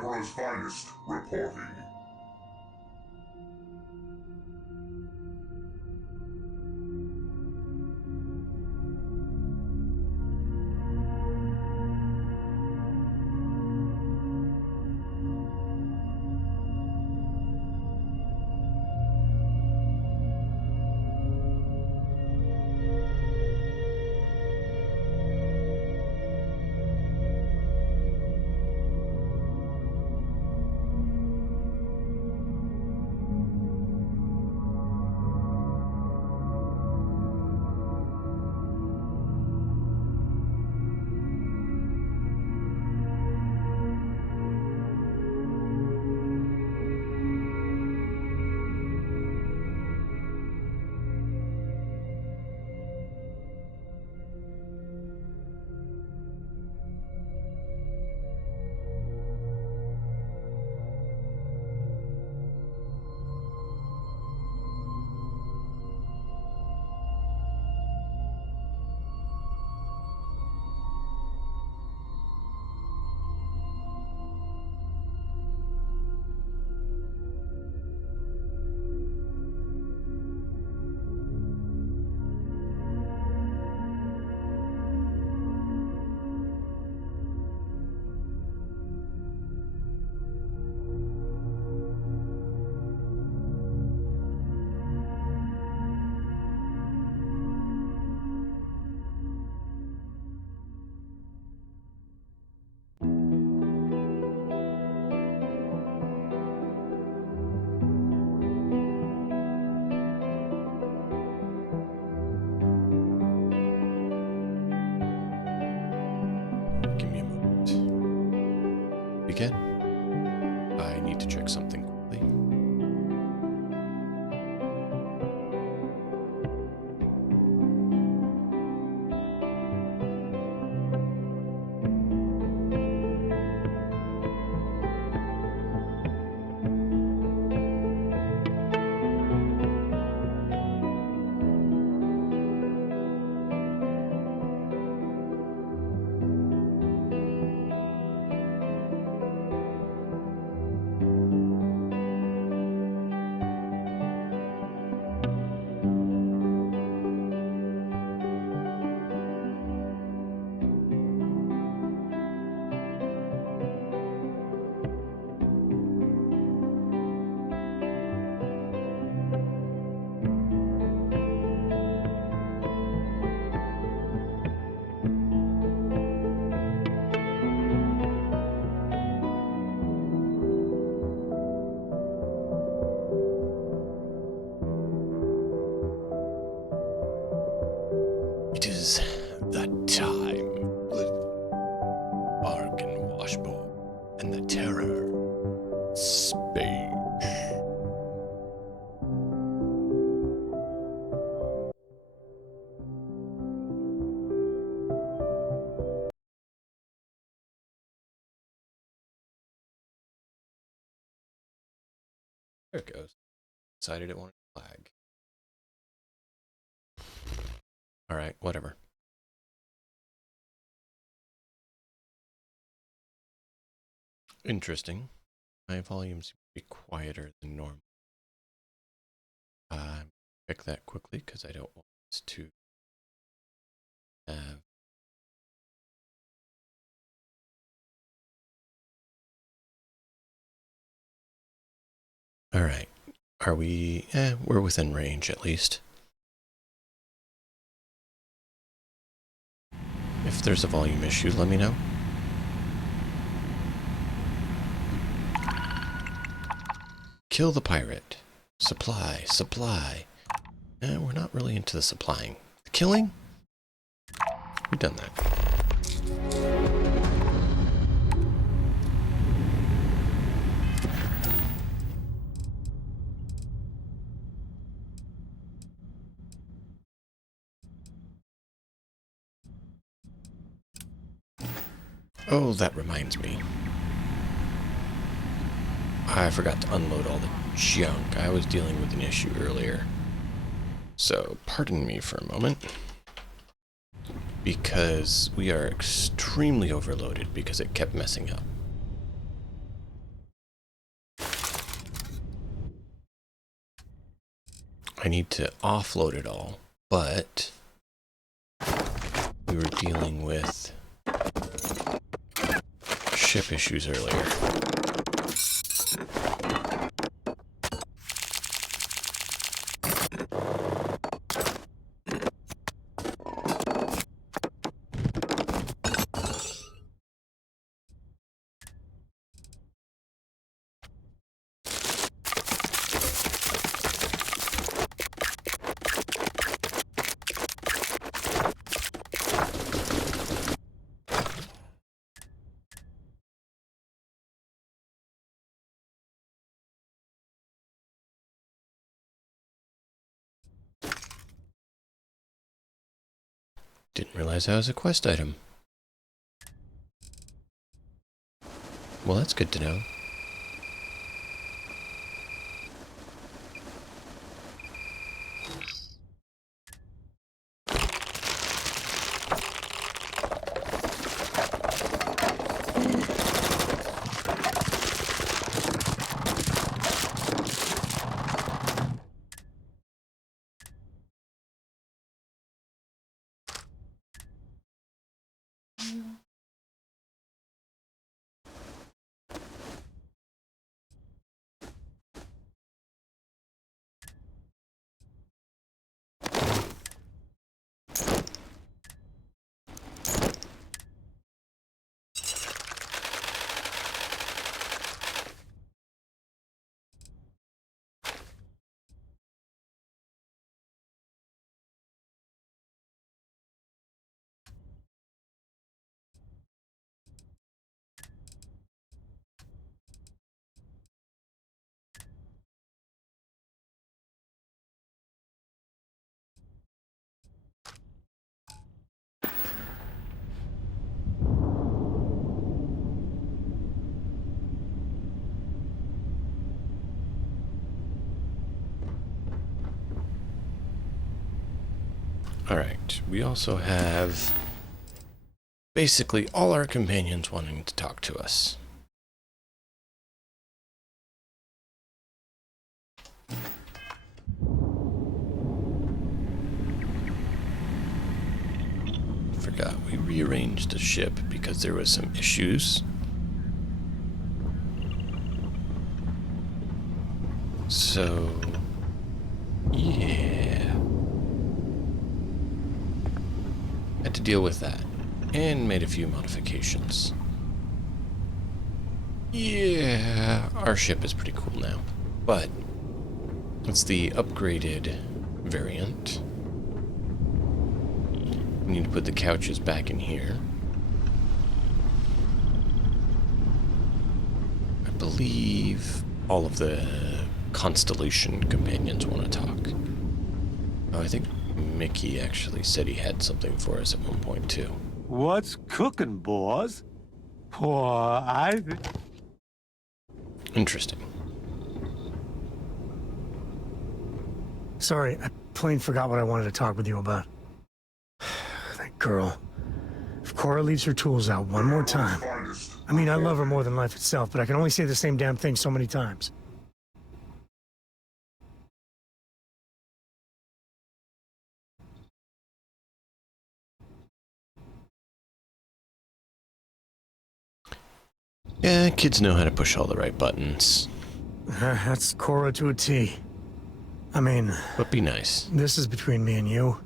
Niagara's finest reporting. Give me a moment. Begin. I need to check something quickly. It is that time. The Arkhan, Washburne, and the terror. Space. There it goes. Decided it wanted to flag. Alright, whatever. Interesting. My volume seems to be quieter than normal. Check that quickly because I don't want this to have. Alright. Are we? We're within range at least. If there's a volume issue, let me know. Kill the pirate. Supply, supply. We're not really into the supplying. The killing? We've done that. Oh, that reminds me. I forgot to unload all the junk. I was dealing with an issue earlier. So, pardon me for a moment. Because we are extremely overloaded because it kept messing up. I need to offload it all, but we were dealing with ship issues earlier. Didn't realize that was a quest item. Well, that's good to know. Alright, we also have basically all our companions wanting to talk to us. Forgot we rearranged the ship because there was some issues. So, yeah. Had to deal with that, and made a few modifications. Yeah, our ship is pretty cool now, but it's the upgraded variant. We need to put the couches back in here. I believe all of the Constellation companions want to talk. Oh, I think Mickey actually said he had something for us at one point, too. What's cooking, boss? Why, Interesting. Sorry, I plain forgot what I wanted to talk with you about. That girl. If Cora leaves her tools out one more time... I mean, I love her more than life itself, but I can only say the same damn thing so many times. Yeah, kids know how to push all the right buttons. That's Cora to a T. I mean... But be nice. This is between me and you.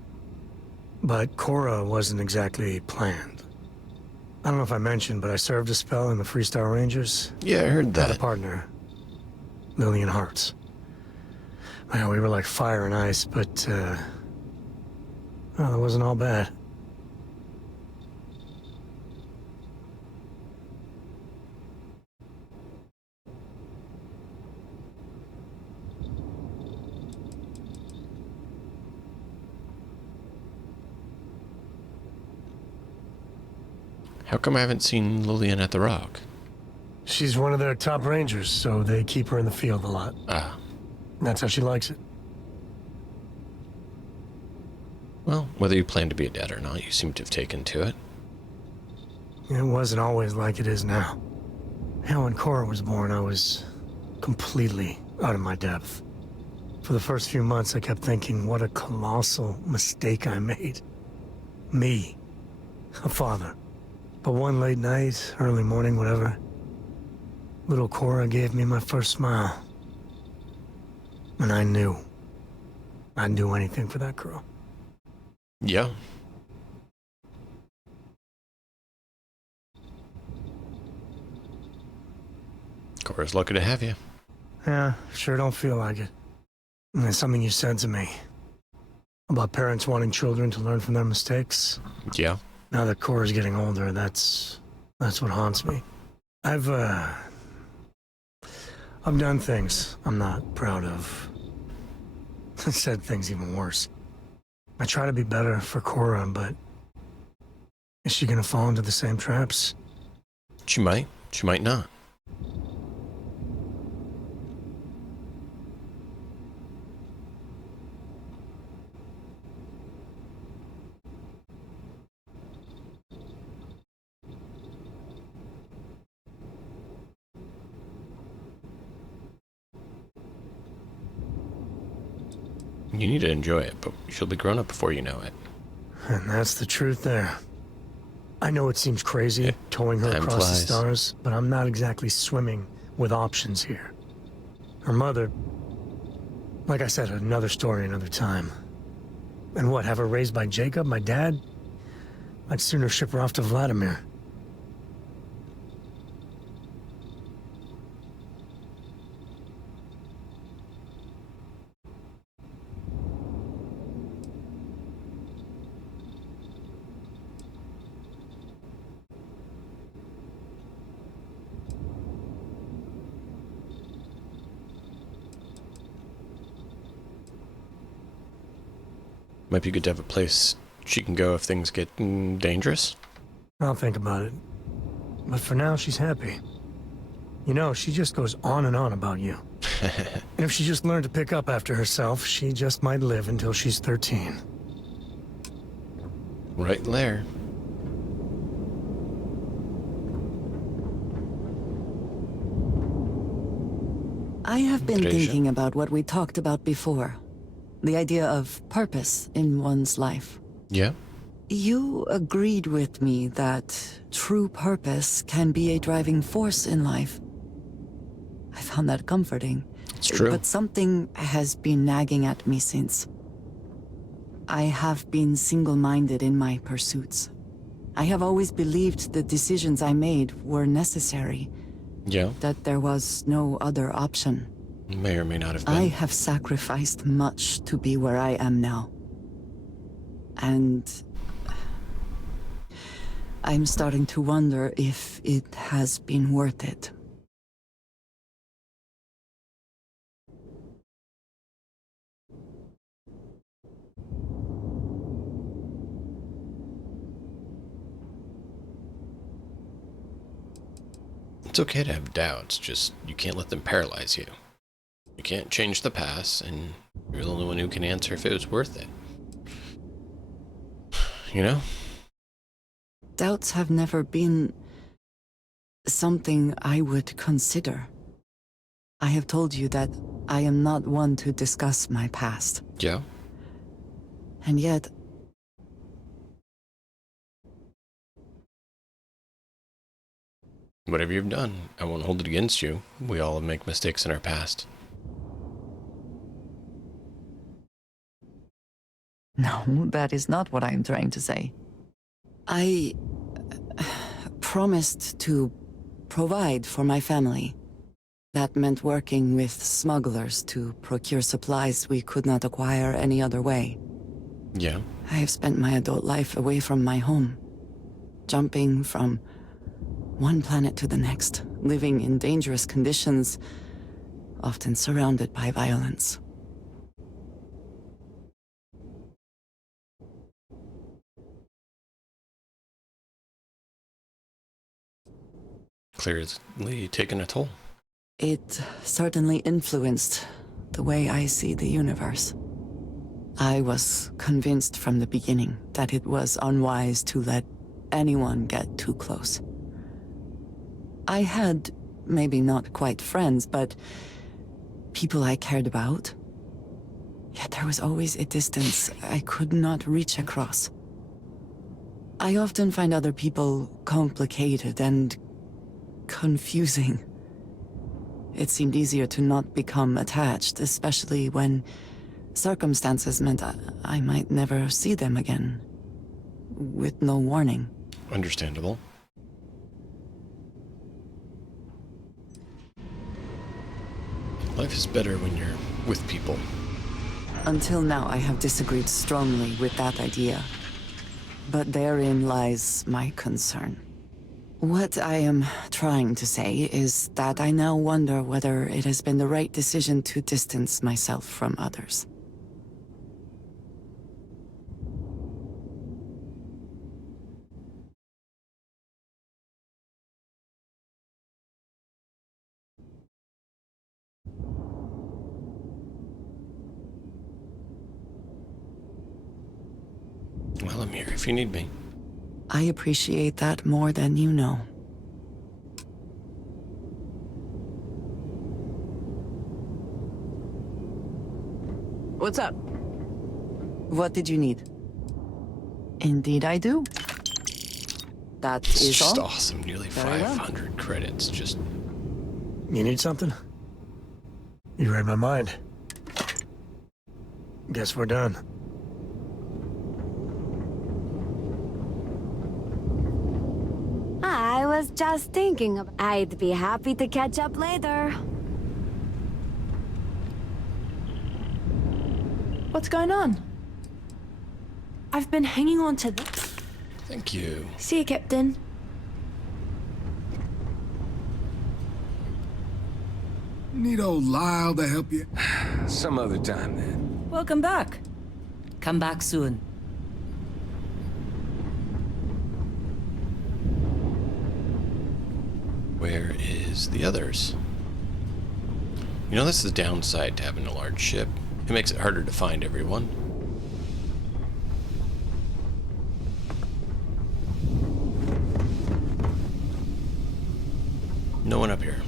But Cora wasn't exactly planned. I don't know if I mentioned, but I served a spell in the Freestar Rangers. Yeah, I heard Had that. a partner. Lillian Hartz. Well, we were like fire and ice, but, well, it wasn't all bad. How come I haven't seen Lillian at the Rock? She's one of their top rangers, so they keep her in the field a lot. Ah. That's how she likes it. Well, whether you plan to be a dad or not, you seem to have taken to it. It wasn't always like it is now. Hell, when Cora was born, I was completely out of my depth. For the first few months, I kept thinking what a colossal mistake I made. Me, a father. But one late night, early morning, whatever, little Cora gave me my first smile. And I knew I'd do anything for that girl. Yeah. Cora's lucky to have you. Yeah, sure don't feel like it. And there's something you said to me about parents wanting children to learn from their mistakes. Yeah. Now that Cora's getting older, that's what haunts me. I've done things I'm not proud of. Said things even worse. I try to be better for Cora, but is she gonna fall into the same traps? She might. She might not. You need to enjoy it, but she'll be grown up before you know it. And that's the truth there. I know it seems crazy, towing her Time across flies. the stars, but I'm not exactly swimming with options here. Her mother... Like I said, another story, another time. And what, have her raised by Jacob, my dad? I'd sooner ship her off to Vladimir. Might be good to have a place she can go if things get dangerous. I'll think about it. But for now, she's happy. You know, she just goes on and on about you. And if she just learned to pick up after herself, she just might live until she's 13. Right there. I have been Gracia. thinking about what we talked about before. The idea of purpose in one's life. Yeah. You agreed with me that true purpose can be a driving force in life. I found that comforting. It's true. But something has been nagging at me since. I have been single-minded in my pursuits. I have always believed the decisions I made were necessary, Yeah. that there was no other option. May or may not have been. I have sacrificed much to be where I am now. And I'm starting to wonder if it has been worth it. It's okay to have doubts, just you can't let them paralyze you. You can't change the past, and you're the only one who can answer if it was worth it. You know? Doubts have never been something I would consider. I have told you that I am not one to discuss my past. Yeah. And yet, Whatever you've done, I won't hold it against you. We all make mistakes in our past. no, that is not what I am trying to say. I promised to provide for my family. That meant working with smugglers to procure supplies we could not acquire any other way. Yeah. I have spent my adult life away from my home, jumping from one planet to the next, living in dangerous conditions, often surrounded by violence. Clearly taken a toll. It certainly influenced the way I see the universe. I was convinced from the beginning that it was unwise to let anyone get too close. I had, maybe not quite friends, but people I cared about. Yet there was always a distance I could not reach across. I often find other people complicated and confusing. It seemed easier to not become attached, especially when circumstances meant I might never see them again, with no warning. Understandable. Life is better when you're with people. Until now, I have disagreed strongly with that idea. But therein lies my concern. What I am trying to say is that I now wonder whether it has been the right decision to distance myself from others. Well, I'm here if you need me. I appreciate that more than you know. What's up? What did you need? Indeed I do. That It's is just all. awesome. Nearly Very well. 500 credits. Just You need something? You read my mind. Guess we're done. I was just thinking I'd be happy to catch up later. What's going on? I've been hanging on to this. thank you. See you, Captain. Need old Lyle to help you? Some other time, then. Welcome back. Come back soon. Where is the others? You know, that's the downside to having a large ship. It makes it harder to find everyone. No one up here.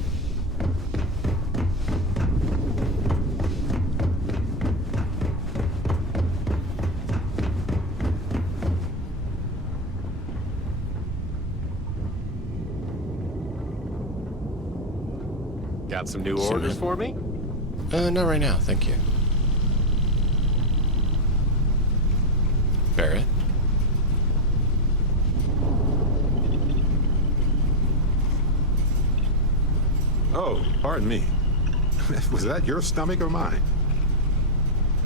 Got some new orders for me? Not right now, thank you. Barrett? Oh, pardon me. Was that your stomach or mine?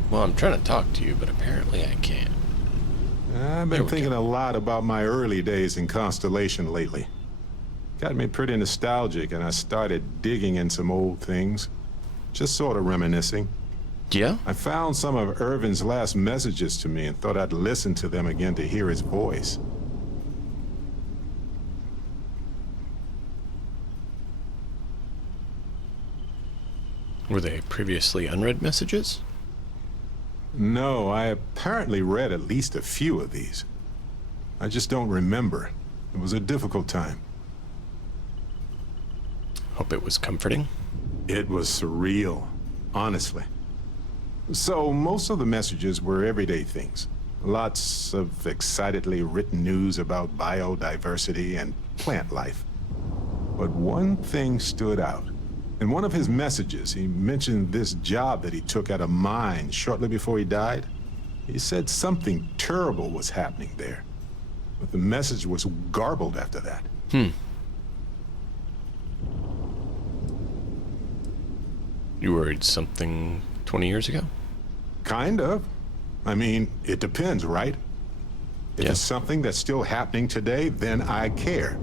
Well, I'm trying to talk to you, but apparently I can't. I've been thinking a lot about my early days in Constellation lately. Got me pretty nostalgic, and I started digging in some old things. Just sort of reminiscing. Yeah? I found some of Irvin's last messages to me and thought I'd listen to them again to hear his voice. Were they previously unread messages? No, I apparently read at least a few of these. I just don't remember. It was a difficult time. Hope it was comforting. It was surreal, honestly. So, most of the messages were everyday things. Lots of excitedly written news about biodiversity and plant life. But one thing stood out. In one of his messages, he mentioned this job that he took at a mine shortly before he died. He said something terrible was happening there. But the message was garbled after that. You worried something 20 years ago? Kind of. I mean, it depends, right? If Yeah. it's something that's still happening today, then I care.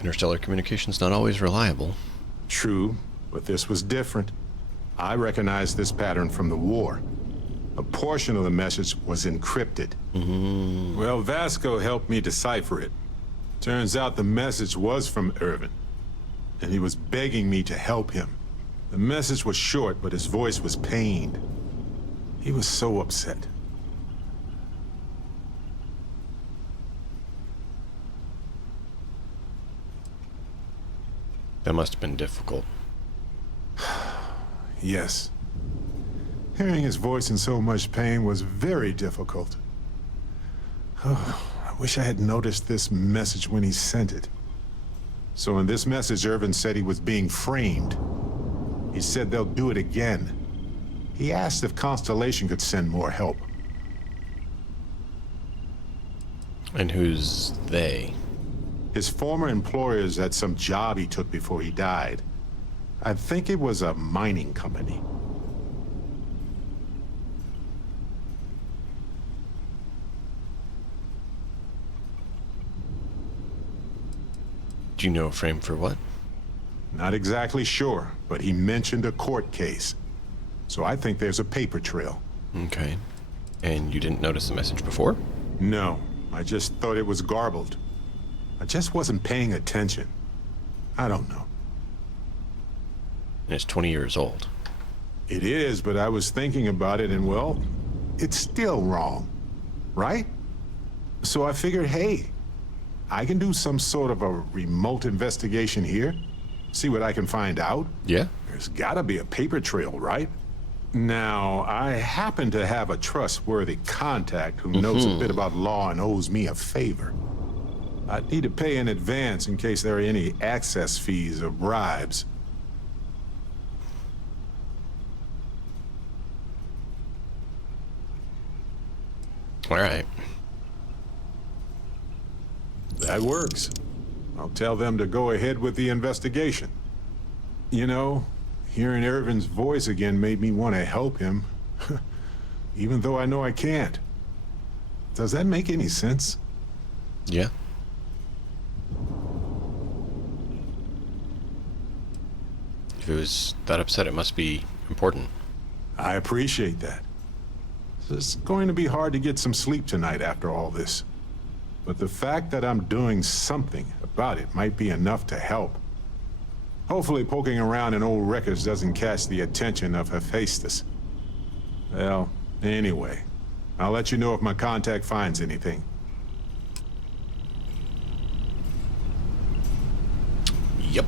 Interstellar communication's not always reliable. True, but this was different. I recognized this pattern from the war. A portion of the message was encrypted. Well, Vasco helped me decipher it. Turns out the message was from Irvin, and he was begging me to help him. The message was short, but his voice was pained. He was so upset. That must have been difficult. Yes. Hearing his voice in so much pain was very difficult. Oh, I wish I had noticed this message when he sent it. So in this message, Irvin said he was being framed. He said they'll do it again. He asked if Constellation could send more help. And who's they? His former employers at some job he took before he died. I think it was a mining company. Do you know a frame for what? Not exactly sure, but he mentioned a court case. So I think there's a paper trail. Okay. And you didn't notice the message before? No, I just thought it was garbled. I just wasn't paying attention. I don't know. And it's 20 years old. It is, but I was thinking about it and, well, it's still wrong, right? So I figured, hey, I can do some sort of a remote investigation here, see what I can find out. Yeah? There's gotta be a paper trail, right? Now, I happen to have a trustworthy contact who knows a bit about law and owes me a favor. I'd need to pay in advance in case there are any access fees or bribes. All right. That works. I'll tell them to go ahead with the investigation. You know, hearing Irvin's voice again made me want to help him, even though I know I can't. Does that make any sense? Yeah. If it was that upset, it must be important. I appreciate that. It's going to be hard to get some sleep tonight after all this. But the fact that I'm doing something about it might be enough to help. Hopefully poking around in old records doesn't catch the attention of Hephaestus. Well, anyway, I'll let you know if my contact finds anything. Yep.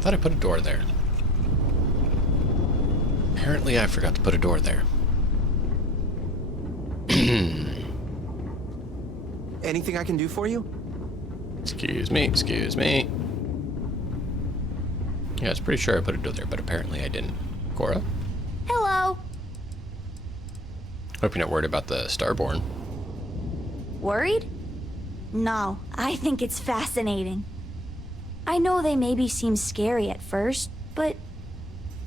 Thought I put a door there. Apparently I forgot to put a door there. Anything I can do for you? Excuse me, excuse me. Yeah, I was pretty sure I put a door there, but apparently I didn't. Cora? Hello. Hope you're not worried about the Starborn. Worried? No, I think it's fascinating. I know they maybe seem scary at first, but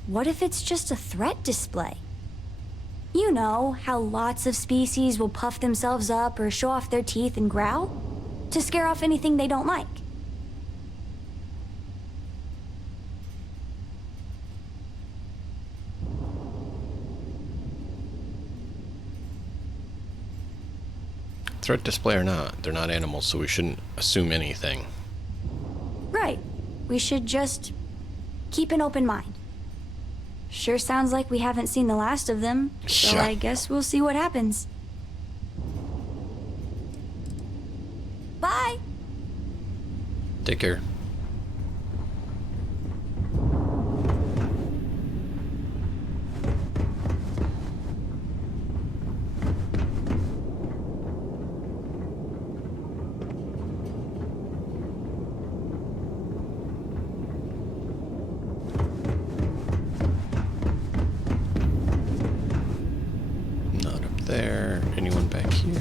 what if it's just a threat display? You know, how lots of species will puff themselves up or show off their teeth and growl to scare off anything they don't like. Threat display or not, they're not animals, so we shouldn't assume anything. Right. We should just keep an open mind. Sure sounds like we haven't seen the last of them, so Yeah. I guess we'll see what happens. Bye! Take care. Not up there. Anyone back here?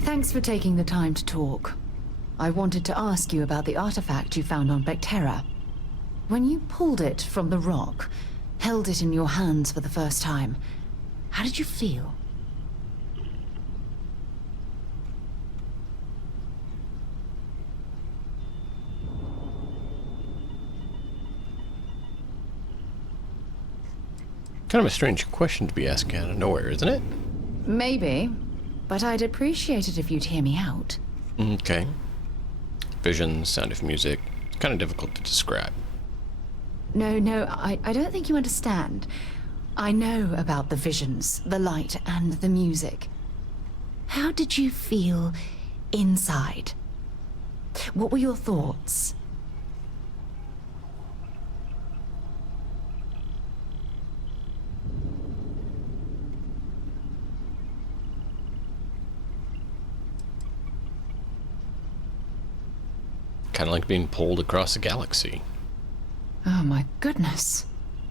Thanks for taking the time to talk. I wanted to ask you about the artifact you found on Bactera. When you pulled it from the rock, held it in your hands for the first time, how did you feel? Kind of a strange question to be asking out of nowhere, isn't it? Maybe, but I'd appreciate it if you'd hear me out. Okay. Visions, sound of music. It's kind of difficult to describe. No, I don't think you understand. I know about the visions, the light, and the music. How did you feel inside. What were your thoughts? Kind of like being pulled across a galaxy. Oh my goodness.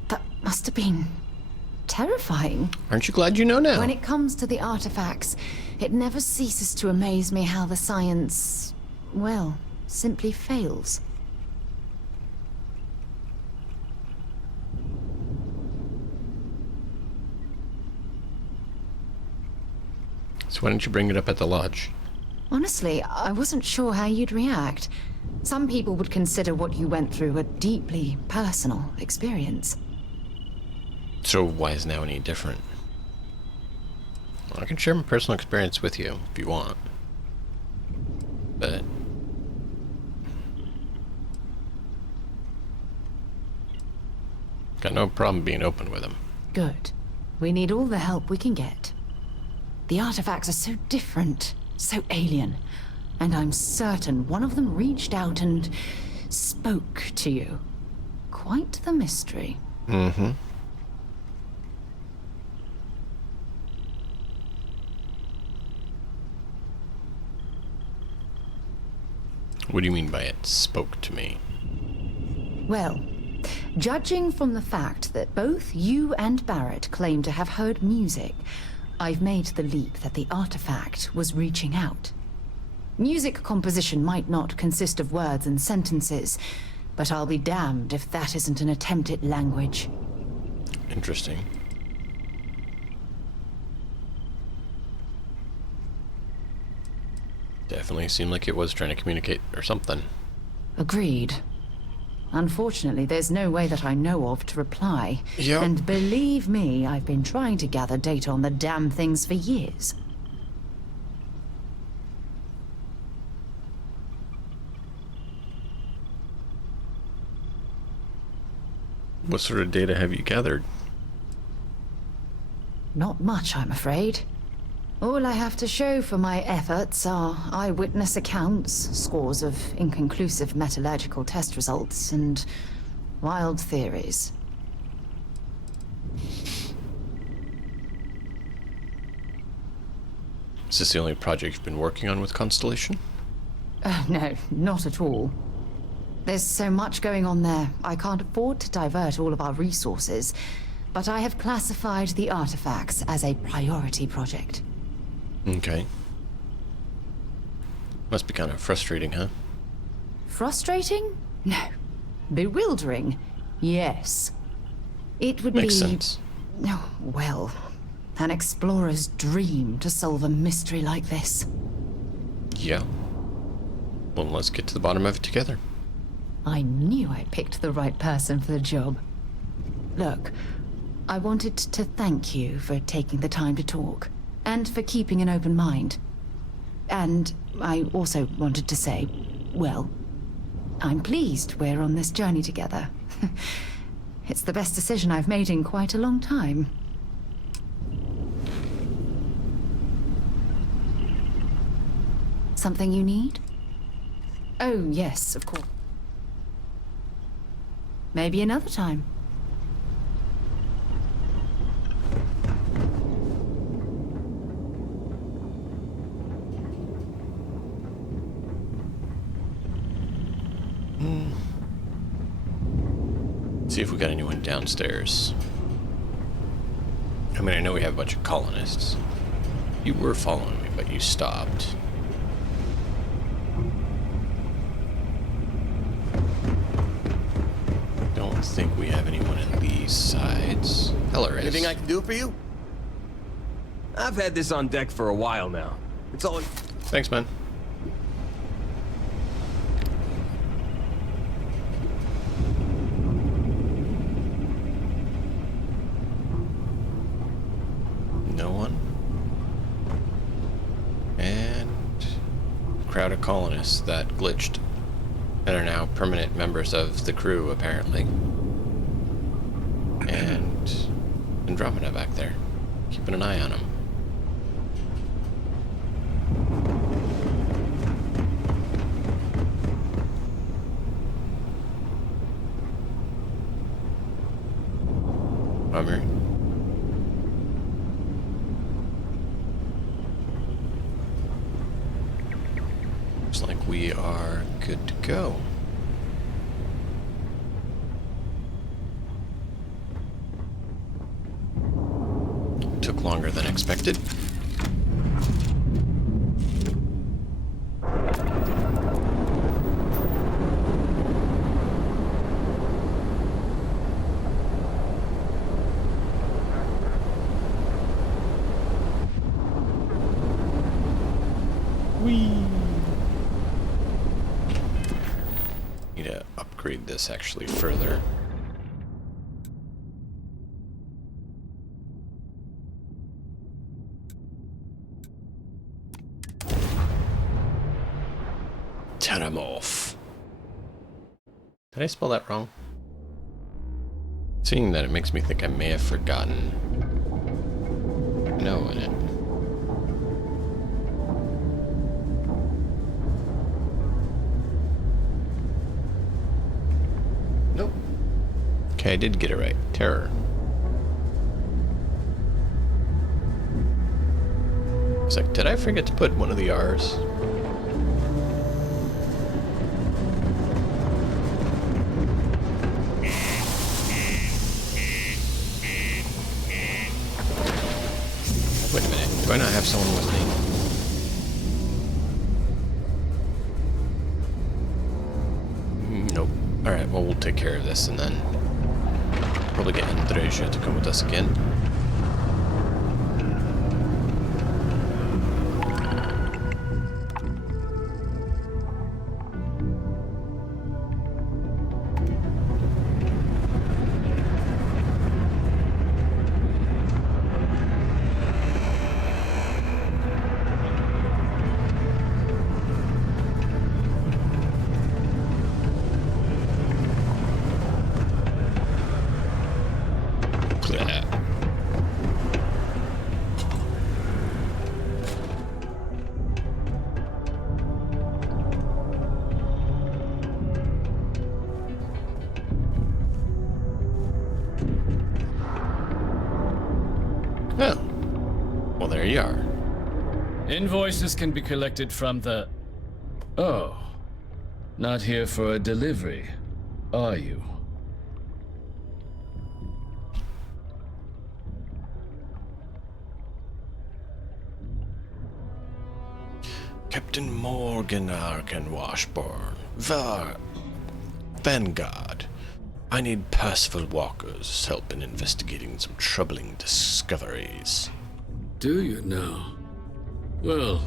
That must have been terrifying. Aren't you glad you know now? When it comes to the artifacts, it never ceases to amaze me how the science, well, simply fails. So why didn't you bring it up at the lodge? Honestly, I wasn't sure how you'd react. Some people would consider what you went through a deeply personal experience. So why is now any different? Well, I can share my personal experience with you if you want. But got no problem being open with him. Good. We need all the help we can get. The artifacts are so different, so alien, and I'm certain one of them reached out and spoke to you. Quite the mystery. Mm-hmm. What do you mean by it spoke to me? Well, judging from the fact that both you and Barrett claim to have heard music, I've made the leap that the artifact was reaching out. Music composition might not consist of words and sentences, but I'll be damned if that isn't an attempt at language. Interesting. Definitely seemed like it was trying to communicate or something. Agreed. Unfortunately, there's no way that I know of to reply. Yep. And believe me, I've been trying to gather data on the damn things for years. What sort of data have you gathered? Not much, I'm afraid. All I have to show for my efforts are eyewitness accounts, scores of inconclusive metallurgical test results, and wild theories. Is this the only project you've been working on with Constellation? No, not at all. There's so much going on there, I can't afford to divert all of our resources, but I have classified the artifacts as a priority project. Okay. Must be kind of frustrating, huh? Frustrating? No. Bewildering? Yes. It would Makes be... sense. Oh, well, an explorer's dream to solve a mystery like this. Yeah. Well, let's get to the bottom of it together. I knew I picked the right person for the job. Look, I wanted to thank you for taking the time to talk, and for keeping an open mind. And I also wanted to say, well, I'm pleased we're on this journey together. It's the best decision I've made in quite a long time. Something you need? Oh, yes, of course. Maybe another time. See if we got anyone downstairs. I mean, I know we have a bunch of colonists. You were following me, but you stopped. Don't think we have anyone in these sides. Heller is. Anything I can do for you? I've had this on deck for a while now. It's all... Thanks, man. No one. And a crowd of colonists that glitched and are now permanent members of the crew, apparently. And Andromeda back there, keeping an eye on them. we are good to go. Took longer than expected. Need to upgrade this actually further. Teramorph. Did I spell that wrong? Seeing that, it makes me think I may have forgotten no in it. Nope. Okay, I did get it right. Terror. It's like, did I forget to put one of the R's? Wait a minute. Do I not have someone with me? Nope. Alright, well, we'll take care of this and then probably get Andreja to come with us again. Oh. Well, there you are. Invoices can be collected from the... Oh. Not here for a delivery, are you? Captain Morgan Arkhan Washburne. Vanguard. I need Percival Walker's help in investigating some troubling discoveries. Do you now? Well,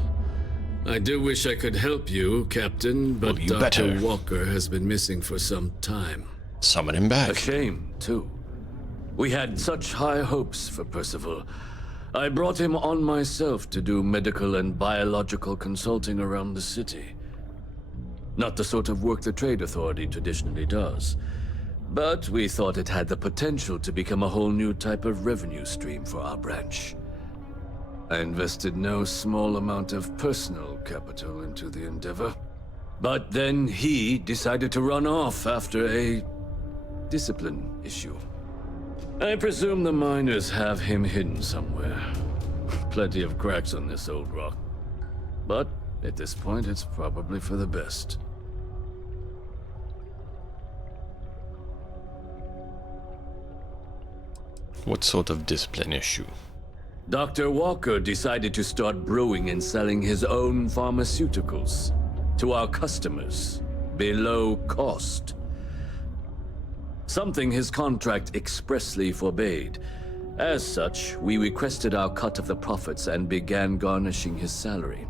I do wish I could help you, Captain, but well, Dr. Walker has been missing for some time. Summon him back. A shame, too. We had such high hopes for Percival. I brought him on myself to do medical and biological consulting around the city. Not the sort of work the Trade Authority traditionally does. But we thought it had the potential to become a whole new type of revenue stream for our branch. I invested no small amount of personal capital into the endeavor. But then he decided to run off after a discipline issue. I presume the miners have him hidden somewhere. Plenty of cracks on this old rock. But at this point, it's probably for the best. What sort of discipline issue? Dr. Walker decided to start brewing and selling his own pharmaceuticals to our customers below cost. Something his contract expressly forbade. As such, we requested our cut of the profits and began garnishing his salary.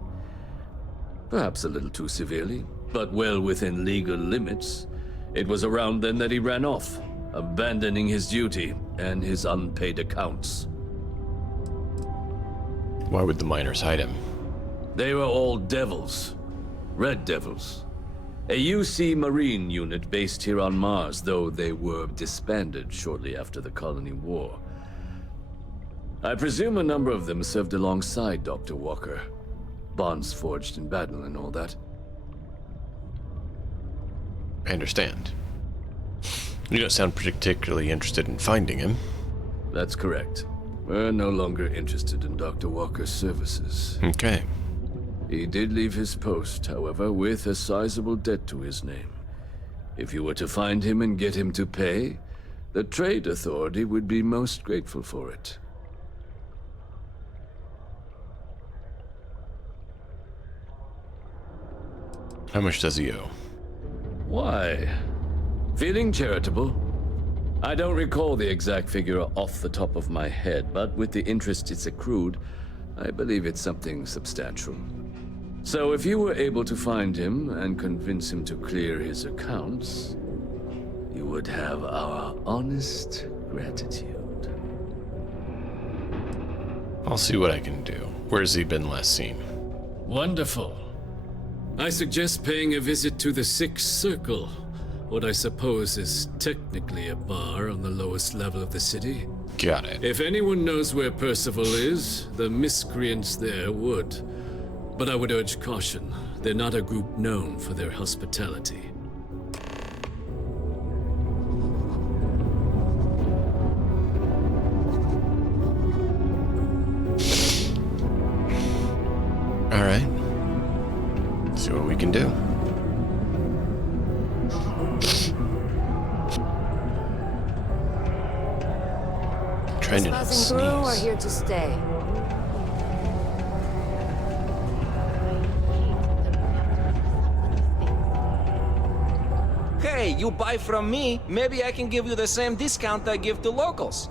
Perhaps a little too severely, but well within legal limits. It was around then that he ran off, abandoning his duty and his unpaid accounts. Why would the miners hide him? They were all devils. Red Devils. A UC Marine unit based here on Mars, though they were disbanded shortly after the Colony War. I presume a number of them served alongside Dr. Walker. Bonds forged in battle and all that. I understand. You don't sound particularly interested in finding him. That's correct. We're no longer interested in Dr. Walker's services. Okay. He did leave his post, however, with a sizable debt to his name. If you were to find him and get him to pay, the Trade Authority would be most grateful for it. How much does he owe? Why? Feeling charitable? I don't recall the exact figure off the top of my head, but with the interest it's accrued, I believe it's something substantial. So if you were able to find him and convince him to clear his accounts, you would have our honest gratitude. I'll see what I can do. Where's he been last seen? Wonderful. I suggest paying a visit to the Sixth Circle, what I suppose is technically a bar on the lowest level of the city. Got it. If anyone knows where Percival is, the miscreants there would. But I would urge caution. They're not a group known for their hospitality. All right. See what we can do. Trying to not Passing through or sneeze. here to stay? Hey, you buy from me, maybe I can give you the same discount I give to locals.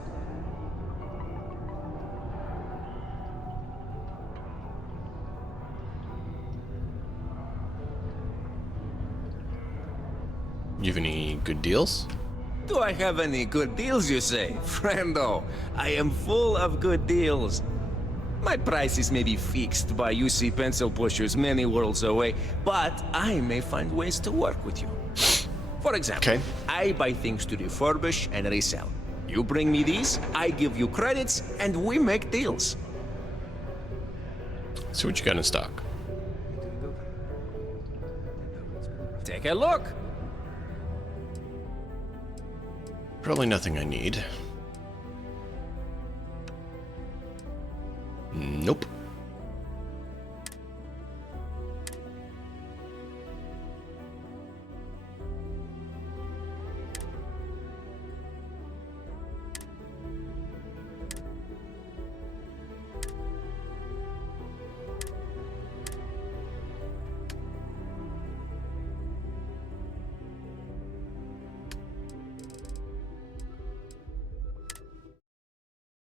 You have any good deals? Do I have any good deals, you say? Friendo, I am full of good deals. My prices may be fixed by UC pencil pushers many worlds away, but I may find ways to work with you. For example, I buy things to refurbish and resell. You bring me these, I give you credits, and we make deals. See what you got in stock. Take a look. Probably nothing I need. Nope.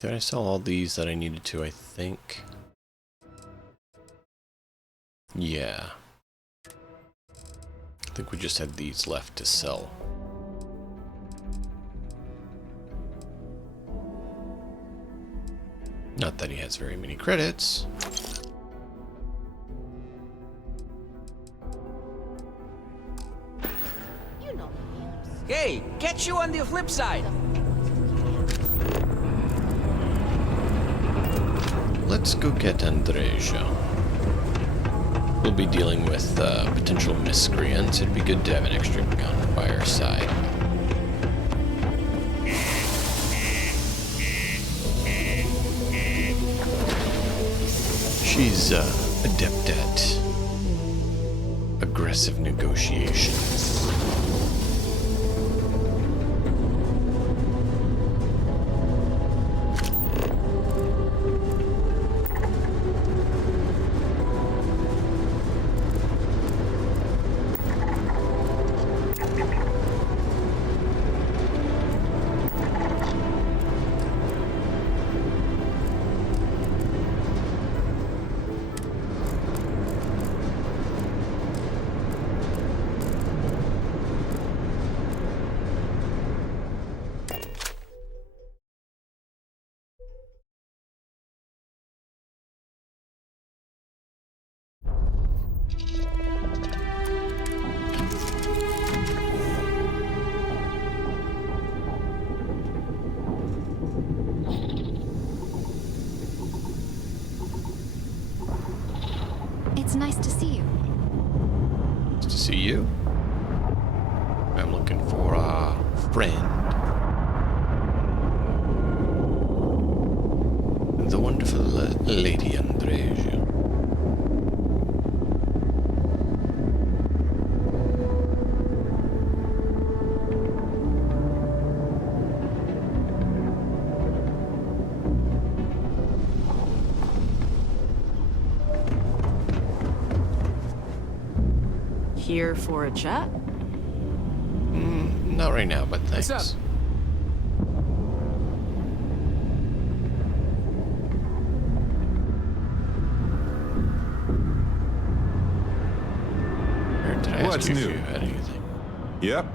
Did I sell all these that I needed to, I think? Yeah. I think we just had these left to sell. Not that he has very many credits. Hey, catch you on the flip side. Let's go get Andreja. We'll be dealing with potential miscreants. It'd be good to have an extra gun by our side. She's adept at aggressive negotiation. It's nice to see you. Nice to see you. I'm looking for a friend. The wonderful Lady Andreja. here for a chat? Not right now, but thanks. What's up? Or did I ask What's you new? if you had anything? Yep.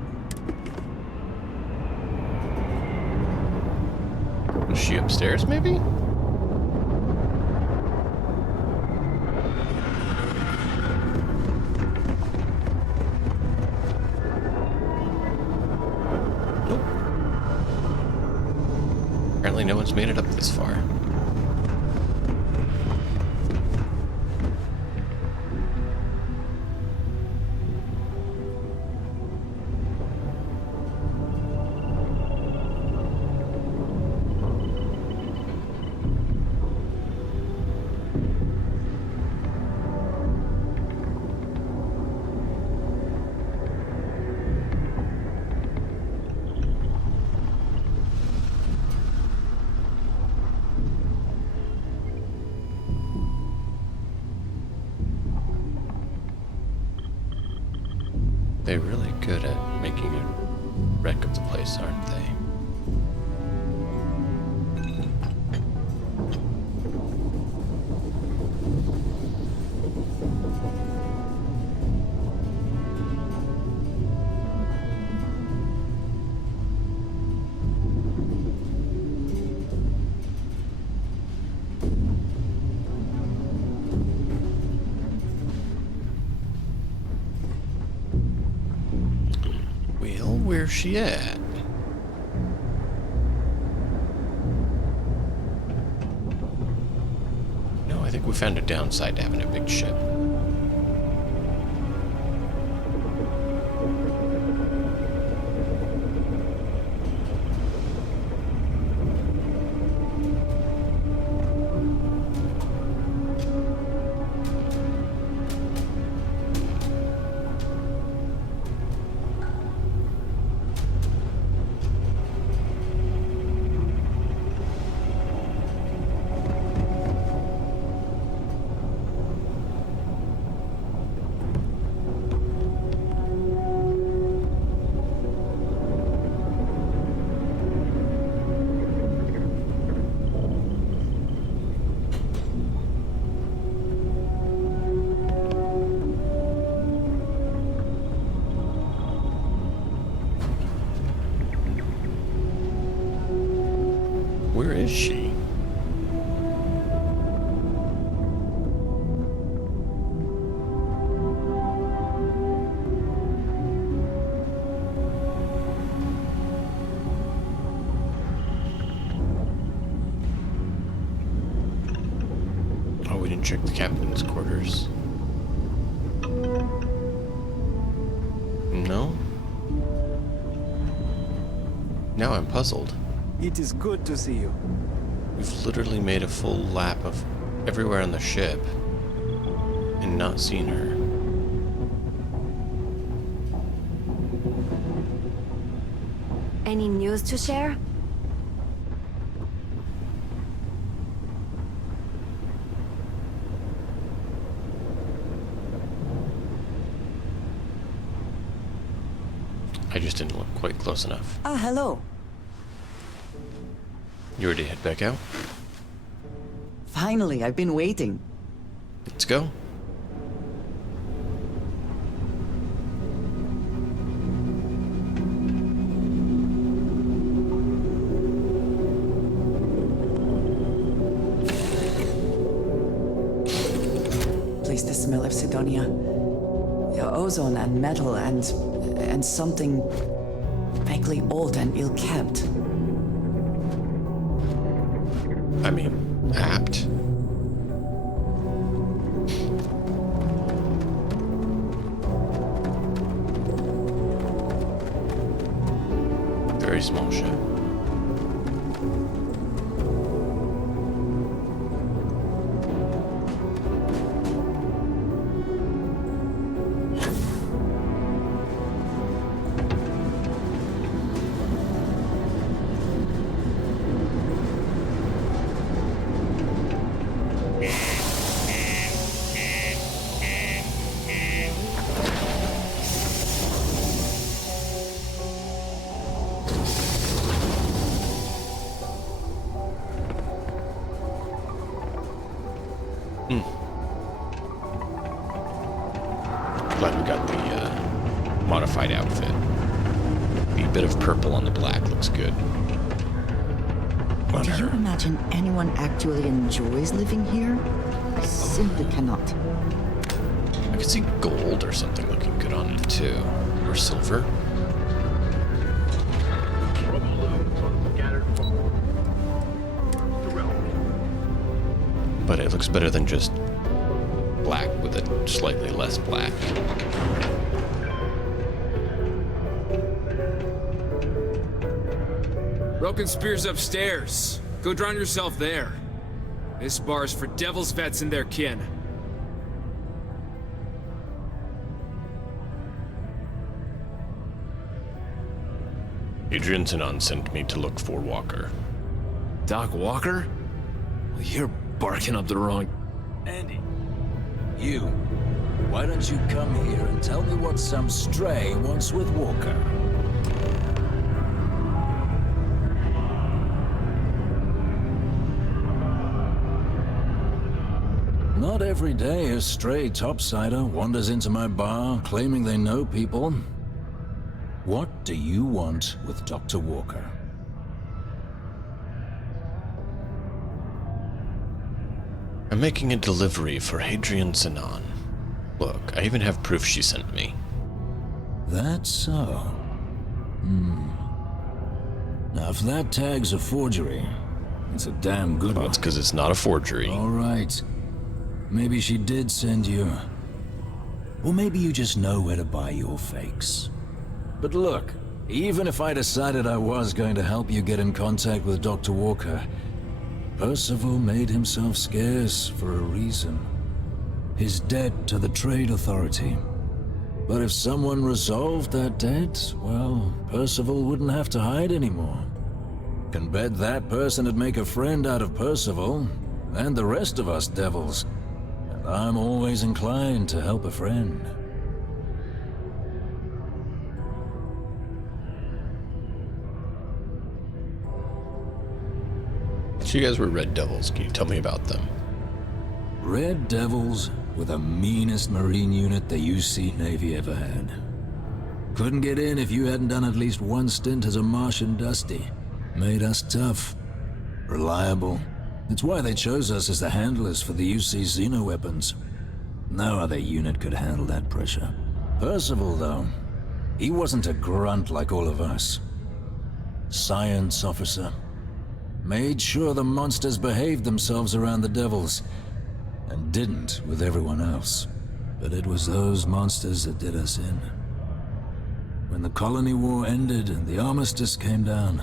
Was she upstairs, maybe? Nope. Apparently no one's made it up this far. They're really good at making a wreck of the place, aren't they? Well, where's she at? No, I think we found a downside to having a big ship. Where is she? Oh, we didn't check the captain's quarters. No? Now I'm puzzled. It is good to see you. We've literally made a full lap of everywhere on the ship and not seen her. Any news to share? I just didn't look quite close enough. Ah, hello. You ready to head back out? Finally, I've been waiting. Let's go. Place the smell of Sidonia. Ozone and metal and something vaguely old and ill-kept. I mean, apt. Very small ship. Glad we got the modified outfit. The bit of purple on the black looks good. Do you imagine anyone actually enjoys living here? I simply cannot. I could see gold or something looking good on it too. Or silver. But it looks better than just black with a slightly less black. Broken Spear's upstairs. Go drown yourself there. This bar's for Devil's vets and their kin. Adrian Sinon sent me to look for Walker. Doc Walker? Well, you're barking up the wrong... Andy, you. Why don't you come here and tell me what some stray wants with Walker? Not every day a stray topsider wanders into my bar claiming they know people. What do you want with Dr. Walker? I'm making a delivery for Hadrian Sinon. Look, I even have proof she sent me. That's so. Now, if that tag's a forgery, it's a damn good one. That's because it's not a forgery. All right. Maybe she did send you. Or maybe you just know where to buy your fakes. But look, even if I decided I was going to help you get in contact with Dr. Walker, Percival made himself scarce for a reason. His debt to the Trade Authority. But if someone resolved that debt, well, Percival wouldn't have to hide anymore. Can bet that person would make a friend out of Percival, and the rest of us devils. And I'm always inclined to help a friend. So you guys were Red Devils. Can you tell me about them? Red Devils were the meanest Marine unit the UC Navy ever had. Couldn't get in if you hadn't done at least one stint as a Martian Dusty. Made us tough, reliable. It's why they chose us as the handlers for the UC xeno-weapons. No other unit could handle that pressure. Percival, though, he wasn't a grunt like all of us. Science officer. Made sure the monsters behaved themselves around the Devils, and didn't with everyone else. But it was those monsters that did us in. When the colony war ended and the armistice came down,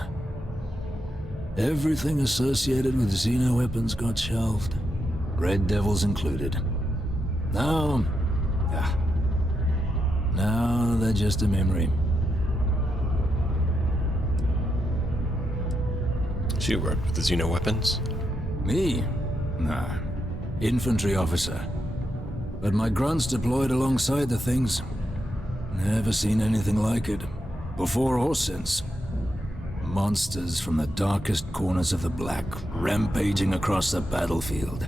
everything associated with xeno-weapons got shelved, Red Devils included. Now they're just a memory. So you worked with the xeno-weapons? Me? Nah. Infantry officer. But my grunts deployed alongside the things. Never seen anything like it. Before or since. Monsters from the darkest corners of the Black, rampaging across the battlefield.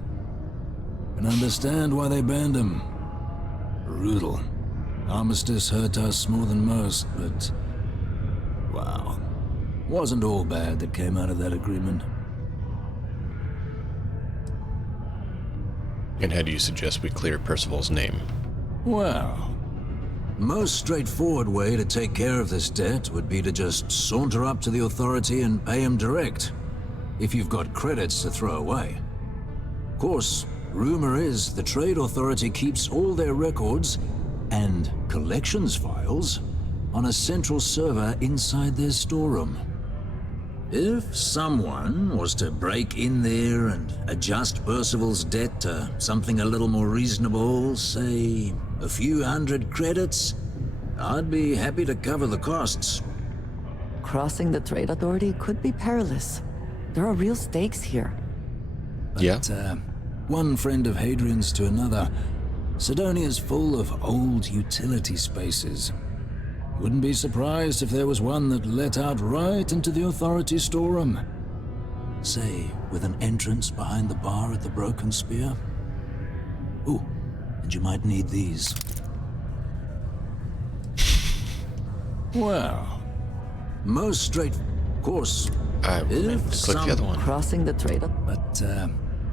Can understand why they banned them. Brutal. Armistice hurt us more than most, but... wow. Wasn't all bad that came out of that agreement. And how do you suggest we clear Percival's name? Well, the most straightforward way to take care of this debt would be to just saunter up to the authority and pay him direct, if you've got credits to throw away. Of course, rumor is the Trade Authority keeps all their records and collections files on a central server inside their storeroom. If someone was to break in there and adjust Percival's debt to something a little more reasonable, say a few hundred credits, I'd be happy to cover the costs. Crossing the Trade Authority could be perilous. There are real stakes here. But, one friend of Hadrian's to another, Sidonia's full of old utility spaces. Wouldn't be surprised if there was one that let out right into the authority storeroom. Say, with an entrance behind the bar at the Broken Spear. Ooh, and you might need these. Well, most straight course. I meant to click the other one. Crossing the trade. But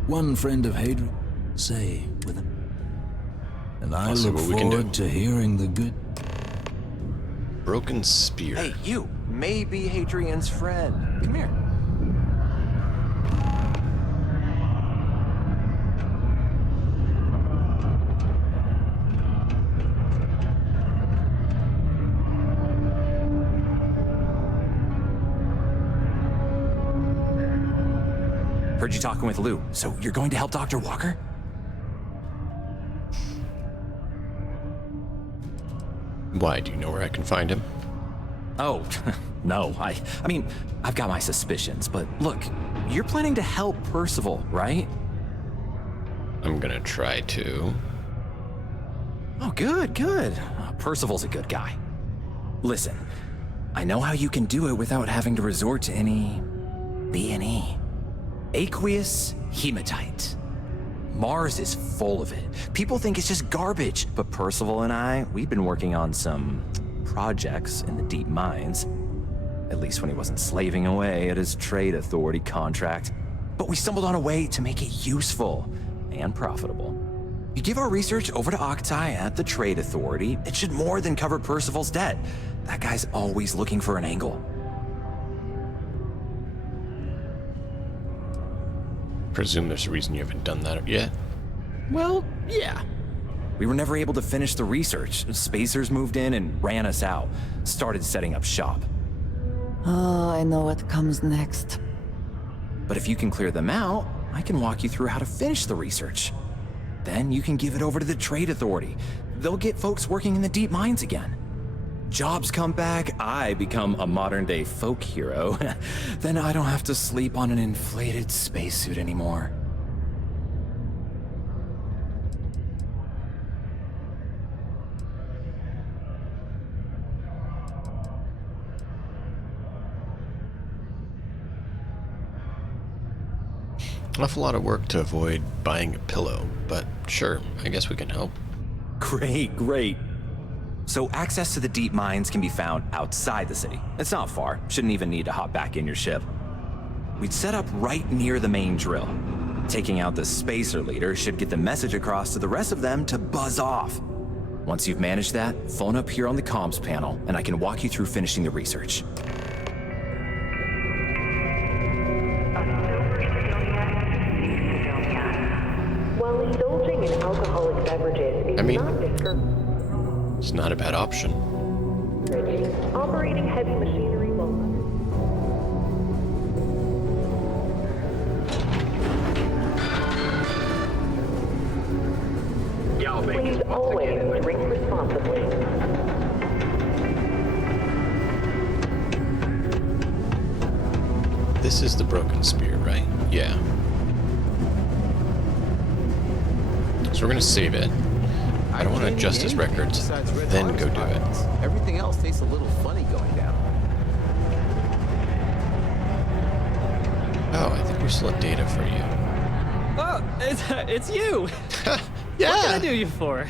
one friend of Hadrian, say with him. And I see look what we can do. forward to hearing the good. Broken spear. Hey, you. Maybe Hadrian's friend. Come here. Heard you talking with Lou, so you're going to help Dr. Walker? Why? Do you know where I can find him? Oh, no. I mean, I've got my suspicions, but look, you're planning to help Percival, right? I'm gonna try to. Oh, good, good. Percival's a good guy. Listen, I know how you can do it without having to resort to any B&E. Aqueous hematite. Mars is full of it. People think it's just garbage, but Percival and I, we've been working on some projects in the deep mines. At least when he wasn't slaving away at his trade authority contract. But we stumbled on a way to make it useful and profitable. You give our research over to Octai at the trade authority, it should more than cover Percival's debt. That guy's always looking for an angle. Presume there's a reason you haven't done that yet? Well, yeah. We were never able to finish the research. Spacers moved in and ran us out. Started setting up shop. Oh, I know what comes next. But if you can clear them out, I can walk you through how to finish the research. Then you can give it over to the trade authority. They'll get folks working in the deep mines again. Jobs come back, I become a modern-day folk hero. Then I don't have to sleep on an inflated spacesuit anymore. Awful lot of work to avoid buying a pillow, but sure, I guess we can help. Great, great. So access to the deep mines can be found outside the city. It's not far. Shouldn't even need to hop back in your ship. We'd set up right near the main drill. Taking out the spacer leader should get the message across to the rest of them to buzz off. Once you've managed that, phone up here on the comms panel, and I can walk you through finishing the research. While indulging in alcoholic beverages is not discouraged. It's not a bad option. Operating heavy machinery while please always drink responsibly. This is the broken spear, right? Yeah. So we're gonna save it. I don't want to adjust his records, then go do it. Everything else tastes a little funny going down. Oh, I think we still have data for you. Oh, it's you! Yeah! What can I do you for?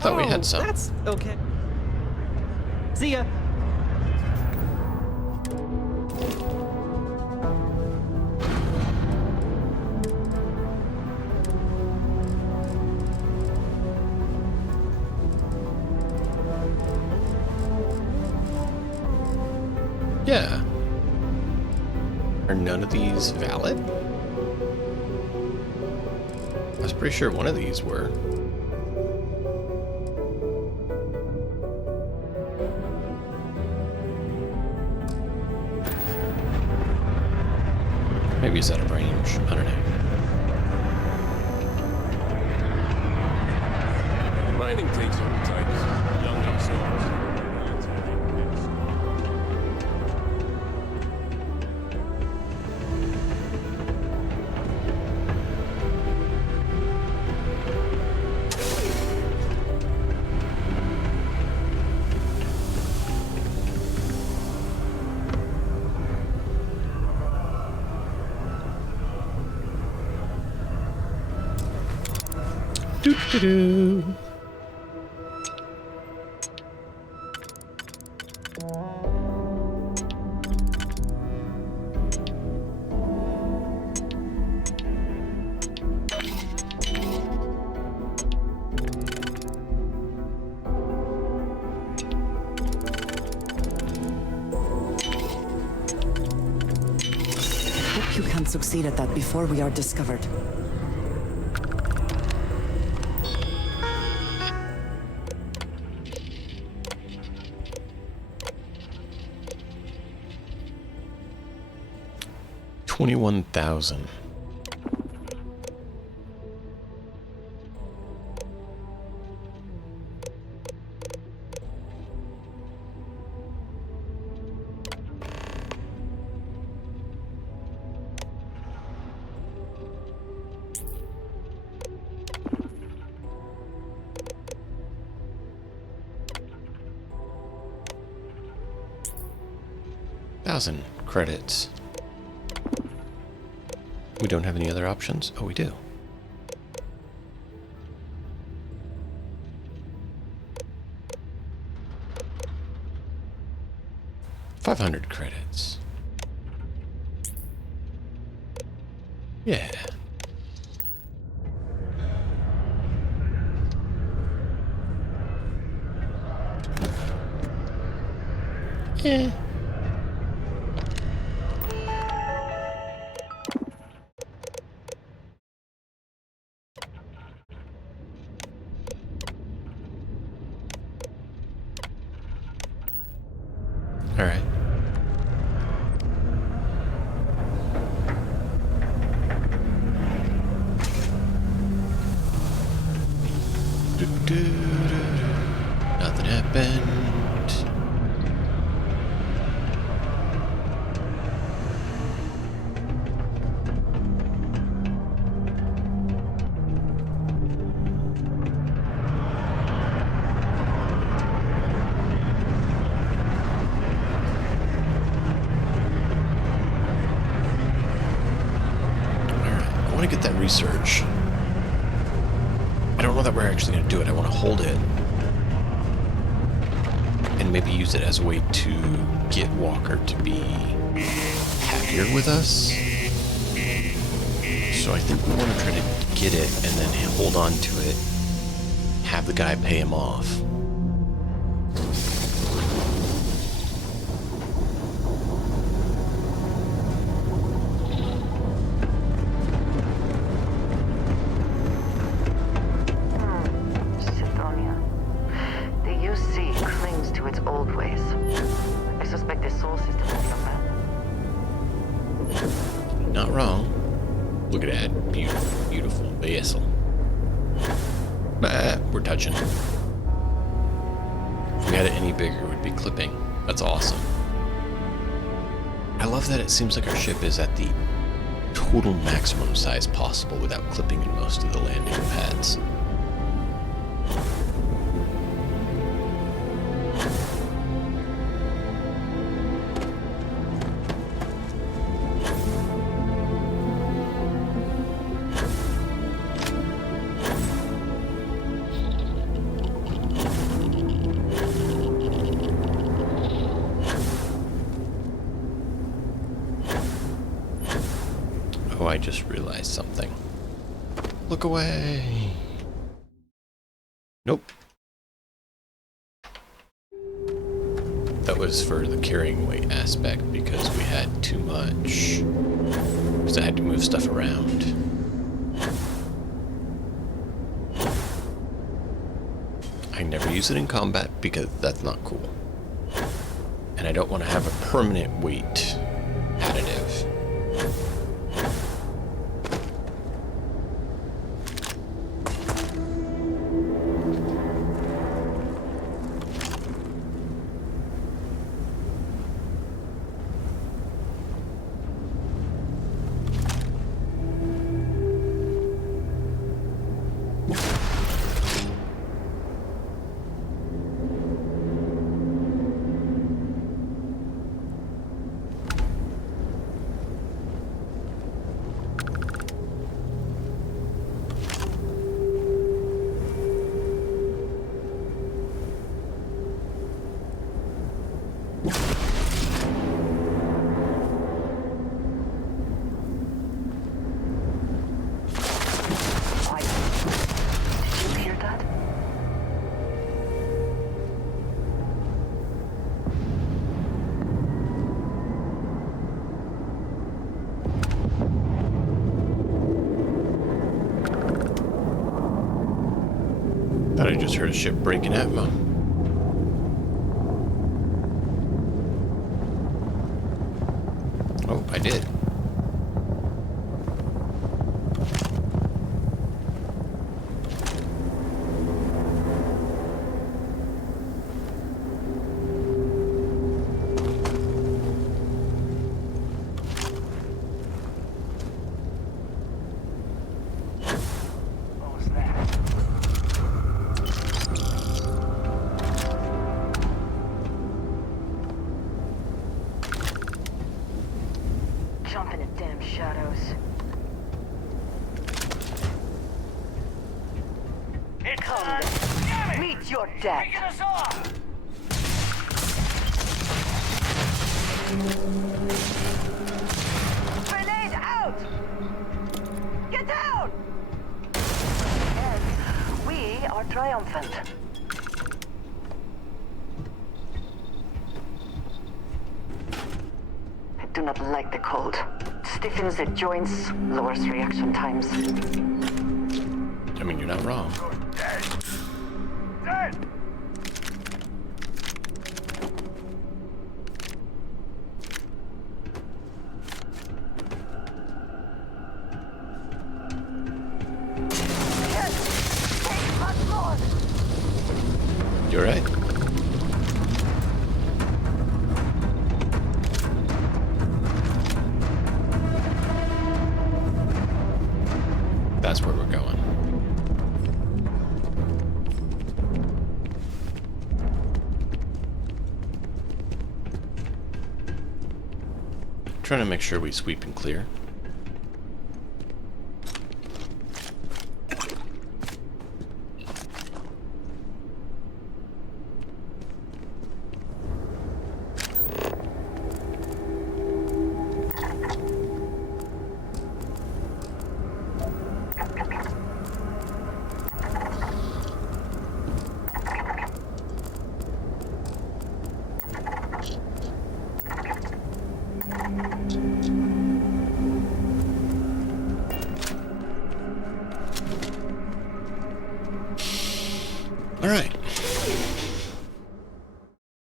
Thought we had some. That's okay. See ya. Yeah. Are none of these valid? I was pretty sure one of these were. Maybe it's out of range. I don't know. Mining takes all types. Young ourselves. Doo-doo. Hope you can succeed at that before we are discovered. $21,000. $1,000 credits. We don't have any other options? Oh, we do. $500 credits. Yeah. Yeah. All right. Nothing happened. I want to get that research. I don't know that we're actually going to do it. I want to hold it and maybe use it as a way to get Walker to be happier with us. So I think we want to try to get it and then hold on to it, have the guy pay him off. Not wrong. Look at that. Beautiful, beautiful vessel. Bah, we're touching. If we had it any bigger, it would be clipping. That's awesome. I love that it seems like our ship is at the total maximum size possible without clipping in most of the landing pads. Oh, I just realized something. Look away. Nope. That was for the carrying weight aspect because we had too much. Because I had to move stuff around. I never use it in combat because that's not cool. And I don't want to have a permanent weight additive. Thought I just heard a ship breaking atmo. Oh, I did. Jump in the damn shadows. Come, meet your death. Grenade out! Get down! And we are triumphant. I do not like the cold. Stiffens the joints, lowers reaction times. I mean, you're not wrong. You're right. That's where we're going. Trying to make sure we sweep and clear. All right.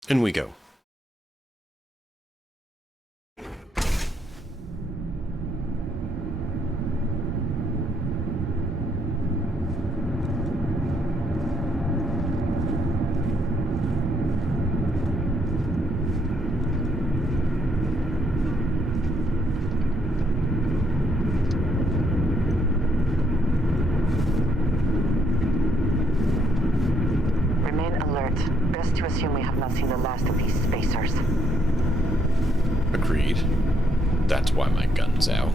In we go. Best to assume we have not seen the last of these spacers. Agreed. That's why my gun's out.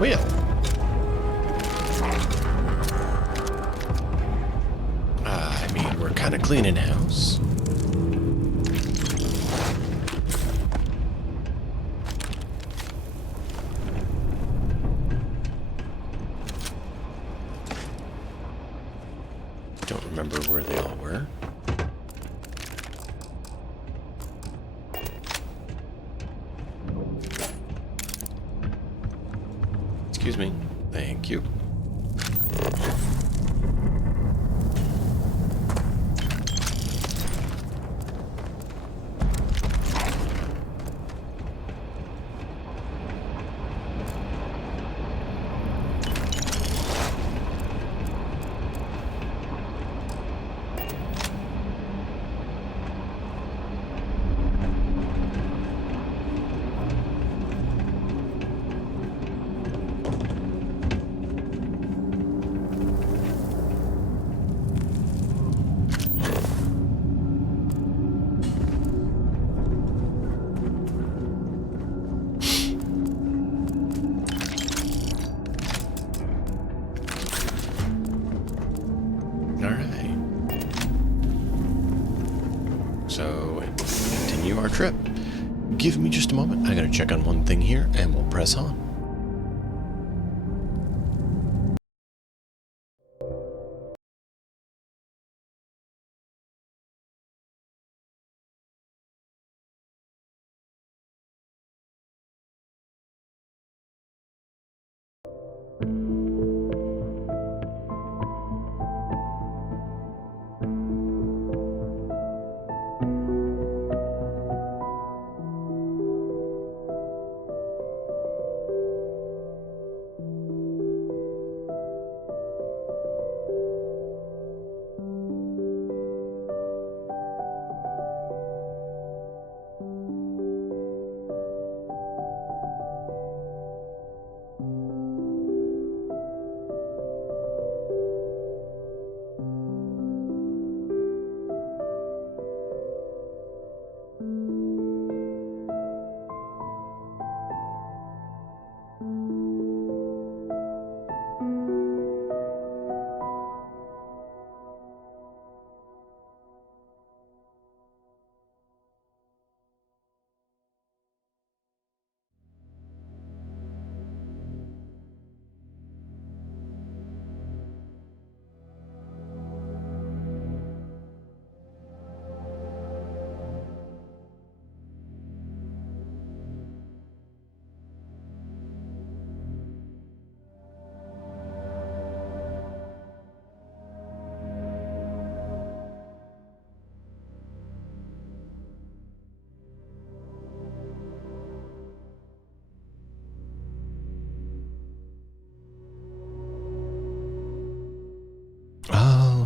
Well. I mean, we're kind of cleaning house. Don't remember where they all were. Excuse me. Thank you. Our trip. Give me just a moment. I gotta check on one thing here and we'll press on.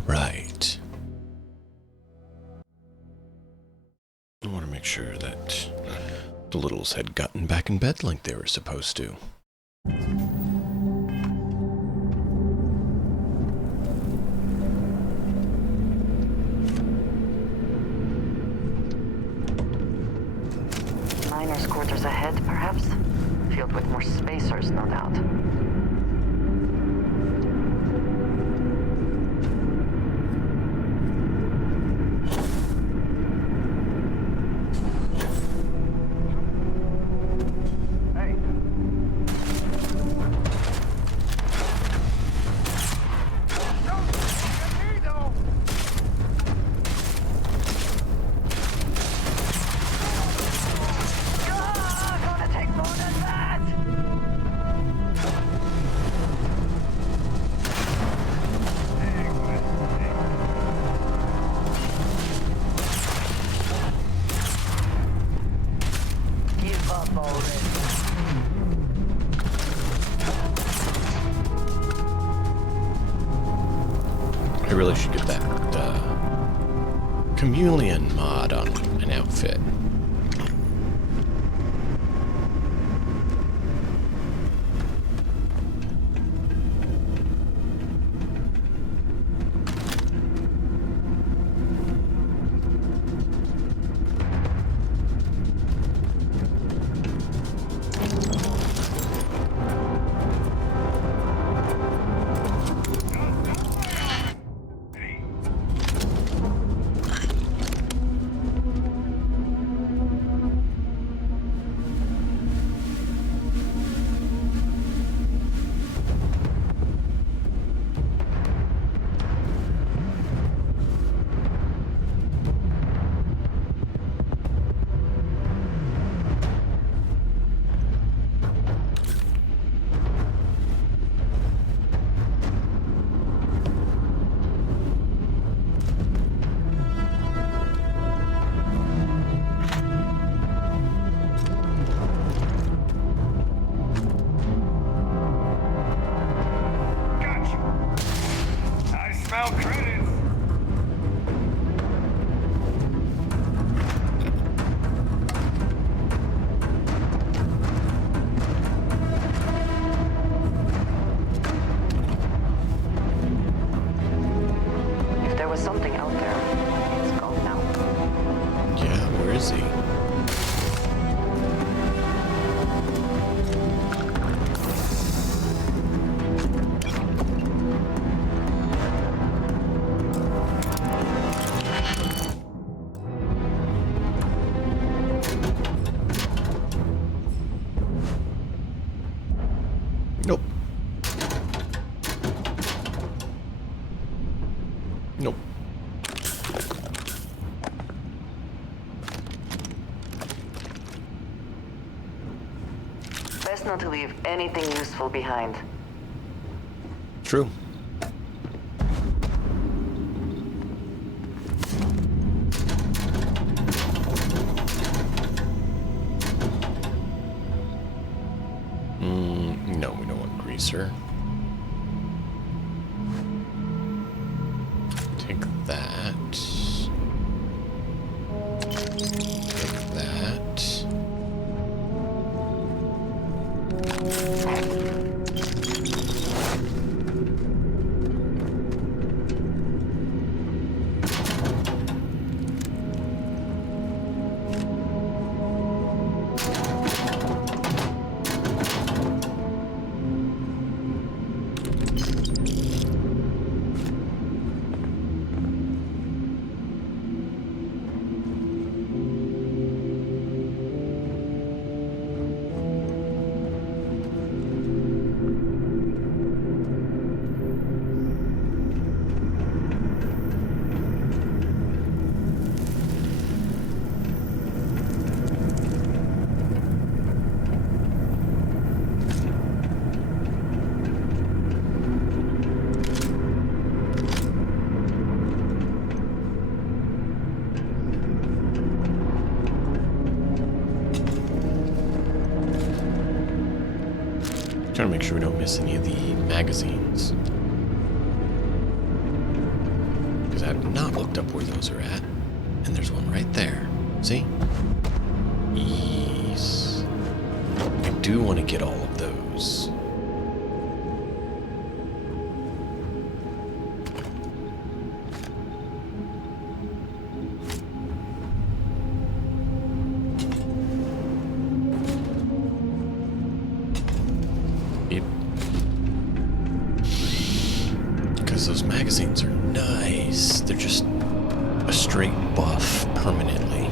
Right. I want to make sure that the littles had gotten back in bed like they were supposed to. Miners' quarters ahead, perhaps? Filled with more spacers, no doubt. I really should get that chameleon mod on an outfit. Nope. Nope. Best not to leave anything useful behind. True. No, we don't want greaser. Take that. Take that. Trying to make sure we don't miss any of the magazines. Because I have not looked up where those are at. And there's one right there. See? Yes. I do want to get all of those. Because those magazines are nice. They're just a straight buff permanently.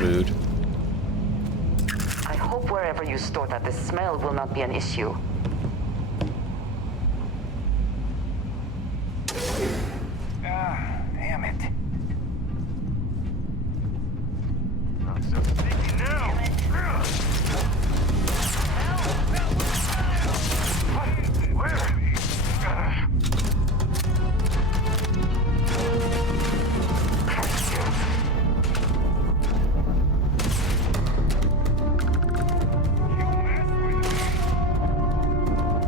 Rude. I hope wherever you store that, the smell will not be an issue. Damn it. Not so sneaky now.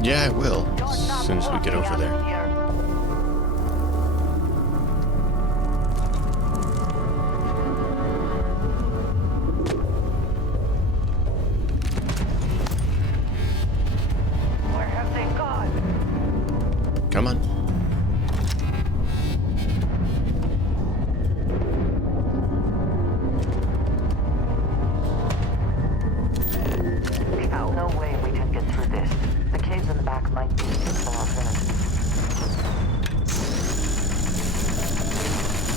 Yeah, I will. As soon as we get over there. Where have they gone? Come on. No way we can get through this. The caves in the back might be useful alternatives.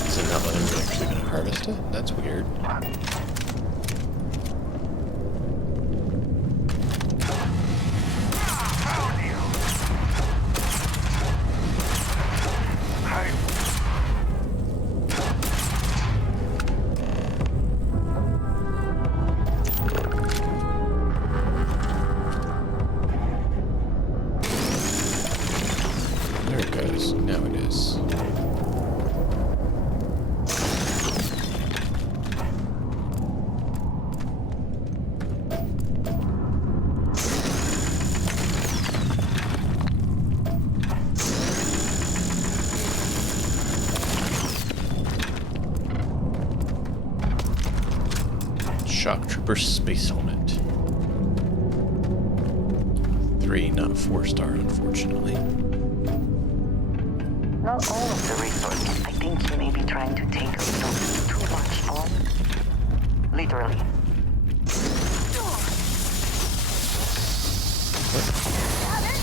Is it not letting me actually going to harvest it? That's weird. There it goes. Now it is. Shock Trooper Space Helmet. 3, not 4-star, unfortunately. Not all of the resources. I think he may be trying to take a little too much on. Literally.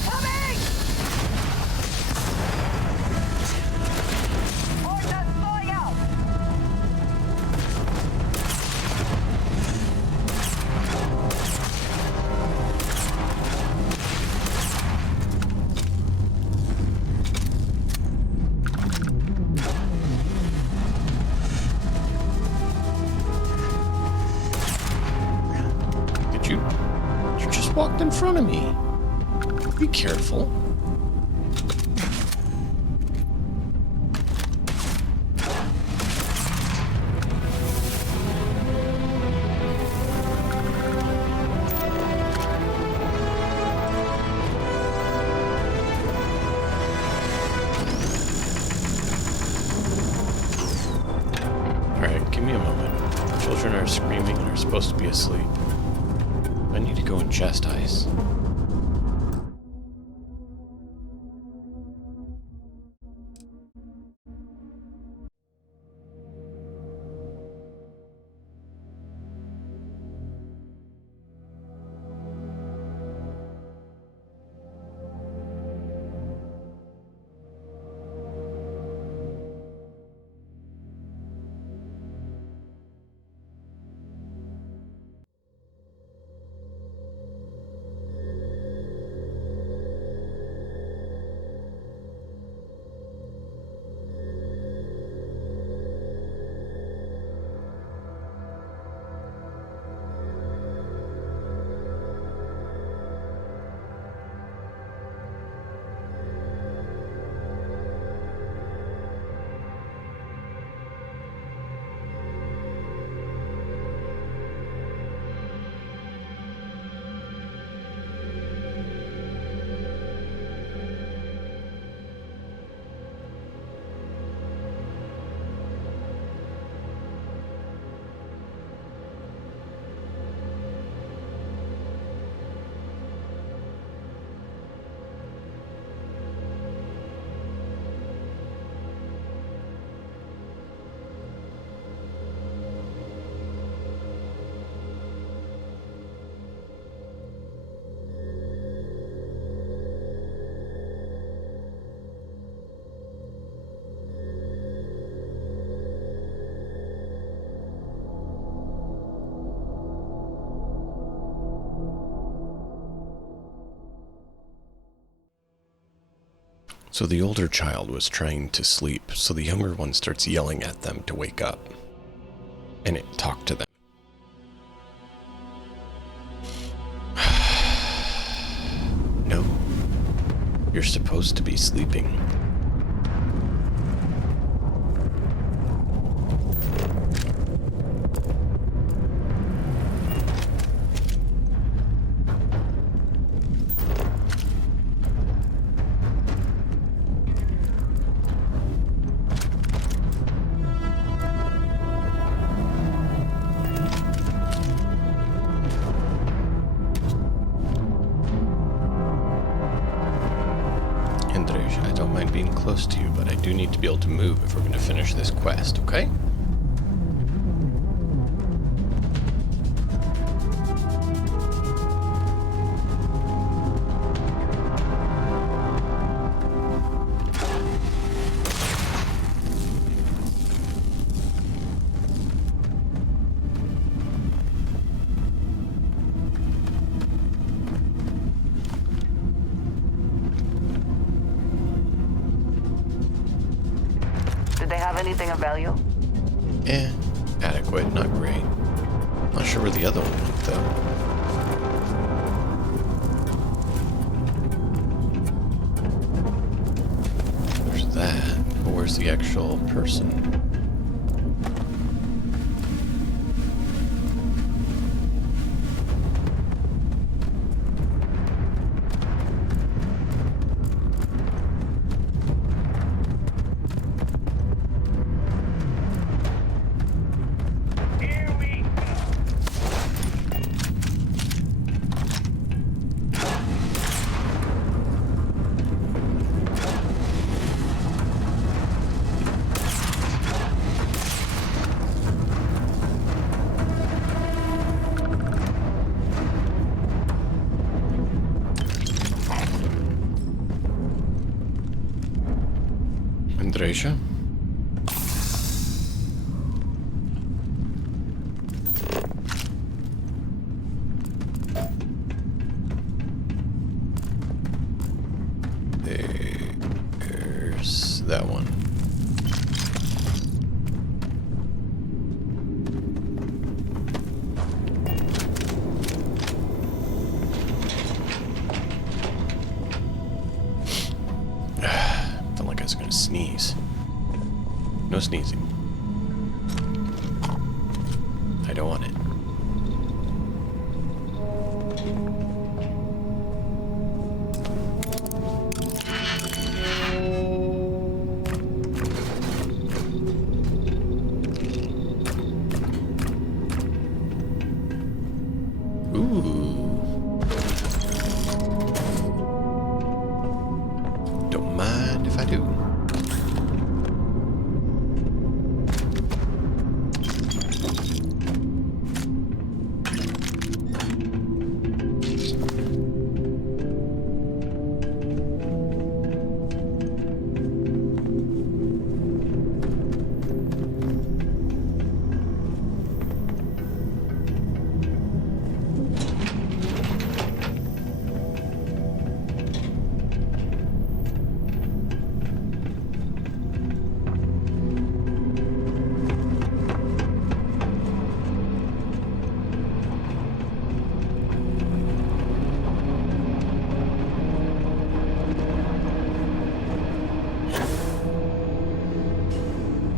Coming! you just walked in front of me. Be careful. Alright, give me a moment. Children are screaming and are supposed to be asleep. I need to go and chastise. So the older child was trying to sleep, so the younger one starts yelling at them to wake up. And it talked to them. No. You're supposed to be sleeping. I don't mind being close to you, but I do need to be able to move if we're going to finish this quest, okay? Did they have anything of value? Adequate, not great. Not sure where the other one went, though. There's that, but where's the actual person? Andreja? There's that one. sneeze. No sneezing. I don't want it. Don't mind if I do.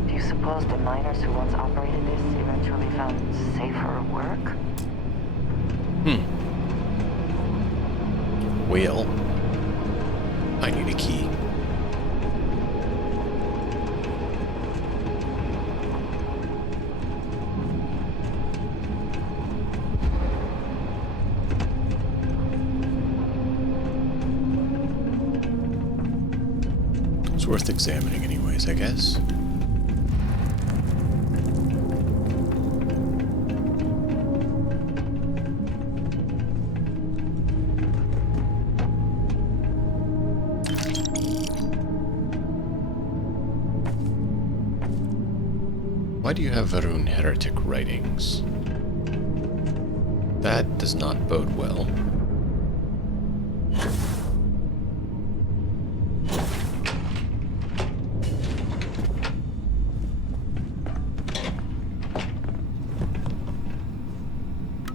Do you suppose the miners who once operated this eventually found safer work? Well, I need a key. It's worth examining anyways, I guess. Why do you have Varun heretic writings? That does not bode well.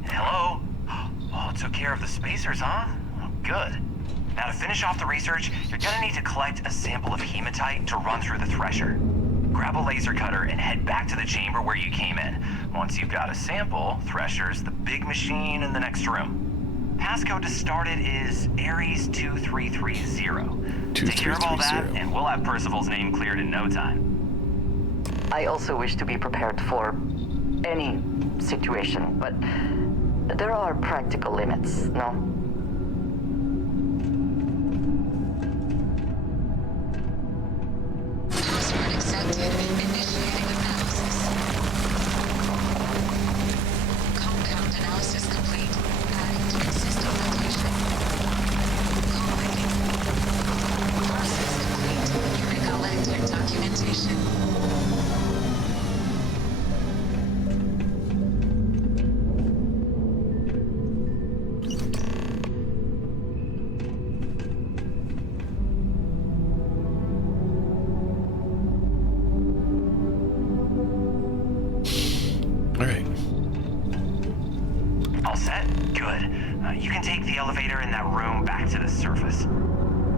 Hello? Oh, took care of the spacers, huh? Oh, good. Now to finish off the research, you're gonna need to collect a sample of hematite to run through the thresher. Grab a laser cutter and head back to the chamber where you came in. Once you've got a sample, Thresher's the big machine in the next room. Passcode to start it is Ares 2330. Take care of all that, and we'll have Percival's name cleared in no time. I also wish to be prepared for any situation, but there are practical limits, no? All set? Good. You can take the elevator in that room back to the surface.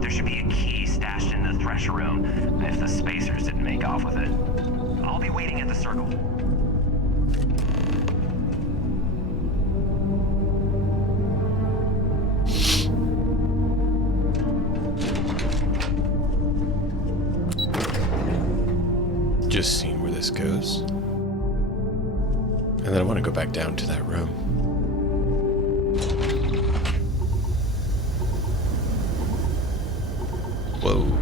There should be a key stashed in the Thresher room, if the spacers didn't make off with it. I'll be waiting at the circle. Just seeing where this goes. And then I want to go back down to that room. Whoa.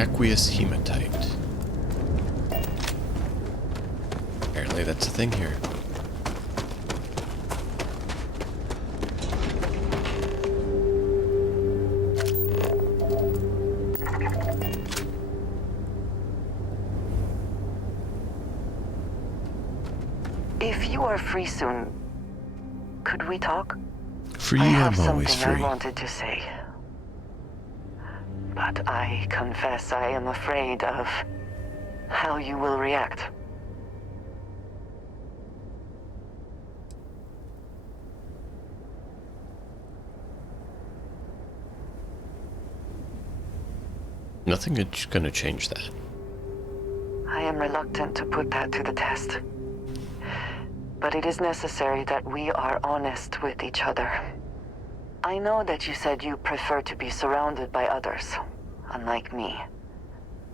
Aqueous hematite. Apparently that's a thing here. If you are free soon, could we talk? Free, I have I'm always something free. I wanted to say. But I confess I am afraid of how you will react. Nothing is gonna change that. I am reluctant to put that to the test. But it is necessary that we are honest with each other. I know that you said you prefer to be surrounded by others, unlike me.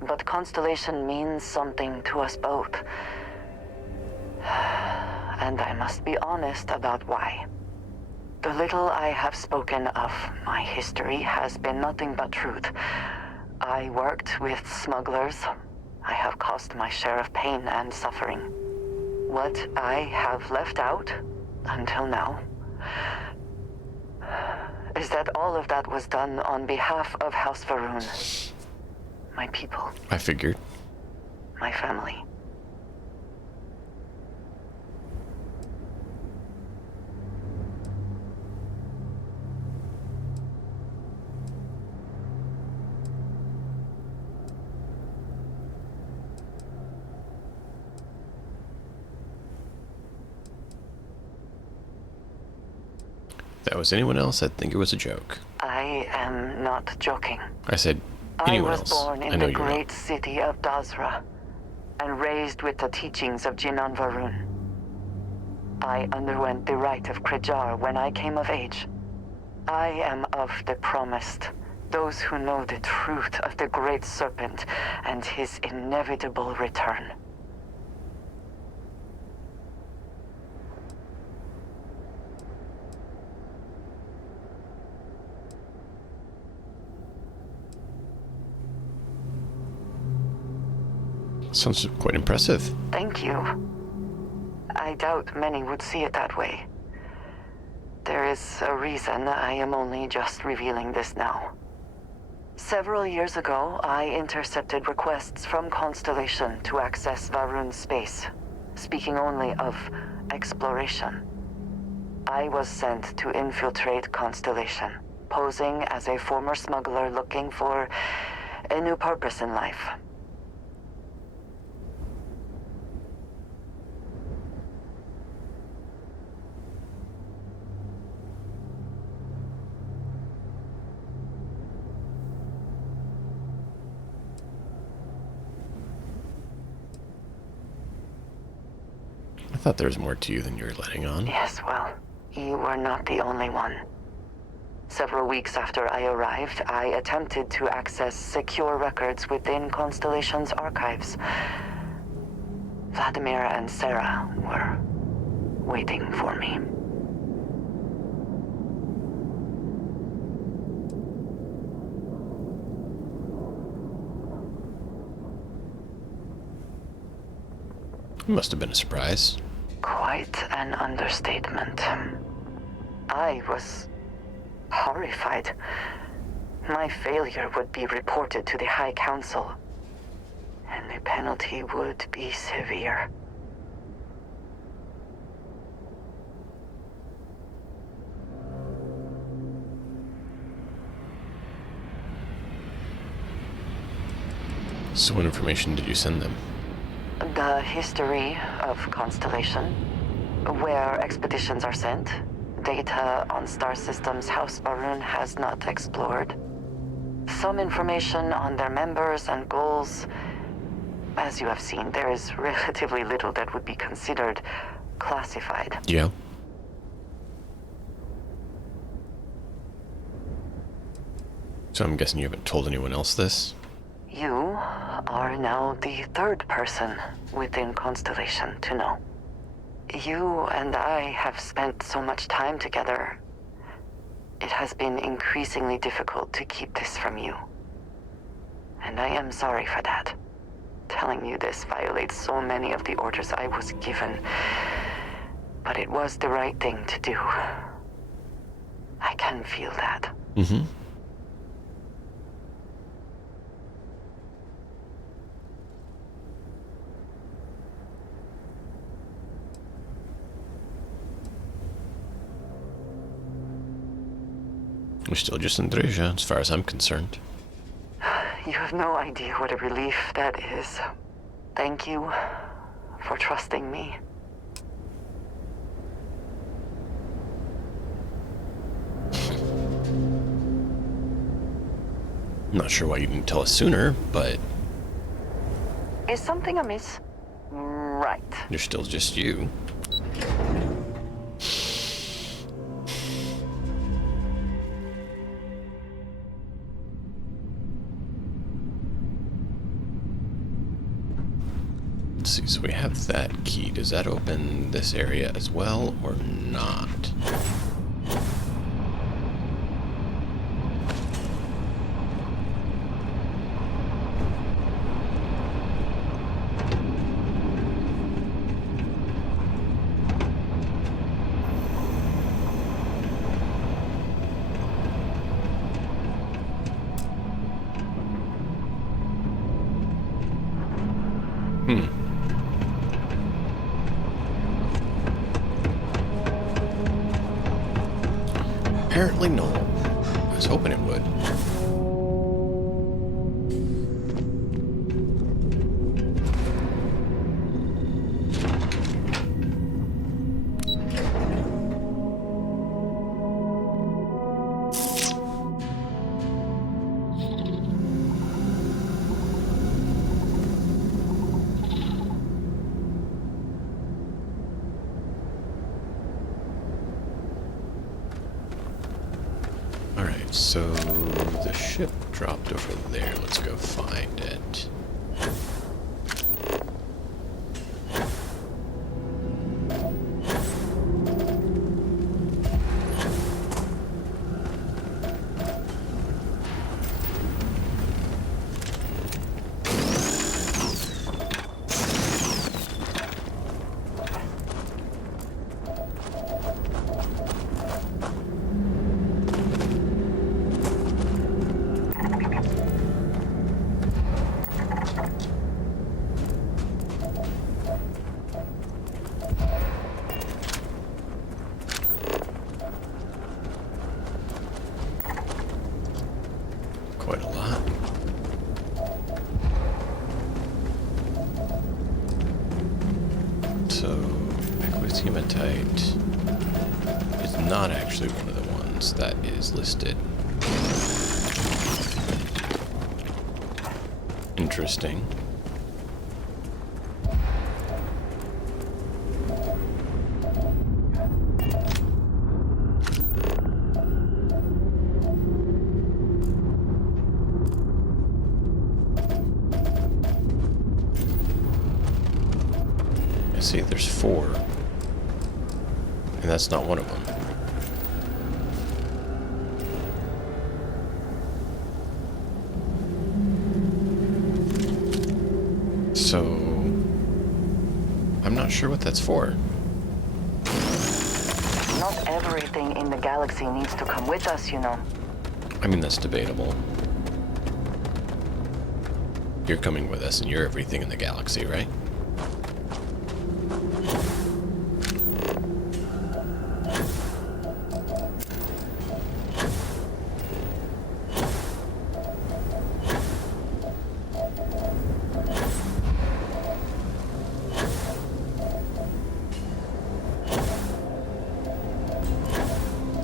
But Constellation means something to us both. And I must be honest about why. The little I have spoken of my history has been nothing but truth. I worked with smugglers. I have caused my share of pain and suffering. What I have left out, until now, is that all of that was done on behalf of House Varun. My people. I figured. My family. If that was anyone else, I'd think it was a joke. I am not joking. I said anyone I was else. born I in know the you're great not. city of Dazra and raised with the teachings of Jinan Varun. I underwent the rite of Krejar when I came of age. I am of the promised, those who know the truth of the great serpent and his inevitable return. Sounds quite impressive. Thank you. I doubt many would see it that way. There is a reason I am only just revealing this now. Several years ago, I intercepted requests from Constellation to access Varun's space, speaking only of exploration. I was sent to infiltrate Constellation, posing as a former smuggler looking for a new purpose in life. I thought there was more to you than you were letting on. Yes, well, you were not the only one. Several weeks after I arrived, I attempted to access secure records within Constellation's archives. Vladimir and Sarah were waiting for me. It must have been a surprise. Quite an understatement. I was horrified. My failure would be reported to the High Council, and the penalty would be severe. So what information did you send them? The history of Constellation, where expeditions are sent, data on star systems House Varun has not explored, some information on their members and goals. As you have seen, there is relatively little that would be considered classified. Yeah. So I'm guessing you haven't told anyone else this? You are now the third person within Constellation to know. You and I have spent so much time together. It has been increasingly difficult to keep this from you. And I am sorry for that. Telling you this violates so many of the orders I was given. But it was the right thing to do. I can feel that. Mm-hmm. We're still just in Dreja, as far as I'm concerned. You have no idea what a relief that is. Thank you for trusting me. I'm not sure why you didn't tell us sooner, but... Is something amiss? Right. You're still just you. Let's see, so we have that key. Does that open this area as well, or not? Apparently no. I was hoping it would. So the ship dropped over there. Let's go find it. Quite a lot. So, Equus Hematite is not actually one of the ones that is listed. Interesting. See, there's 4, and that's not one of them. So, I'm not sure what that's for. Not everything in the galaxy needs to come with us, you know. I mean, that's debatable. You're coming with us, and you're everything in the galaxy, right?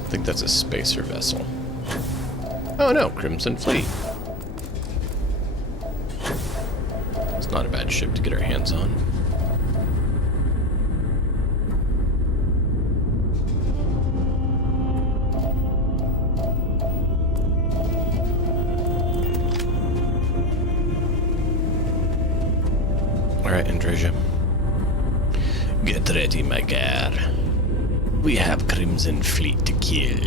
I think that's a spacer vessel. Oh no, Crimson Fleet. It's not a bad ship to get our hands on. Alright, Andreja. Get ready, my girl. We have Crimson Fleet to kill.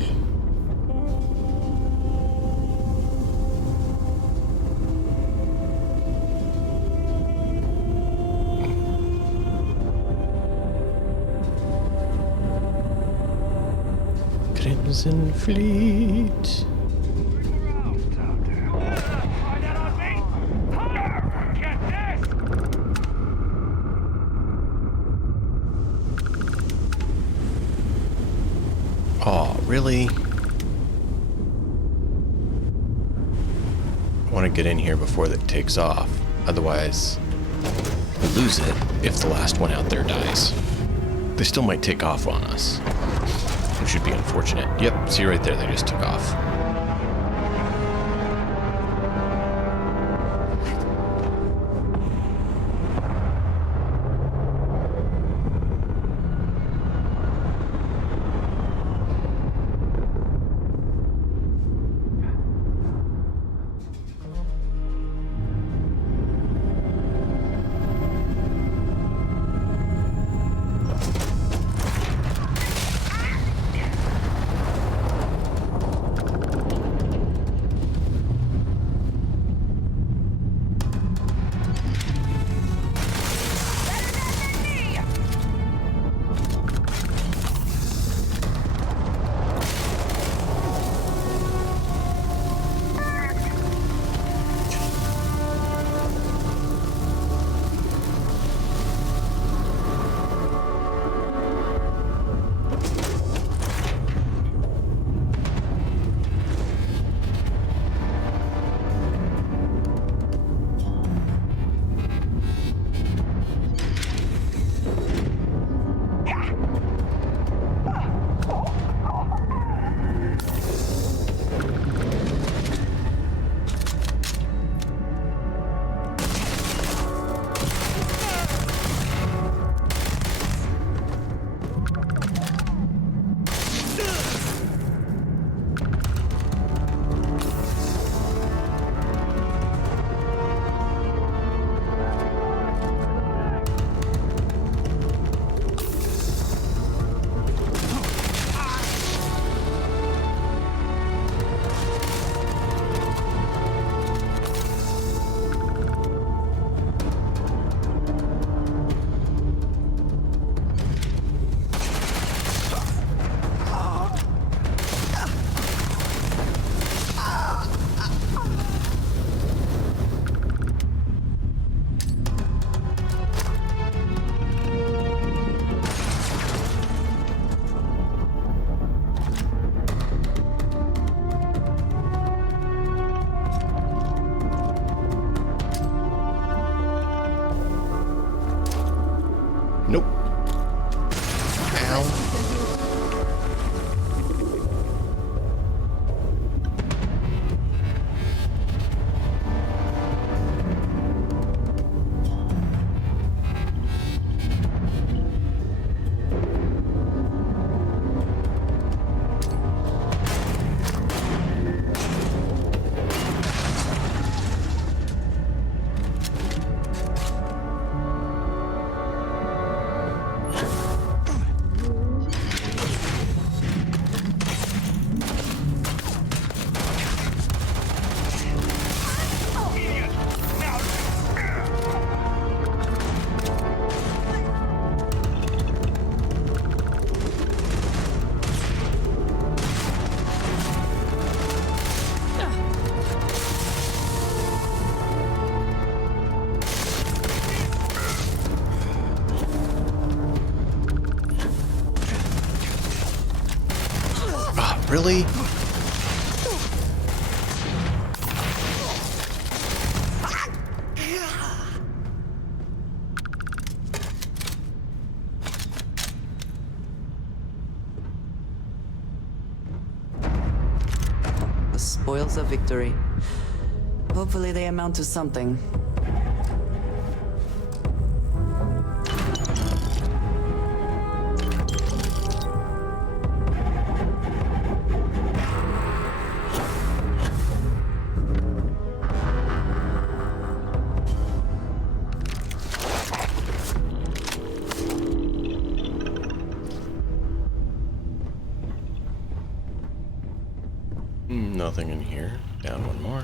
Crimson Fleet. Oh, really? want to get in here before that takes off. Otherwise, we lose it if the last one out there dies. They still might take off on us, which would be unfortunate. Yep, see right there, they just took off. Nope. Ow. Really? The spoils of victory. Hopefully they amount to something. Nothing in here. Down one more.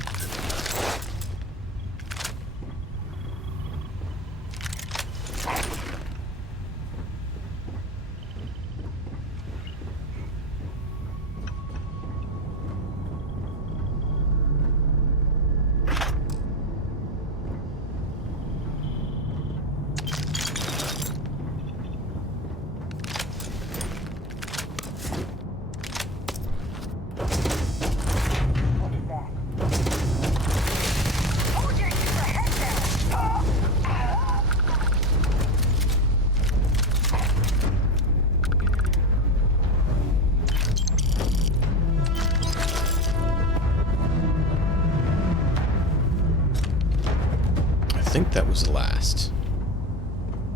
think that was the last.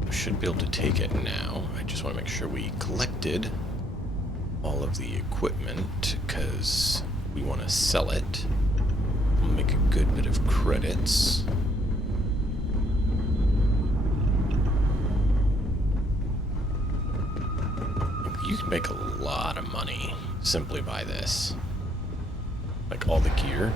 We should be able to take it now. I just want to make sure we collected all of the equipment because we want to sell it. We'll make a good bit of credits. You can make a lot of money simply by this. Like all the gear.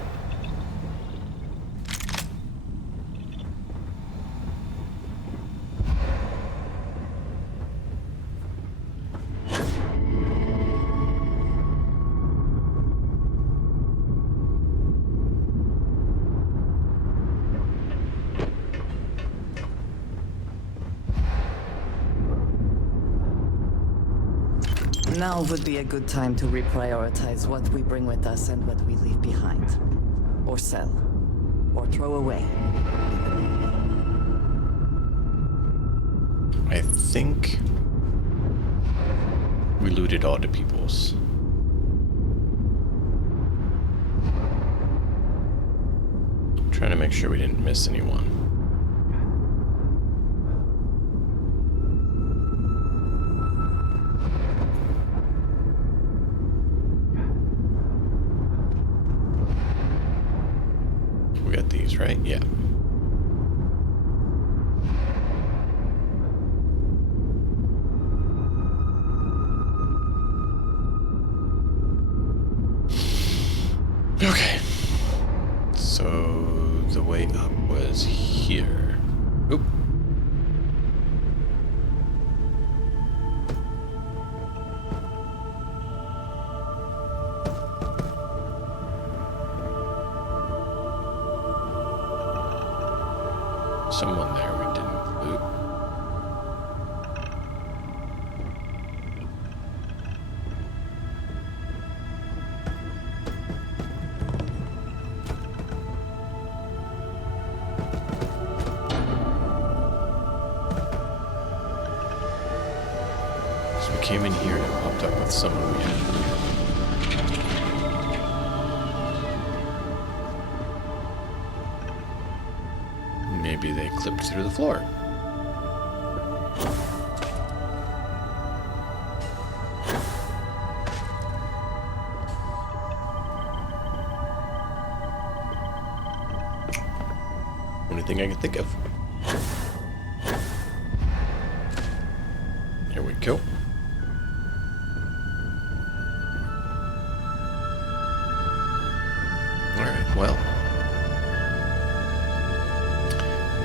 Now would be a good time to reprioritize what we bring with us and what we leave behind. Or sell. Or throw away. I think we looted all the peoples. Trying to make sure we didn't miss anyone. We got these, right? Yeah. Okay. So the way up was here. Oop. Someone there we didn't loot. So we came in here and it popped up with someone we had looted. Maybe they clipped through the floor. Only thing I can think of. Here we go. All right, well.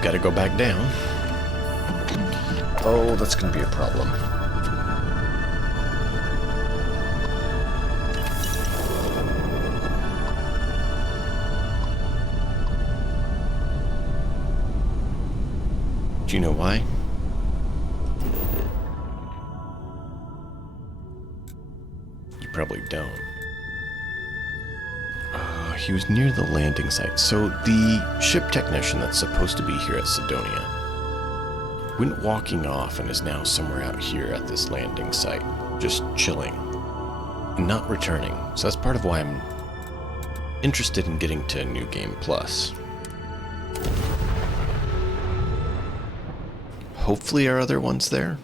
Gotta go back down. Oh, that's gonna be a problem. Do you know why? You probably don't. He was near the landing site. So the ship technician that's supposed to be here at Sidonia went walking off and is now somewhere out here at this landing site, just chilling and not returning. So that's part of why I'm interested in getting to New Game Plus. Hopefully our other one's there.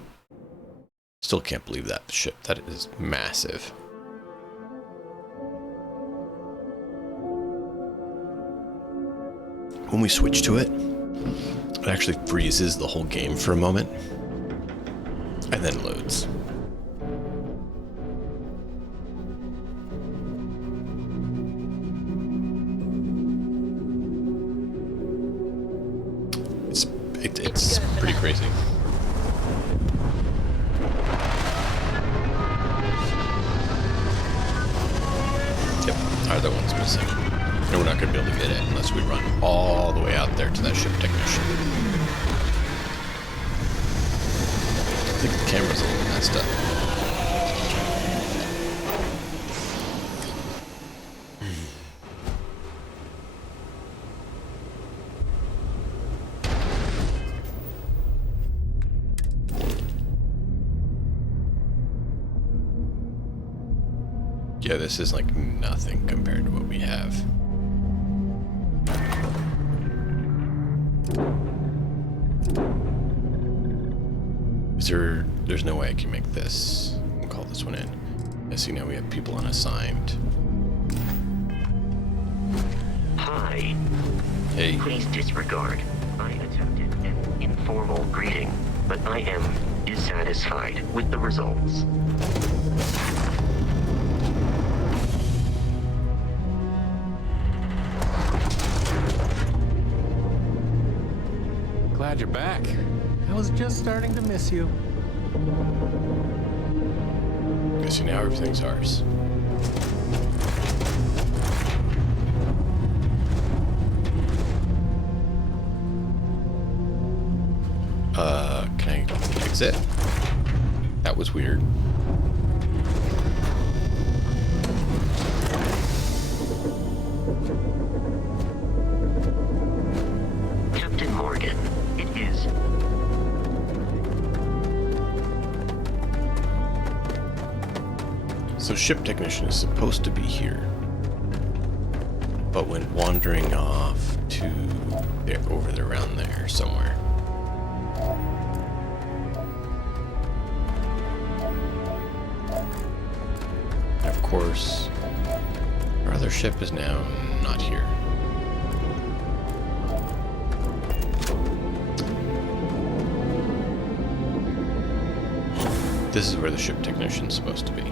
Still can't believe that ship. That is massive. When we switch to it, it actually freezes the whole game for a moment and then loads. It's pretty crazy. Yep, our other one's missing. And we're not going to be able to get it unless we run all the way out there to that ship technician. I think the camera's a little messed up. Yeah, this is like nothing compared to what we have. There's no way I can make this. We'll call this one in. I see now we have people unassigned. Hi. Hey. Please disregard. I attempted an informal greeting, but I am dissatisfied with the results. Glad you're back. I was just starting to miss you. Guess now everything's ours. Can I exit? That was weird. Captain Morgan, it is. So ship technician is supposed to be here, but went wandering off to there, over there, around there somewhere. And of course, our other ship is now not here. This is where the ship technician is supposed to be.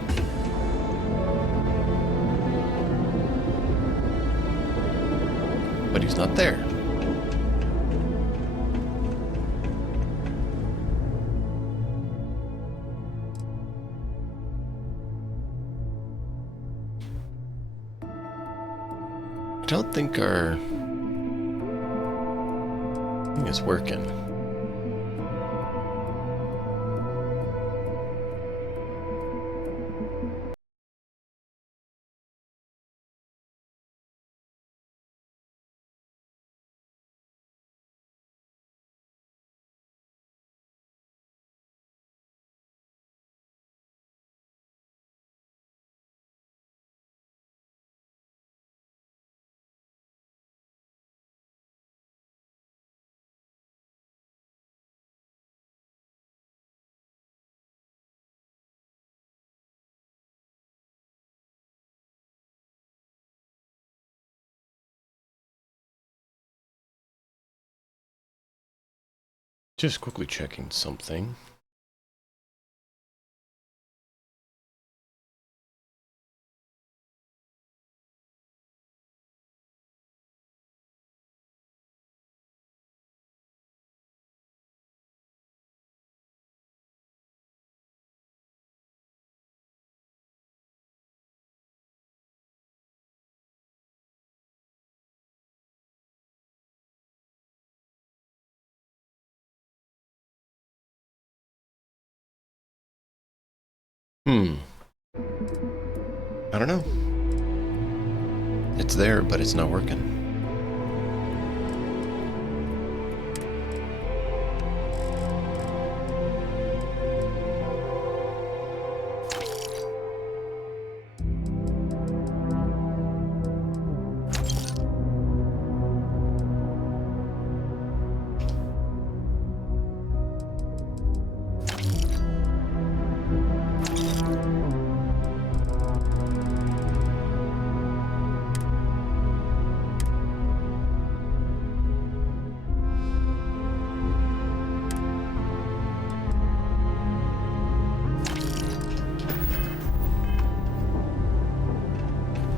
But he's not there. I don't think our thing is working. Just quickly checking something. I don't know. It's there, but it's not working.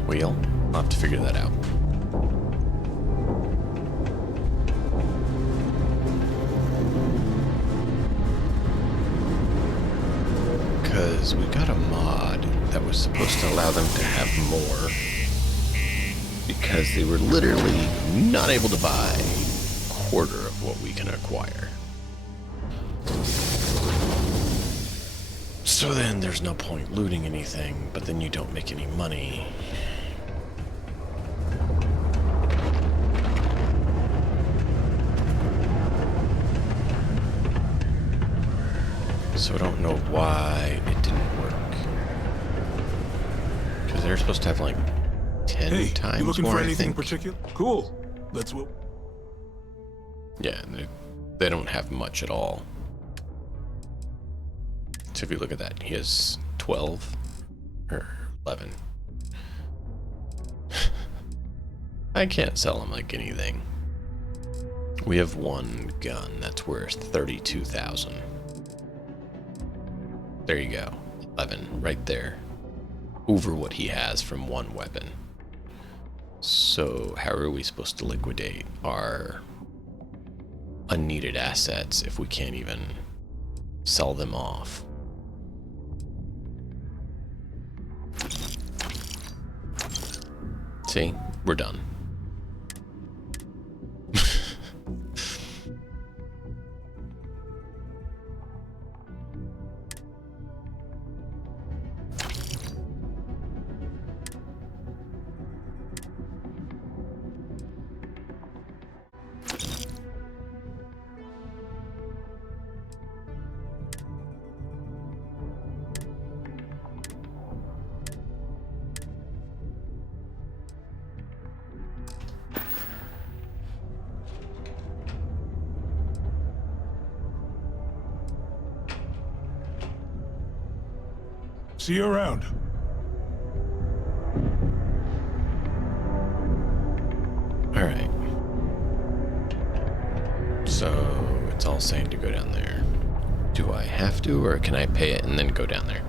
We'll have to figure that out. Because we got a mod that was supposed to allow them to have more. Because they were literally not able to buy a quarter of what we can acquire. So then there's no point looting anything, but then you don't make any money. So I don't know why it didn't work. Because they're supposed to have like 10 times you looking more, for anything I think. particular? Cool. That's what. Yeah, they don't have much at all. So if you look at that, he has 12 or 11. I can't sell him like anything. We have one gun that's worth 32,000. There you go. 11 right there. Over what he has from one weapon. So how are we supposed to liquidate our unneeded assets if we can't even sell them off? See, we're done. See you around. Alright. So, it's all saying to go down there. Do I have to, or can I pay it and then go down there?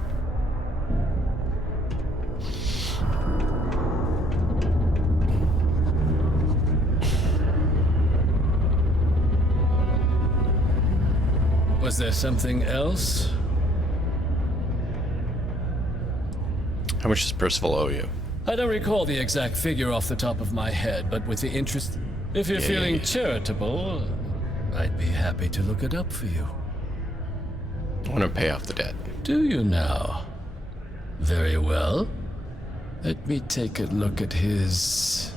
Was there something else? How much does Percival owe you? I don't recall the exact figure off the top of my head, but with the interest... If you're feeling charitable, I'd be happy to look it up for you. I want to pay off the debt. Do you now? Very well. Let me take a look at his...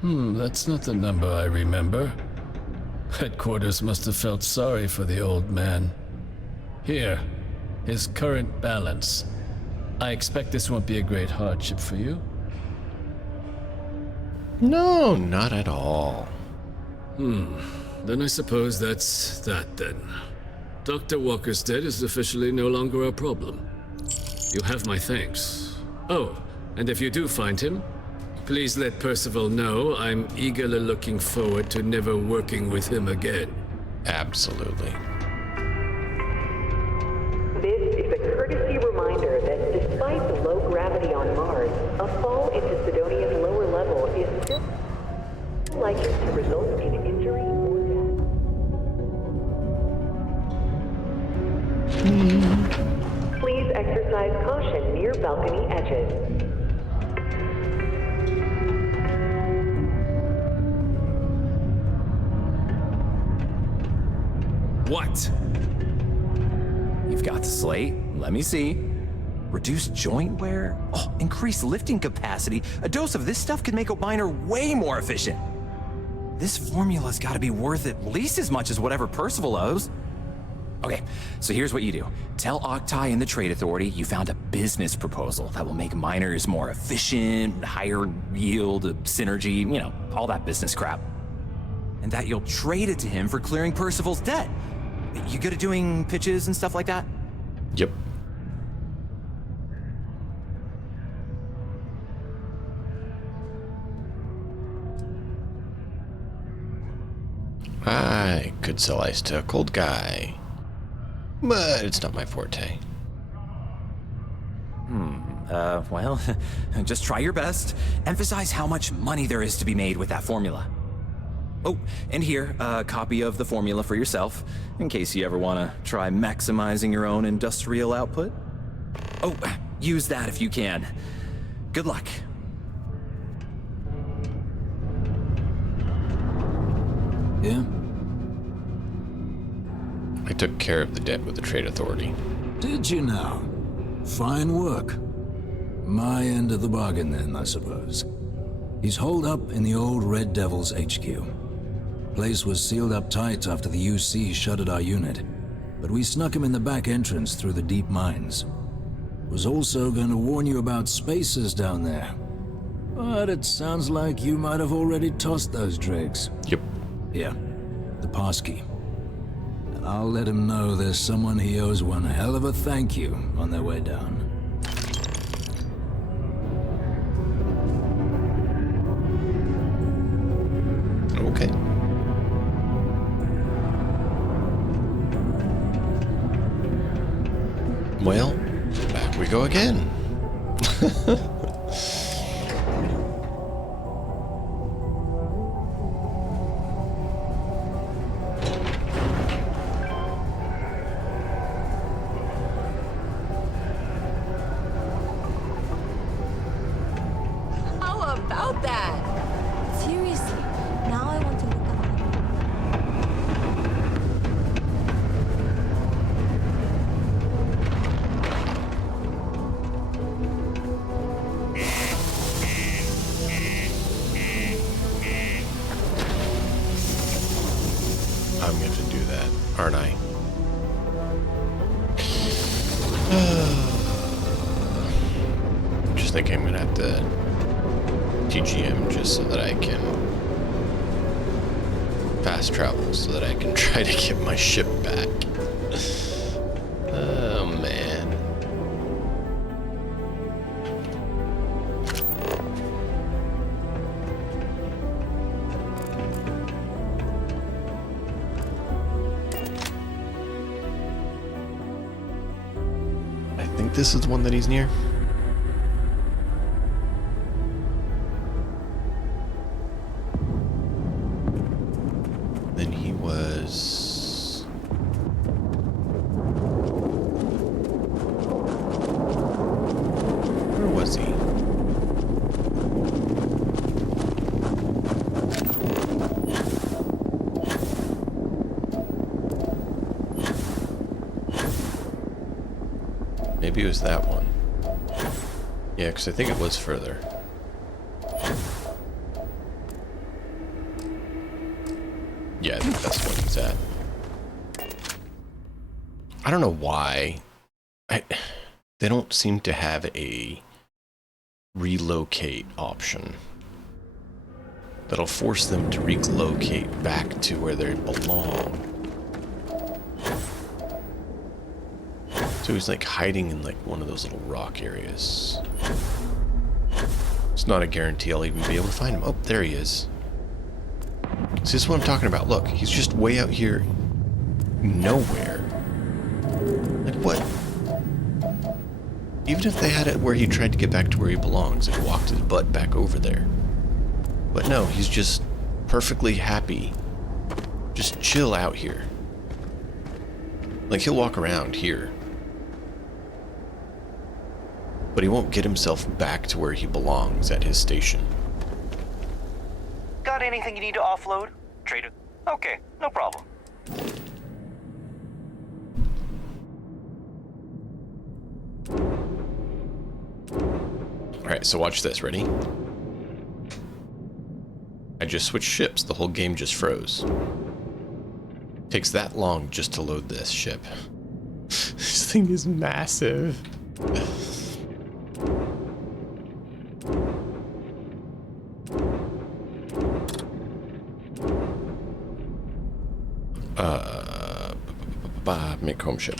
that's not the number I remember. Headquarters must have felt sorry for the old man. Here, his current balance. I expect this won't be a great hardship for you. No, not at all. Then I suppose that's that then. Dr. Walker's debt is officially no longer a problem. You have my thanks. Oh, and if you do find him, please let Percival know I'm eagerly looking forward to never working with him again. Absolutely. This is a courtesy reminder that despite the low gravity on Mars, a fall into Sidonia's lower level is still likely to result in injury or death. Please exercise caution near balcony edges. What? You've got the slate. Let me see. Reduced joint wear? Oh, increased lifting capacity. A dose of this stuff could make a miner way more efficient. This formula's gotta be worth at least as much as whatever Percival owes. Okay, so here's what you do. Tell Octai and the Trade Authority you found a business proposal that will make miners more efficient, higher yield, synergy, you know, all that business crap. And that you'll trade it to him for clearing Percival's debt. You good at doing pitches and stuff like that? Yep. I could sell ice to a cold guy, but it's not my forte. Well, just try your best. Emphasize how much money there is to be made with that formula. Oh, and here, a copy of the formula for yourself, in case you ever want to try maximizing your own industrial output. Oh, use that if you can. Good luck. Yeah? I took care of the debt with the Trade Authority. Did you now? Fine work. My end of the bargain then, I suppose. He's holed up in the old Red Devil's HQ. Place was sealed up tight after the UC shuttered our unit, but we snuck him in the back entrance through the deep mines. Was also going to warn you about spacers down there. But it sounds like you might have already tossed those dregs. Yep. Yeah, the passkey. I'll let him know there's someone he owes one hell of a thank you on their way down. Okay. Well, back we go again. How about that? Seriously, now I want to look up. I'm going to do that, aren't I? Just think I'm going to have to TGM just so that I can fast travel so that I can try to get my ship back. Oh, man. I think this is one that he's near. Then he was... Where was he? Maybe it was that one. Yeah, because I think it was further. Yeah, I think that's what he's at. I don't know why. They don't seem to have a relocate option that'll force them to relocate back to where they belong. So he's like hiding in like one of those little rock areas. It's not a guarantee I'll even be able to find him. Oh, there he is. See, this is what I'm talking about. Look, he's just way out here. Nowhere. Like what? Even if they had it where he tried to get back to where he belongs and walked his butt back over there. But no, he's just perfectly happy. Just chill out here. Like he'll walk around here. But he won't get himself back to where he belongs at his station. Got anything you need to offload? Trader? Okay, no problem. Alright, so watch this. Ready? I just switched ships. The whole game just froze. Takes that long just to load this ship. This thing is massive. Make home ship.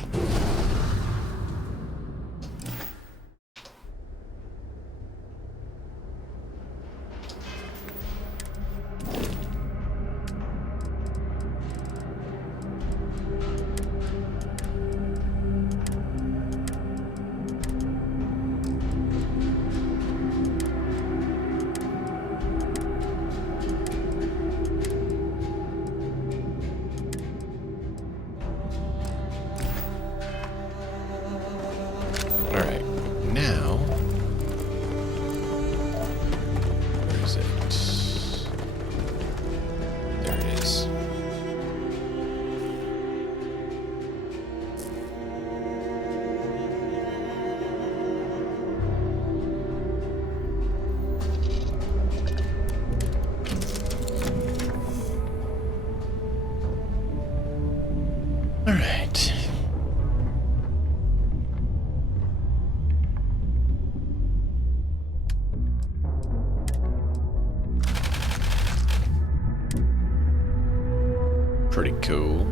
Pretty cool.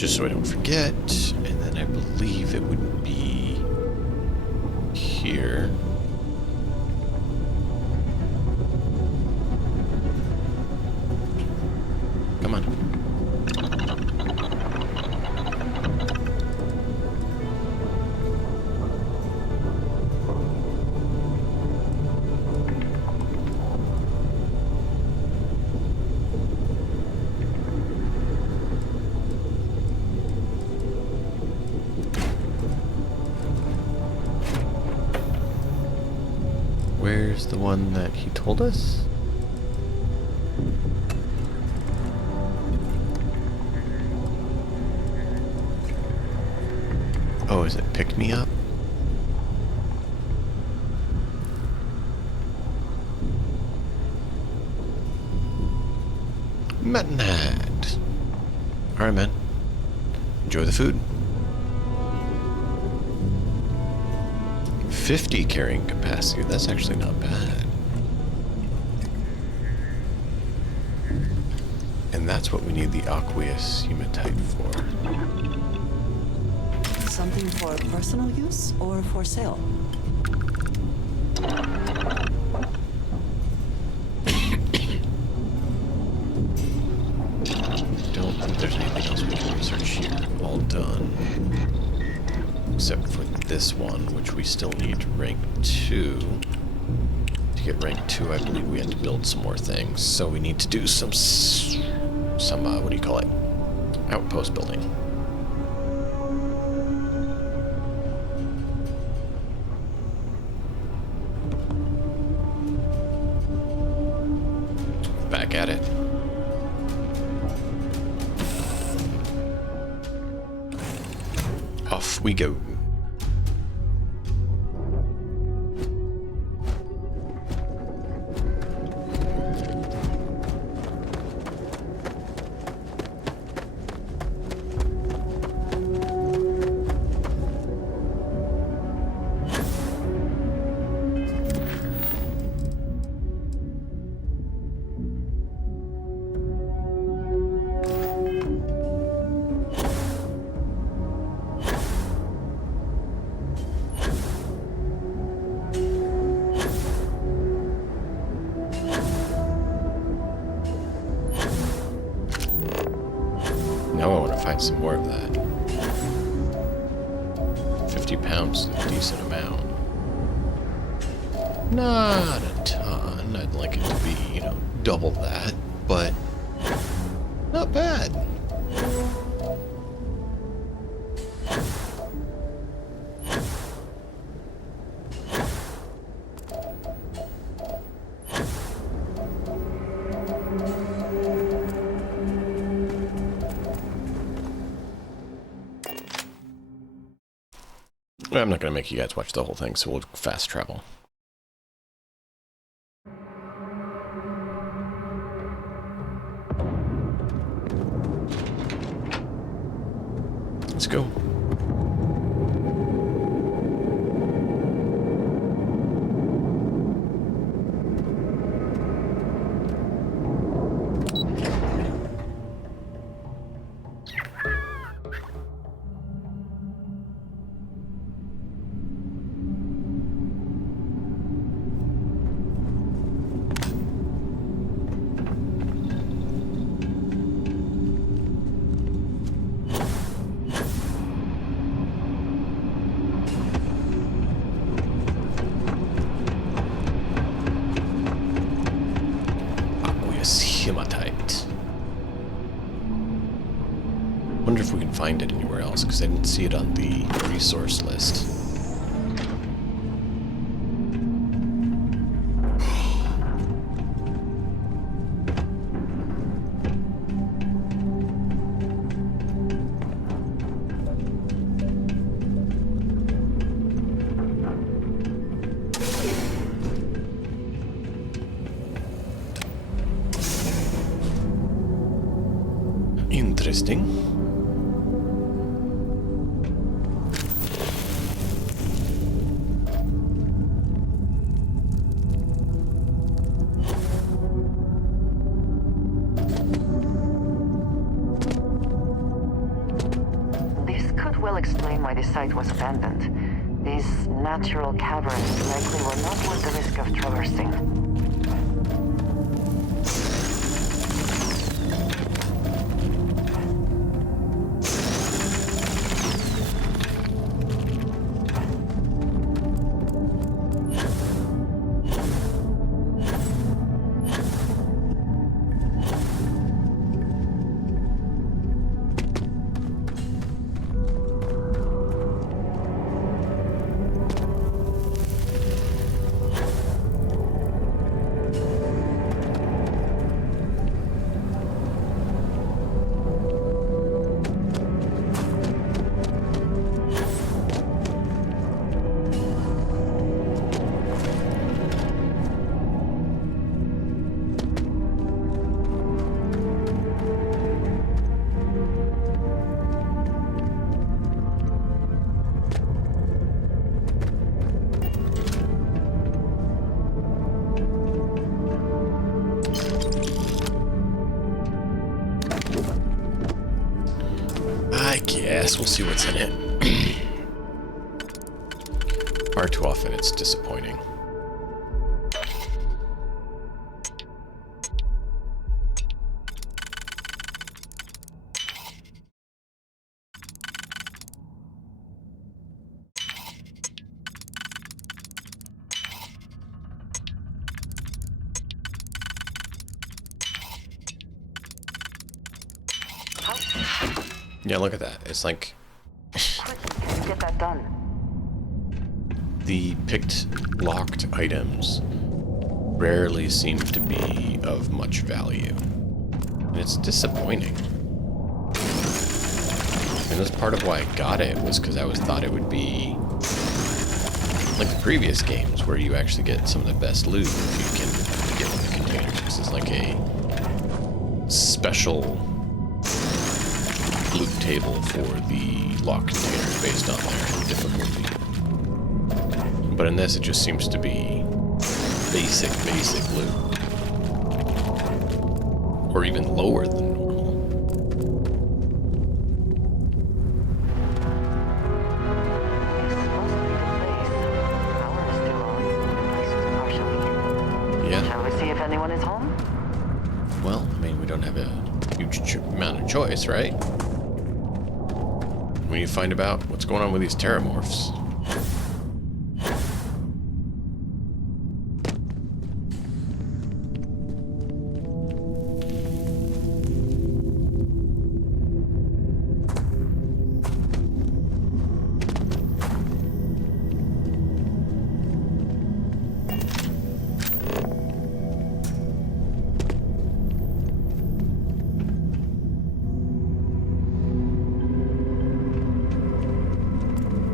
just so I don't forget. And then I believe it would be here. Come on. Where's the one that he told us? Oh, is it pick me up? Matinade. Alright, man. Enjoy the food. 50 carrying capacity. That's actually not bad. And that's what we need the aqueous hematite for. Something for personal use or for sale? Don't think there's anything else we can research here. All done. Except for this one, which we still need rank 2. To get rank 2, I believe we had to build some more things. So we need to do some what do you call it? Outpost building. Back at it. Off we go. Now I want to find some more of that. 50 pounds is a decent amount. Not a ton. I'd like it to be, double that, but not bad. I'm not going to make you guys watch the whole thing, so we'll fast travel. Let's go. Hematite. Wonder if we can find it anywhere else, because I didn't see it on the resource list. Interesting. why this site was abandoned. These natural caverns likely were not worth the risk of traversing. We'll see what's in it. Far too often it's disappointing. Yeah, look at that. It's like Get that done. The picked locked items rarely seem to be of much value. And it's disappointing. And that's part of why I got it, was because I thought it would be like the previous games where you actually get some of the best loot if you can get in the containers. This is like a special loot table for the lock containers based on their difficulty. But in this, it just seems to be basic loot. Or even lower than normal. Yeah. Shall we see if anyone is home? Well, I mean, we don't have a huge amount of choice, right? We need to find about what's going on with these terramorphs.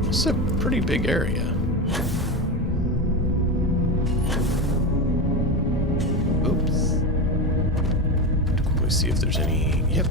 It's a pretty big area. Oops. Quickly see if there's any. Yep.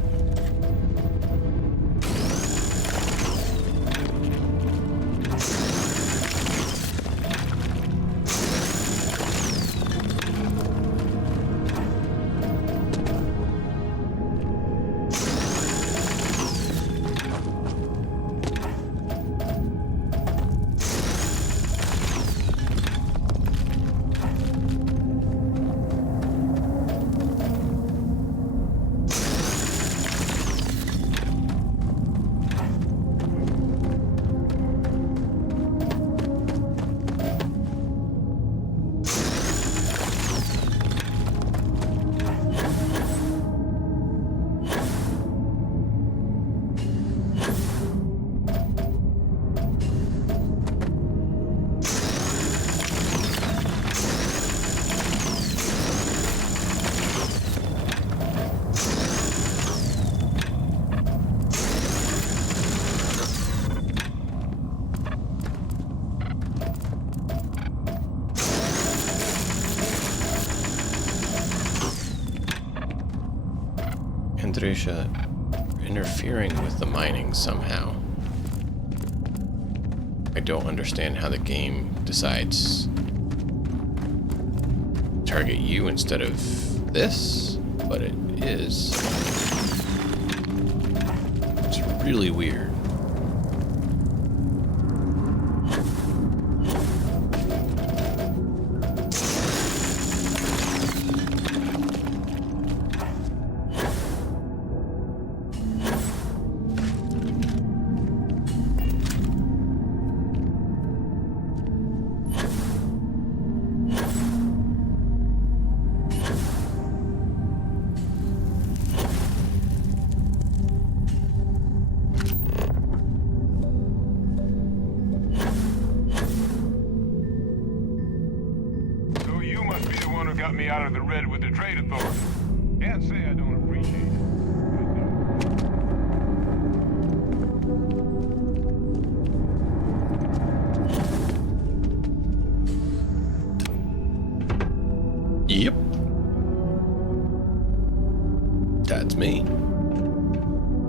Andresha interfering with the mining somehow. I don't understand how the game decides to target you instead of this, but it is. It's really weird. one who got me out of the red with the trade authority. Can't say I don't appreciate it. Yep. That's me.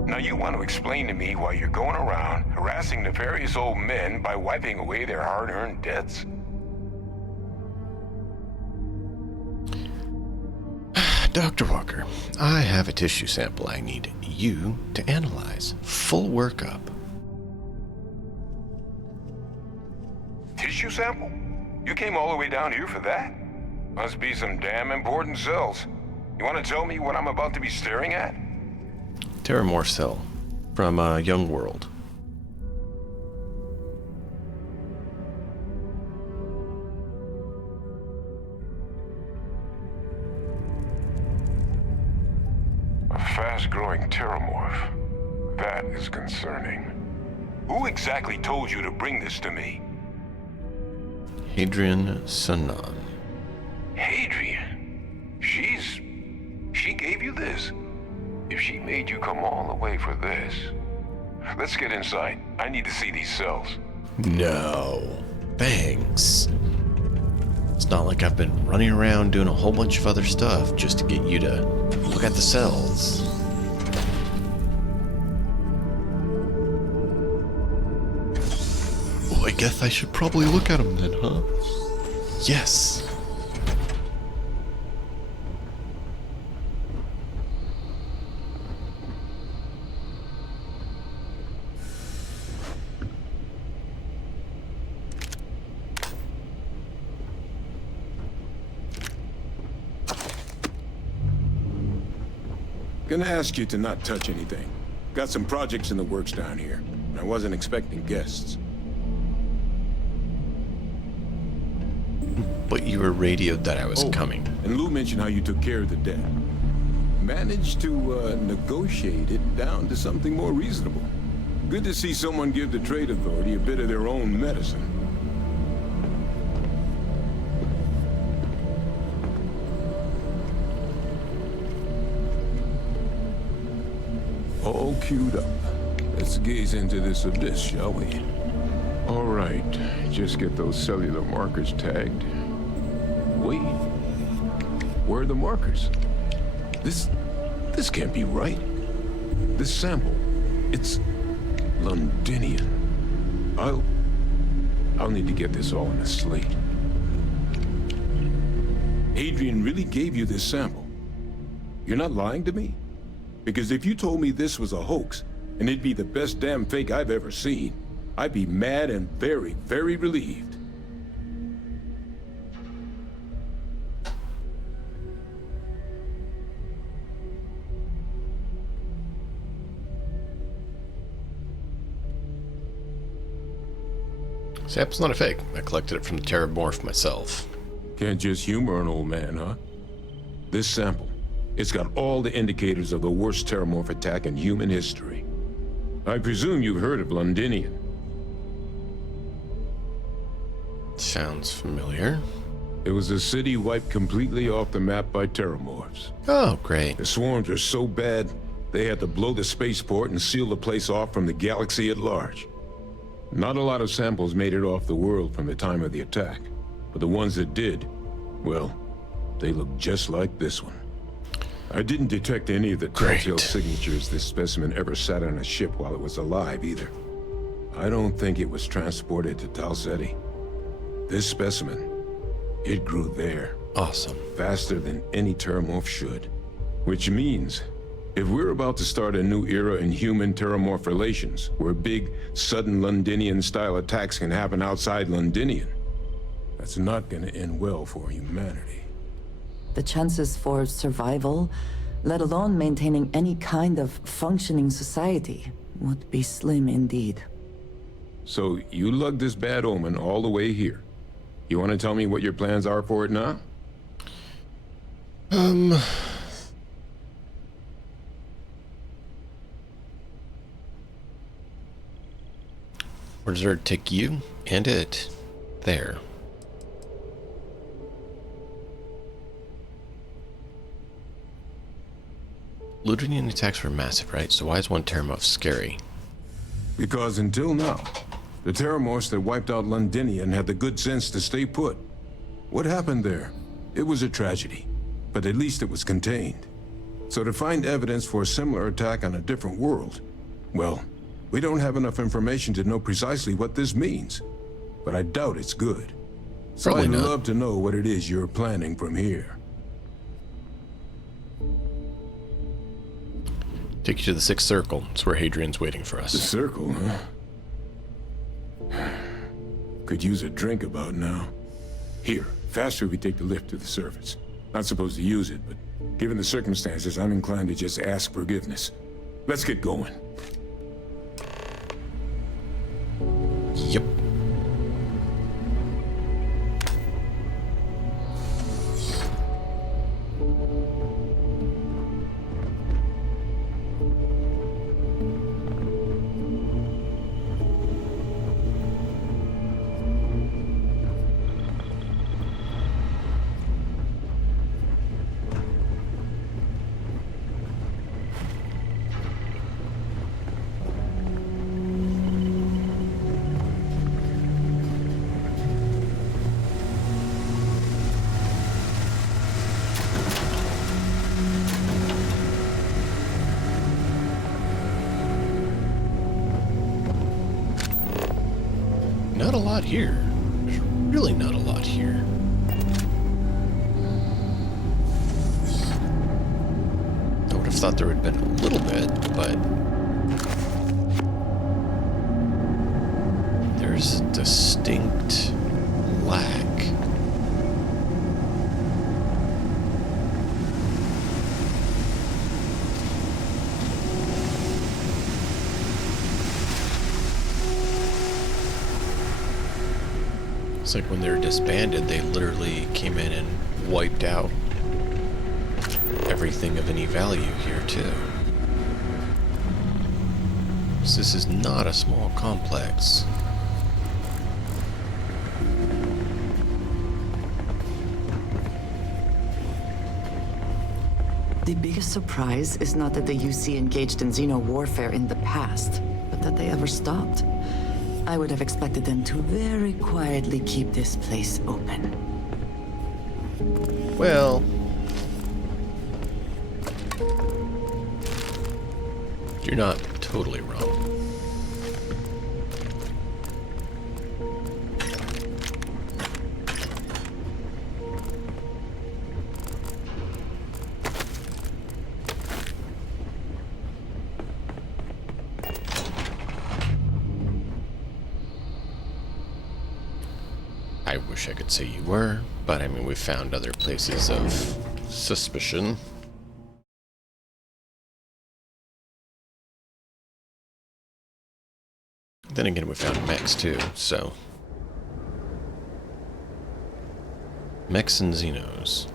Now you want to explain to me why you're going around harassing nefarious old men by wiping away their hard-earned debts? Dr. Walker, I have a tissue sample I need you to analyze. Full workup. Tissue sample? You came all the way down here for that? Must be some damn important cells. You want to tell me what I'm about to be staring at? Terramorph cell from Young World. A fast-growing terramorph. That is concerning. Who exactly told you to bring this to me? Hadrian Sanan. Hadrian? She gave you this? If she made you come all the way for this... Let's get inside. I need to see these cells. No. Thanks. It's not like I've been running around doing a whole bunch of other stuff just to get you to look at the cells. Well, I guess I should probably look at them then, huh? Yes. Gonna ask you to not touch anything. Got some projects in the works down here. I wasn't expecting guests. But you were radioed that I was coming. And Lou mentioned how you took care of the debt. Managed to negotiate it down to something more reasonable. Good to see someone give the trade authority a bit of their own medicine. All queued up. Let's gaze into this abyss, shall we? All right, just get those cellular markers tagged. Wait, where are the markers? This can't be right. This sample, it's Londinian. I'll need to get this all in a slate. Adrian really gave you this sample. You're not lying to me? Because if you told me this was a hoax, and it'd be the best damn fake I've ever seen, I'd be mad and very, very relieved. Sample's not a fake. I collected it from the Terramorph myself. Can't just humor an old man, huh? This sample, it's got all the indicators of the worst Terramorph attack in human history. I presume you've heard of Londinian. Sounds familiar. It was a city wiped completely off the map by Terramorphs. Oh, great. The swarms are so bad, they had to blow the spaceport and seal the place off from the galaxy at large. Not a lot of samples made it off the world from the time of the attack, but the ones that did, well, they look just like this one. I didn't detect any of the telltale signatures this specimen ever sat on a ship while it was alive, either. I don't think it was transported to Tal Ceti. This specimen, it grew there. Awesome. Faster than any Terramorph should. Which means, if we're about to start a new era in human-Terramorph relations, where big, sudden Londinian-style attacks can happen outside Londinian, that's not gonna end well for humanity. The chances for survival, let alone maintaining any kind of functioning society, would be slim indeed. So, you lugged this bad omen all the way here. You want to tell me what your plans are for it now? Where does it take you and it? There. Ludinian attacks were massive, right? So why is one Terramorph scary? Because until now, the Terramorphs that wiped out Londinian had the good sense to stay put. What happened there? It was a tragedy, but at least it was contained. So to find evidence for a similar attack on a different world, well, we don't have enough information to know precisely what this means. But I doubt it's good. So Probably I'd not. love to know what it is you're planning from here. Take you to the Sixth Circle. It's where Hadrian's waiting for us. The circle, huh? Could use a drink about now. Here, faster we take the lift to the surface. Not supposed to use it, but given the circumstances, I'm inclined to just ask forgiveness. Let's get going. Yep. Not a lot here. There's really not a lot here. I would have thought there would have been a little bit, but there's distinct lack. It's like when they're disbanded, they literally came in and wiped out everything of any value here, too. So this is not a small complex. The biggest surprise is not that the UC engaged in Xeno warfare in the past, but that they ever stopped. I would have expected them to very quietly keep this place open. Well, you're not totally wrong. I wish I could say you were, but I mean, we found other places of suspicion. Then again, we found mechs too, so. Mechs and Xenos.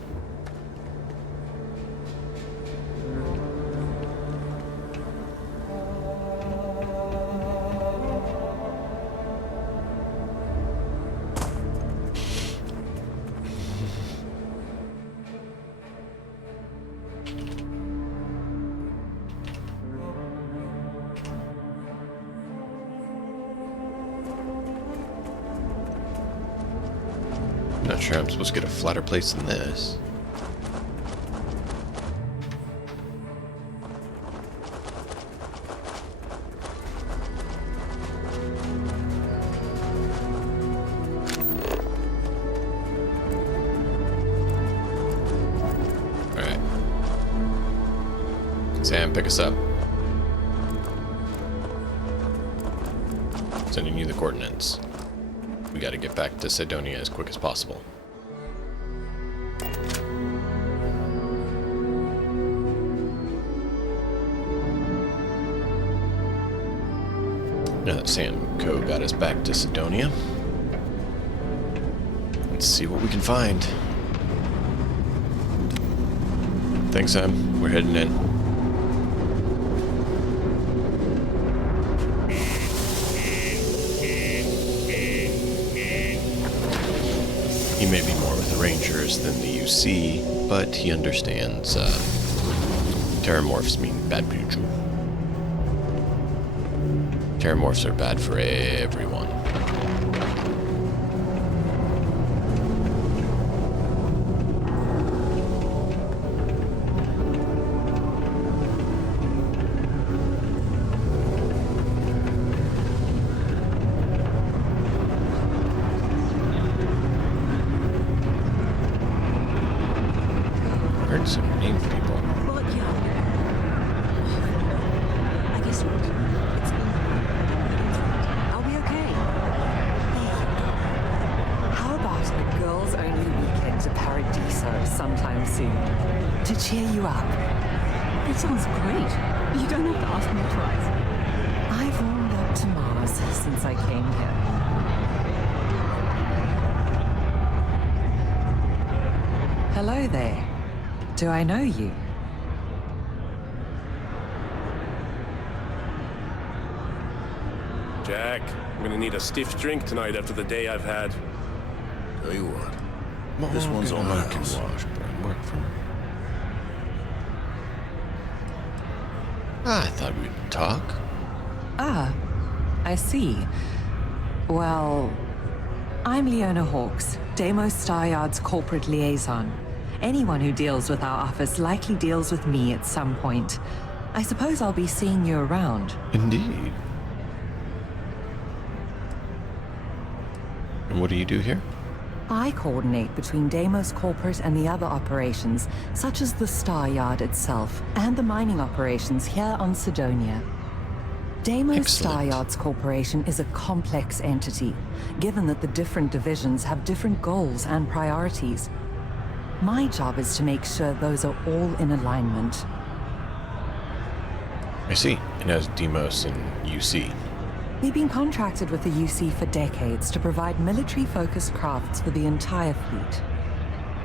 Not sure I'm supposed to get a flatter place than this. Alright. Sam, pick us up. Sending you the coordinates. We gotta get back to Cydonia as quick as possible. Now that Sam Co got us back to Cydonia, let's see what we can find. Thanks, Sam. We're heading in. He may be more with the Rangers than the UC, but he understands Terramorphs mean bad people. Terramorphs are bad for everyone. Some named people. Well, yeah. I guess it's I'll be okay. How about a girls-only weekend to Paradiso sometime soon? To cheer you up. That sounds great. You don't have to ask me twice. I've warmed up to Mars since I came here. Hello there. Do I know you? Jack, I'm gonna need a stiff drink tonight after the day I've had. Tell you what, this one's on my house. Washburne, work for me. I thought we'd talk. Ah, I see. Well, I'm Leona Hawks, Deimos Staryard's corporate liaison. Anyone who deals with our office likely deals with me at some point. I suppose I'll be seeing you around. Indeed. And what do you do here? I coordinate between Deimos Corporate and the other operations, such as the Staryard itself, and the mining operations here on Sidonia. Deimos Staryard's corporation is a complex entity, given that the different divisions have different goals and priorities. My job is to make sure those are all in alignment. I see. And as Deimos and UC. We've been contracted with the UC for decades to provide military-focused crafts for the entire fleet.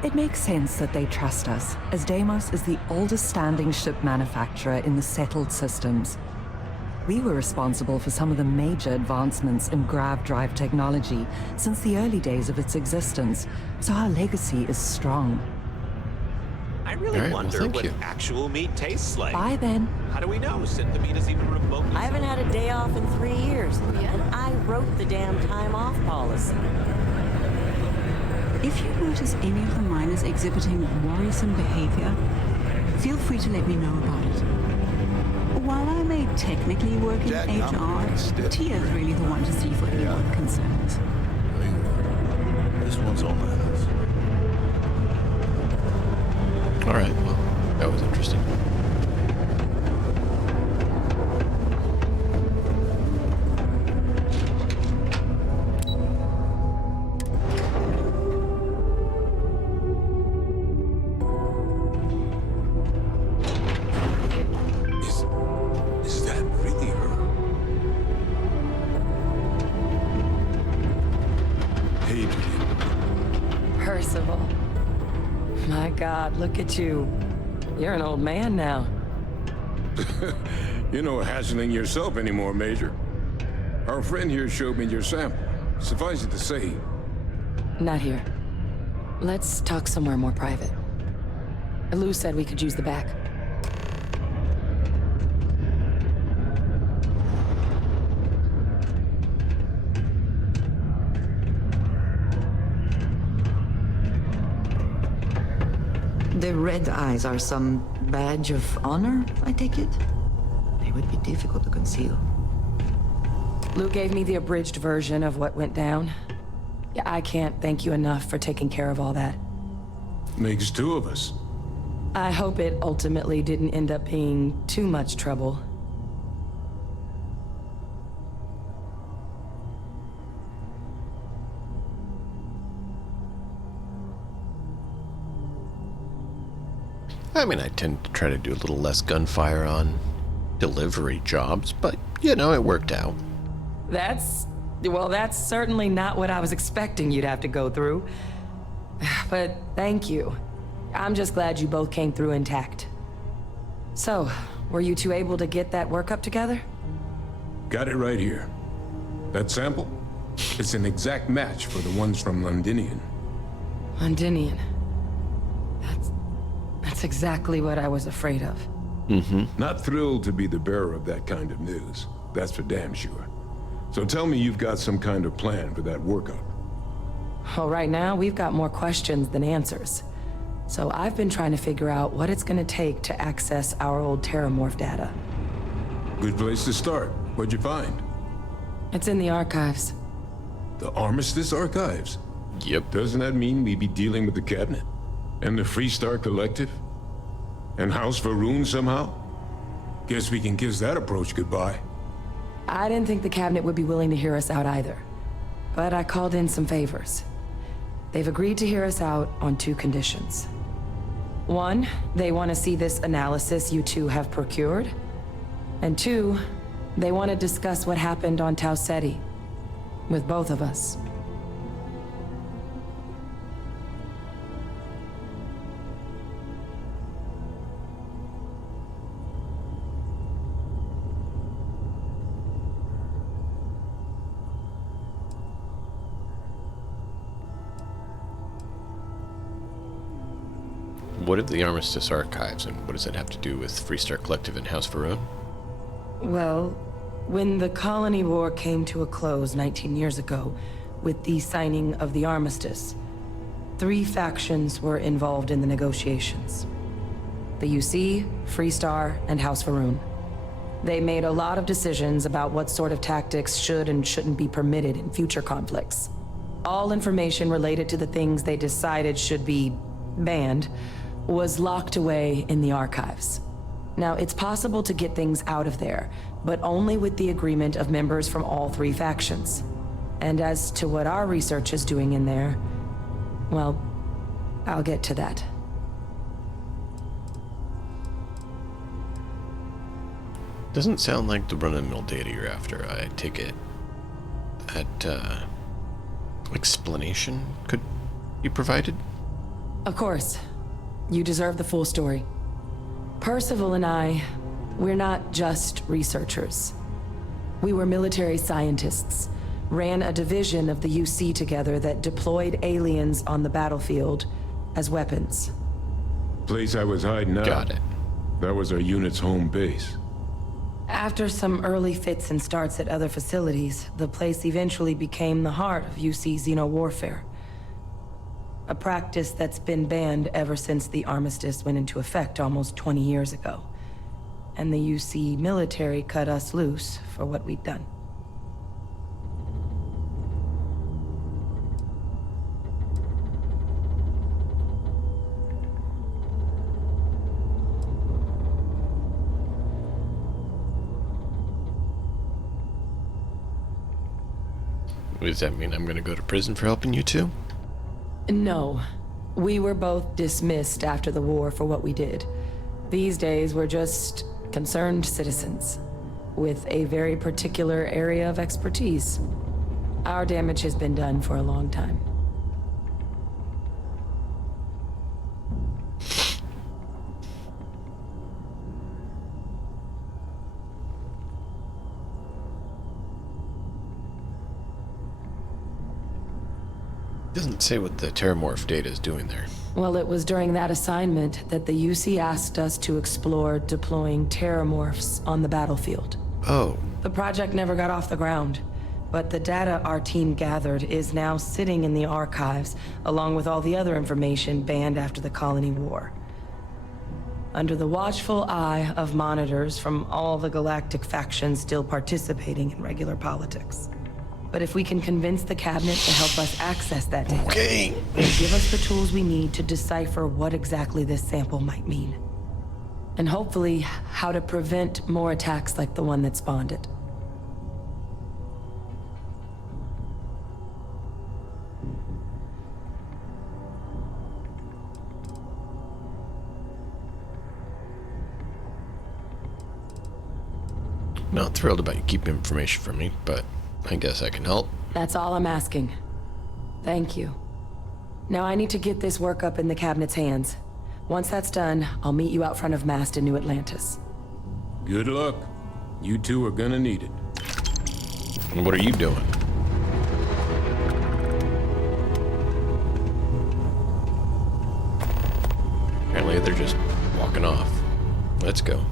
It makes sense that they trust us, as Deimos is the oldest standing ship manufacturer in the settled systems. We were responsible for some of the major advancements in grav drive technology since the early days of its existence, so our legacy is strong. I really wonder what actual meat tastes like. Bye then. How do we know since the meat is even remotely? I haven't had a day off in 3 years, and I wrote the damn time off policy. If you notice any of the miners exhibiting worrisome behavior, feel free to let me know about it. While I may technically work in HR, Tia is really the one to see for anyone concerns. This one's on my house. All right, well, that was interesting. Is that really her? Hadrian. Percival. My God, look at you. You're an old man now. You're no hassling yourself anymore, Major. Our friend here showed me your sample. Suffice it to say... Not here. Let's talk somewhere more private. Lou said we could use the back. The red eyes are some badge of honor, I take it? They would be difficult to conceal. Lou gave me the abridged version of what went down. Yeah, I can't thank you enough for taking care of all that. Makes two of us. I hope it ultimately didn't end up being too much trouble. I mean, I tend to try to do a little less gunfire on delivery jobs, but, you know, it worked out. That's certainly not what I was expecting you'd have to go through. But thank you. I'm just glad you both came through intact. So, were you two able to get that workup together? Got it right here. That sample? It's an exact match for the ones from Londinian. Londinian. That's exactly what I was afraid of. Not thrilled to be the bearer of that kind of news. That's for damn sure. So tell me you've got some kind of plan for that workup. Well, right now, we've got more questions than answers. So I've been trying to figure out what it's gonna take to access our old Terramorph data. Good place to start. What'd you find? It's in the archives. The Armistice archives? Yep. Doesn't that mean we'd be dealing with the Cabinet? And the Freestar Collective? And House Varun somehow? Guess we can kiss that approach goodbye. I didn't think the Cabinet would be willing to hear us out either. But I called in some favors. They've agreed to hear us out on 2 conditions. 1, they want to see this analysis you two have procured. And 2, they want to discuss what happened on Tau Ceti. With both of us. What are the Armistice archives, and what does it have to do with Freestar Collective and House Varun? Well, when the Colony War came to a close 19 years ago, with the signing of the Armistice, 3 factions were involved in the negotiations. The UC, Freestar, and House Varun. They made a lot of decisions about what sort of tactics should and shouldn't be permitted in future conflicts. All information related to the things they decided should be banned was locked away in the archives. Now, it's possible to get things out of there, but only with the agreement of members from all 3 factions. And as to what our research is doing in there, well, I'll get to that. Doesn't sound like the run-of-the-mill data you're after. I take it that explanation could be provided? Of course. You deserve the full story. Percival and I, we're not just researchers. We were military scientists, ran a division of the UC together that deployed aliens on the battlefield as weapons. Place I was hiding out. Got it. That was our unit's home base. After some early fits and starts at other facilities, the place eventually became the heart of UC xeno-warfare. A practice that's been banned ever since the Armistice went into effect almost 20 years ago. And the UC military cut us loose for what we'd done. Does that mean I'm gonna go to prison for helping you two? No. We were both dismissed after the war for what we did. These days, we're just concerned citizens with a very particular area of expertise. Our damage has been done for a long time. Doesn't say what the Terramorph data is doing there. Well, it was during that assignment that the UC asked us to explore deploying Terramorphs on the battlefield. Oh. The project never got off the ground, but the data our team gathered is now sitting in the archives, along with all the other information banned after the Colony War. Under the watchful eye of monitors from all the galactic factions still participating in regular politics. But if we can convince the Cabinet to help us access that data, it'll give us the tools we need to decipher what exactly this sample might mean. And hopefully, how to prevent more attacks like the one that spawned it. Not thrilled about you keeping information from me, but I guess I can help. That's all I'm asking. Thank you. Now I need to get this workup in the Cabinet's hands. Once that's done, I'll meet you out front of Mast in New Atlantis. Good luck. You two are gonna need it. And what are you doing? Apparently they're just walking off. Let's go.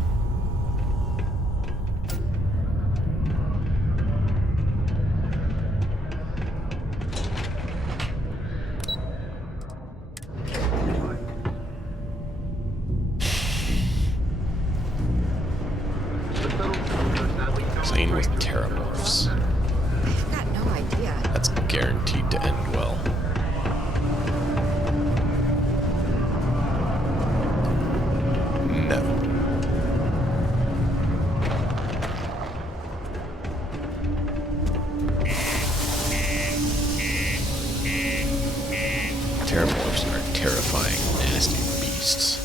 terramorphs. I've got no idea. That's guaranteed to end well. No. Terramorphs are terrifying, nasty beasts.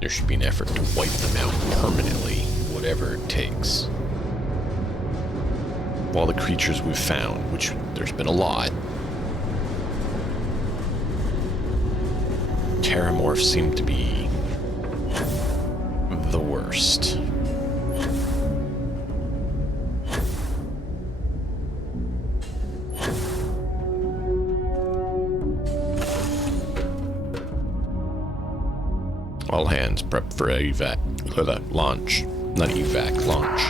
There should be an effort to wipe them out permanently, whatever it takes. Of all the creatures we've found, which there's been a lot, terramorphs seem to be the worst. All hands prep for launch. Not evac, launch.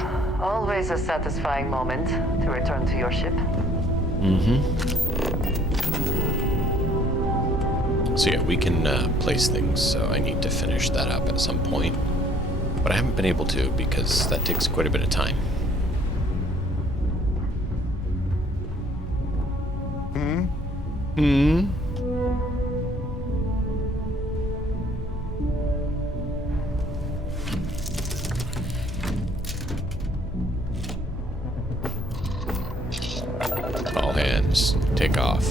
Always a satisfying moment to return to your ship. So yeah, we can place things, so I need to finish that up at some point. But I haven't been able to because that takes quite a bit of time. All hands, take off.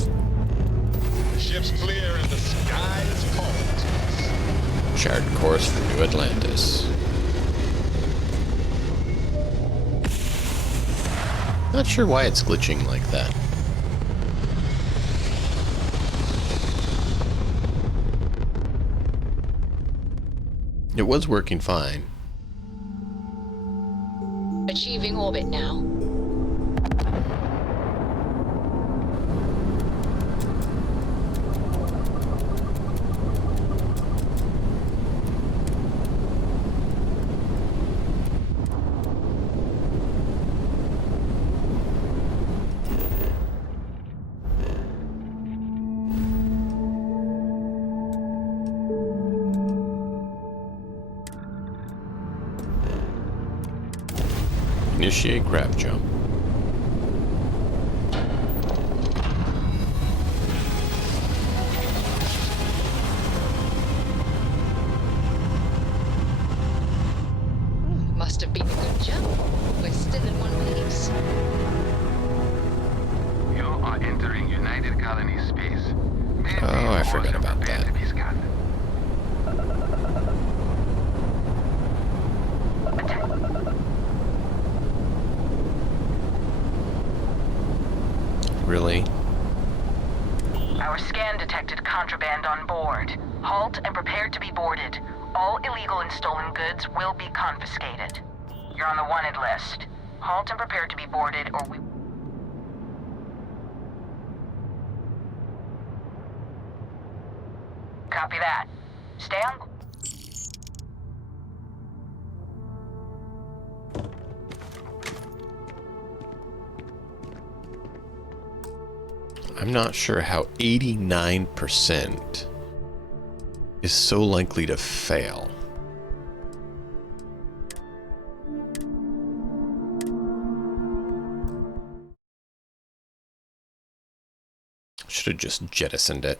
Ship's clear and the sky is calling to us. Chart course for New Atlantis. Not sure why it's glitching like that. It was working fine. Achieving orbit now. Initiate grab jump. Must have been a good jump. We're still in one piece. You are entering United Colony space. Oh, I forgot about that. Really? Our scan detected contraband on board. Halt and prepare to be boarded. All illegal and stolen goods will be confiscated. You're on the wanted list. Halt and prepare to be boarded, or we... Copy that. Stay on... I'm not sure how 89% is so likely to fail. Should have just jettisoned it.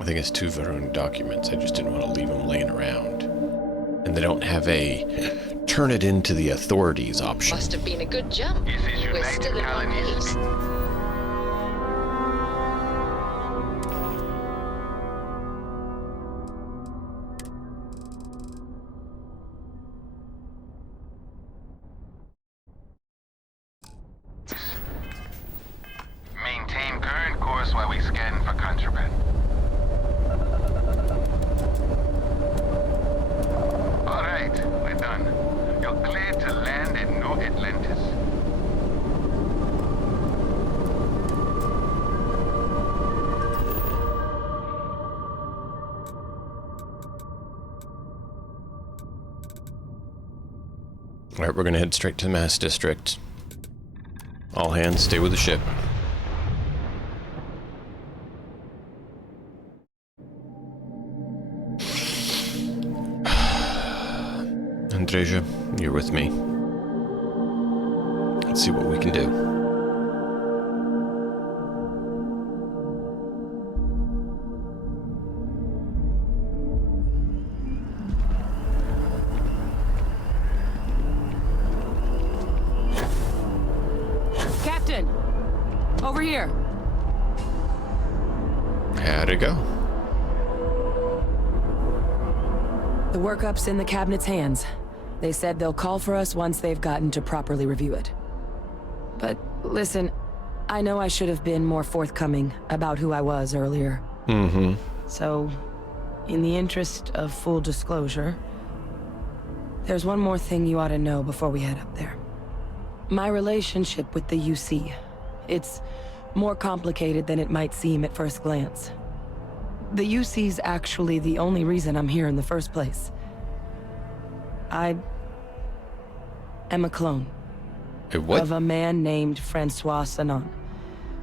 I think it's 2 Varun documents. I just didn't want to leave them laying around. And they don't have a turn it into the authorities option. Must have been a good jump. We're still in one piece. Maintain current course while we scan for contraband. All right, we're done. You're cleared to land at New Atlantis. All right, we're gonna head straight to the Mass District. All hands, stay with the ship. Treasure, you're with me. Let's see what we can do. Captain! Over here! How'd it go? The workup's in the cabinet's hands. They said they'll call for us once they've gotten to properly review it. But listen, I know I should have been more forthcoming about who I was earlier. Mm-hmm. So, in the interest of full disclosure, there's one more thing you ought to know before we head up there. My relationship with the UC. It's more complicated than it might seem at first glance. The UC's actually the only reason I'm here in the first place. I am a clone. A what? Of a man named Francois Sanon,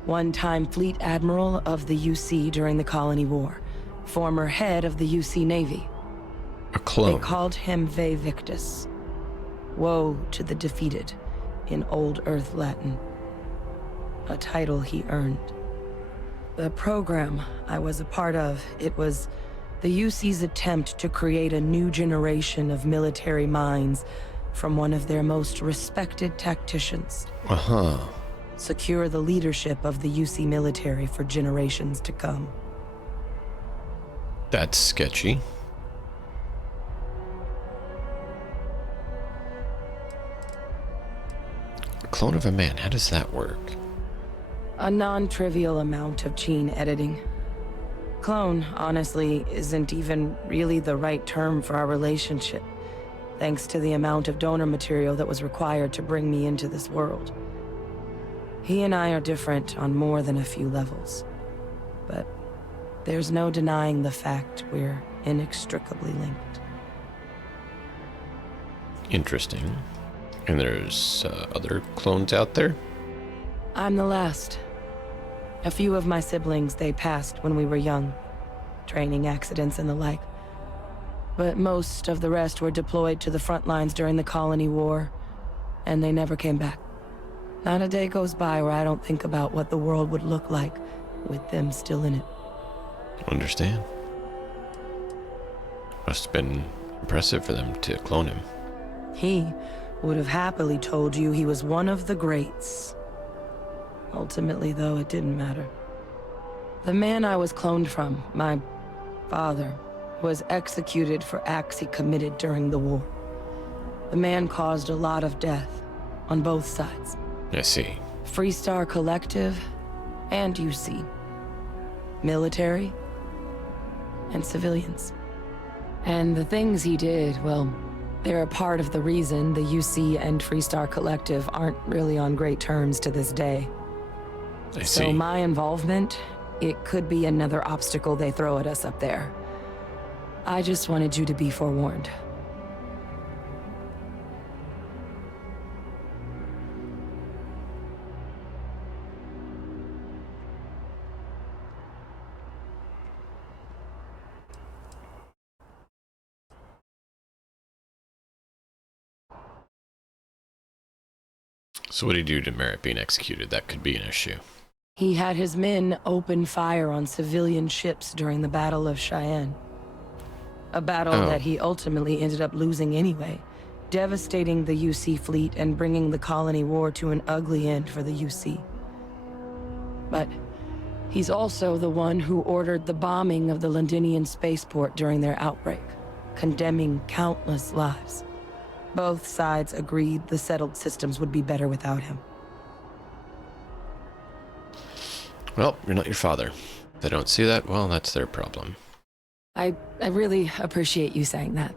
one-time fleet admiral of the UC during the Colony War, former head of the UC Navy. A clone. They called him Ve Victus. Woe to the defeated, in Old Earth Latin. A title he earned. The program I was a part of, it was the UC's attempt to create a new generation of military minds from one of their most respected tacticians. Uh-huh. Secure the leadership of the UC military for generations to come. That's sketchy. A clone of a man, how does that work? A non-trivial amount of gene editing. Clone, honestly, isn't even really the right term for our relationship, thanks to the amount of donor material that was required to bring me into this world. He and I are different on more than a few levels, but there's no denying the fact we're inextricably linked. Interesting. And there's other clones out there? I'm the last. A few of my siblings, they passed when we were young. Training accidents and the like. But most of the rest were deployed to the front lines during the Colony War, and they never came back. Not a day goes by where I don't think about what the world would look like with them still in it. Understand. Must have been impressive for them to clone him. He would have happily told you he was one of the greats. Ultimately, though, it didn't matter. The man I was cloned from, my father, was executed for acts he committed during the war. The man caused a lot of death, on both sides. I see. Freestar Collective, and UC. Military, and civilians. And the things he did, well, they're a part of the reason the UC and Freestar Collective aren't really on great terms to this day. I see. So my involvement, it could be another obstacle they throw at us up there. I just wanted you to be forewarned. So what did he do to merit being executed? That could be an issue. He had his men open fire on civilian ships during the Battle of Cheyenne. A battle that he ultimately ended up losing anyway, devastating the UC fleet and bringing the Colony War to an ugly end for the UC. But he's also the one who ordered the bombing of the Londinian spaceport during their outbreak, condemning countless lives. Both sides agreed the settled systems would be better without him. Well, you're not your father. If they don't see that, well, that's their problem. I really appreciate you saying that.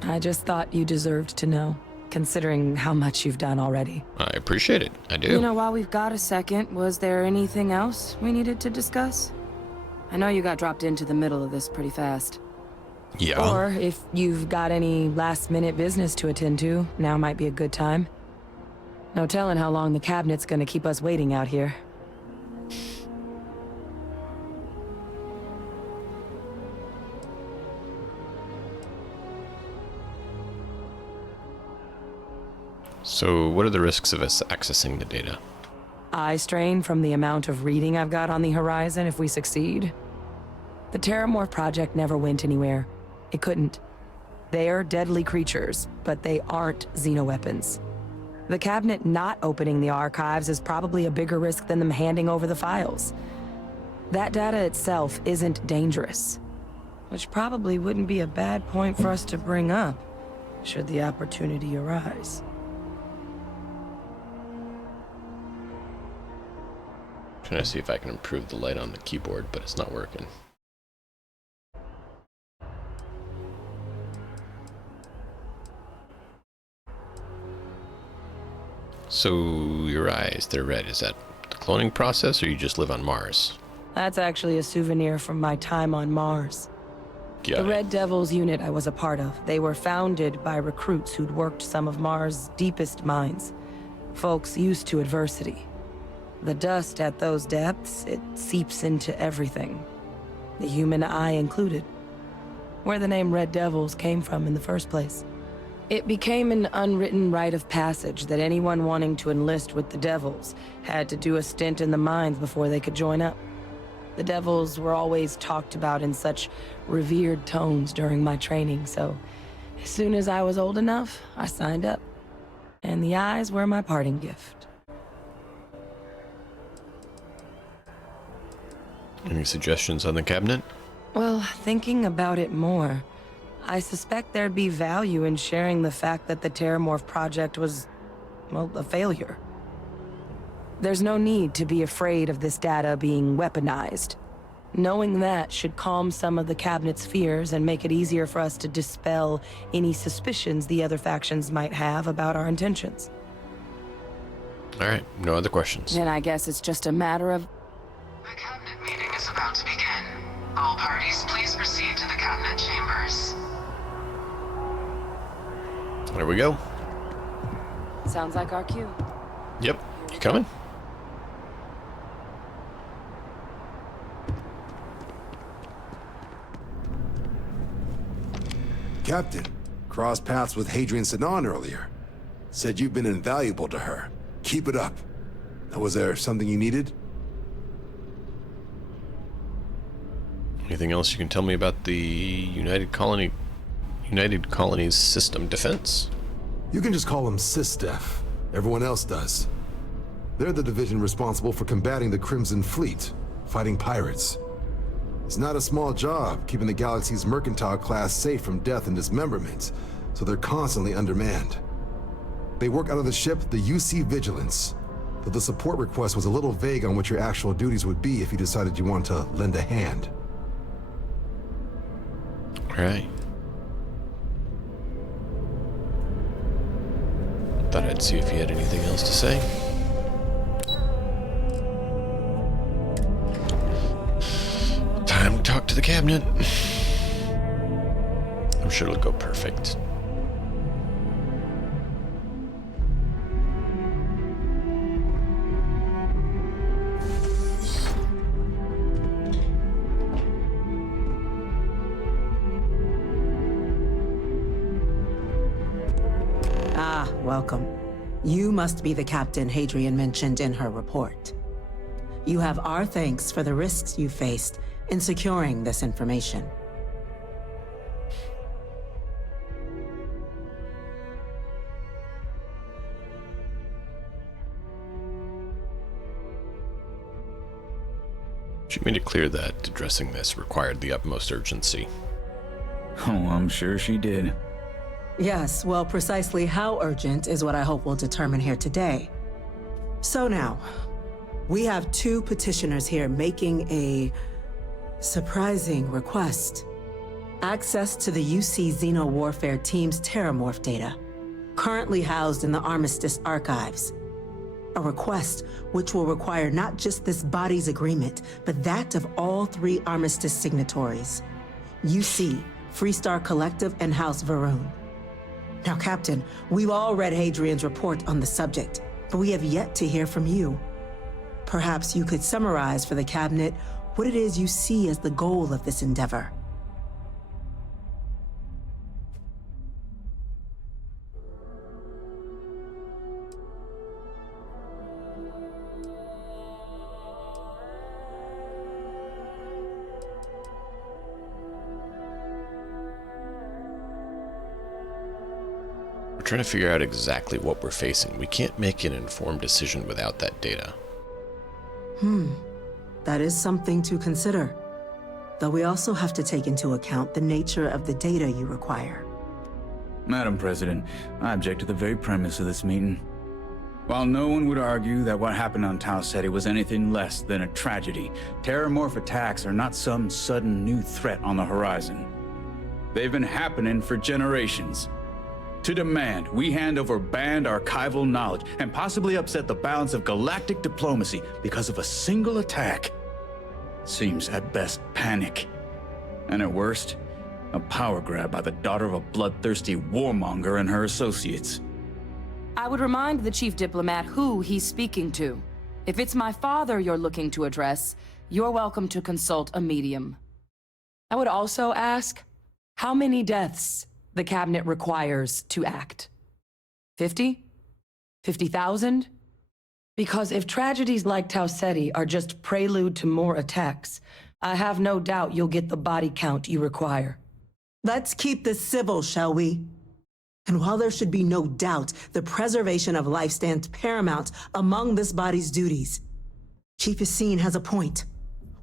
I just thought you deserved to know, considering how much you've done already. I appreciate it. I do. You know, while we've got a second, was there anything else we needed to discuss? I know you got dropped into the middle of this pretty fast. Yeah. Or if you've got any last-minute business to attend to, now might be a good time. No telling how long the cabinet's gonna keep us waiting out here. So, what are the risks of us accessing the data? Eye strain from the amount of reading I've got on the horizon if we succeed. The Terramorph project never went anywhere. It couldn't. They're deadly creatures, but they aren't xenoweapons. The cabinet not opening the archives is probably a bigger risk than them handing over the files. That data itself isn't dangerous, which probably wouldn't be a bad point for us to bring up, should the opportunity arise. Trying to see if I can improve the light on the keyboard, but it's not working. So, your eyes, they're red. Is that the cloning process, or you just live on Mars? That's actually a souvenir from my time on Mars. The Red Devils unit I was a part of. They were founded by recruits who'd worked some of Mars' deepest mines. Folks used to adversity. The dust at those depths, it seeps into everything. The human eye included. Where the name Red Devils came from in the first place. It became an unwritten rite of passage that anyone wanting to enlist with the Devils had to do a stint in the mines before they could join up. The Devils were always talked about in such revered tones during my training, so as soon as I was old enough, I signed up. And the eyes were my parting gift. Any suggestions on the cabinet? Well, thinking about it more, I suspect there'd be value in sharing the fact that the Terramorph project was, well, a failure. There's no need to be afraid of this data being weaponized. Knowing that should calm some of the cabinet's fears and make it easier for us to dispel any suspicions the other factions might have about our intentions. All right, no other questions. Then I guess it's just a matter of... The cabinet meeting is about to begin. All parties, please proceed to the cabinet chambers. There we go. Sounds like our cue. Yep, you coming? Captain, crossed paths with Hadrian Sinan earlier. Said you've been invaluable to her. Keep it up. Now, was there something you needed? Anything else you can tell me about the United Colonies system defense? You can just call them SysDef. Everyone else does. They're the division responsible for combating the Crimson Fleet, fighting pirates. It's not a small job keeping the galaxy's mercantile class safe from death and dismemberment, so they're constantly undermanned. They work out of the ship, the UC Vigilance, though the support request was a little vague on what your actual duties would be if you decided you wanted to lend a hand. All right. Thought I'd see if you had anything else to say. Time to talk to the cabinet. I'm sure it'll go perfect. Welcome. You must be the captain Hadrian mentioned in her report. You have our thanks for the risks you faced in securing this information. She made it clear that addressing this required the utmost urgency. Oh, I'm sure she did. Yes, well, precisely how urgent is what I hope we'll determine here today. So now, we have two petitioners here making a surprising request. Access to the UC Xeno Warfare Team's Terramorph data, currently housed in the Armistice archives. A request which will require not just this body's agreement, but that of all three Armistice signatories. UC, Freestar Collective, and House Varun. Now, Captain, we've all read Hadrian's report on the subject, but we have yet to hear from you. Perhaps you could summarize for the Cabinet what it is you see as the goal of this endeavor. trying to figure out exactly what we're facing. We can't make an informed decision without that data. That is something to consider. Though we also have to take into account the nature of the data you require. Madam President, I object to the very premise of this meeting. While no one would argue that what happened on Tau Ceti was anything less than a tragedy, terramorph attacks are not some sudden new threat on the horizon. They've been happening for generations. To demand we hand over banned archival knowledge and possibly upset the balance of galactic diplomacy because of a single attack seems at best panic, and at worst, a power grab by the daughter of a bloodthirsty warmonger and her associates. I would remind the chief diplomat who he's speaking to. If it's my father you're looking to address, you're welcome to consult a medium. I would also ask, how many deaths the cabinet requires to act? 50? 50,000? Because if tragedies like Tau Ceti are just prelude to more attacks, I have no doubt you'll get the body count you require. Let's keep this civil, shall we? And while there should be no doubt the preservation of life stands paramount among this body's duties, Chief Yassine has a point.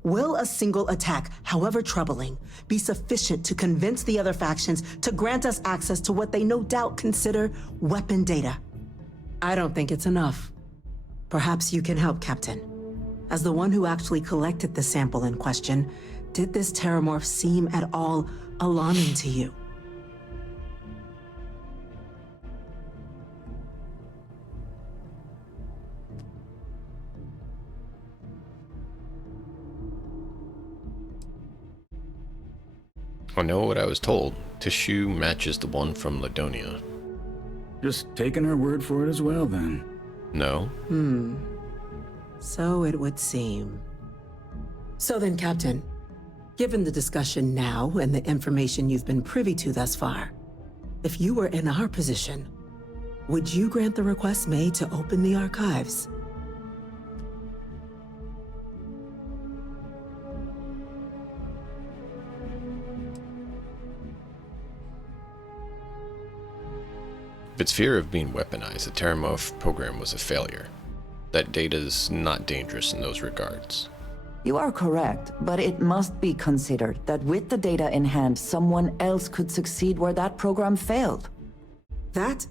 Will a single attack, however troubling, be sufficient to convince the other factions to grant us access to what they no doubt consider weapon data? I don't think it's enough. Perhaps you can help, Captain. As the one who actually collected the sample in question, did this terramorph seem at all alarming to you? I know what I was told. Tissue matches the one from Ladonia. Just taking her word for it as well, then. No. So it would seem. So then, Captain, given the discussion now and the information you've been privy to thus far, if you were in our position, would you grant the request made to open the archives? If it's fear of being weaponized, the terramorph program was a failure. That data's not dangerous in those regards. You are correct, but it must be considered that with the data in hand, someone else could succeed where that program failed. That?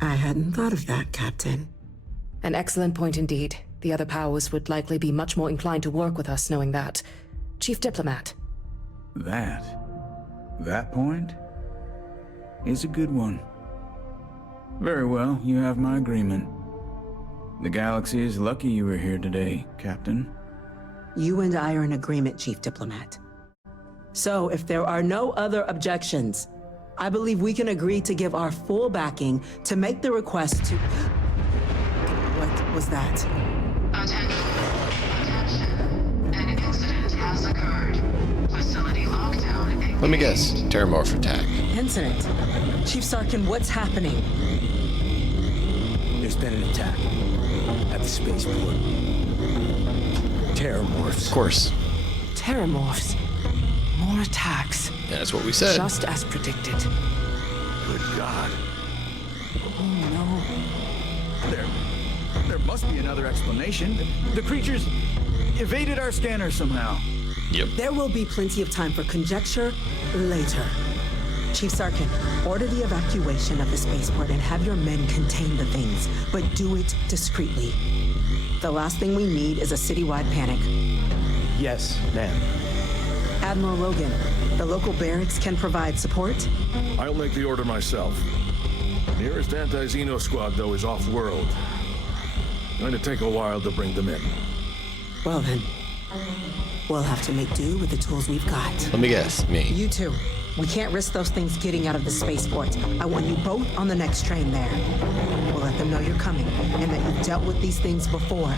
I hadn't thought of that, Captain. An excellent point indeed. The other powers would likely be much more inclined to work with us knowing that. Chief Diplomat. That point is a good one. Very well, you have my agreement. The galaxy is lucky you were here today, Captain. You and I are in agreement, Chief Diplomat. So, if there are no other objections, I believe we can agree to give our full backing to make the request to... What was that? Attention. An incident has occurred. Facility lockdown engaged. Let me guess. Terramorph attack. Incident? Chief Sarkin, what's happening? There's been an attack at the spaceport. Terramorphs. Of course. Terramorphs. More attacks. Yeah, that's what we said. Just as predicted. Good God. Oh no. There must be another explanation. The creatures evaded our scanner somehow. Yep. There will be plenty of time for conjecture later. Chief Sarkin, order the evacuation of the spaceport and have your men contain the things, but do it discreetly. The last thing we need is a citywide panic. Yes, ma'am. Admiral Rogan, the local barracks can provide support? I'll make the order myself. Nearest anti-Xeno squad, though, is off-world. Going to take a while to bring them in. Well then, we'll have to make do with the tools we've got. Let me guess, me. You too. We can't risk those things getting out of the spaceport. I want you both on the next train there. We'll let them know you're coming and that you've dealt with these things before.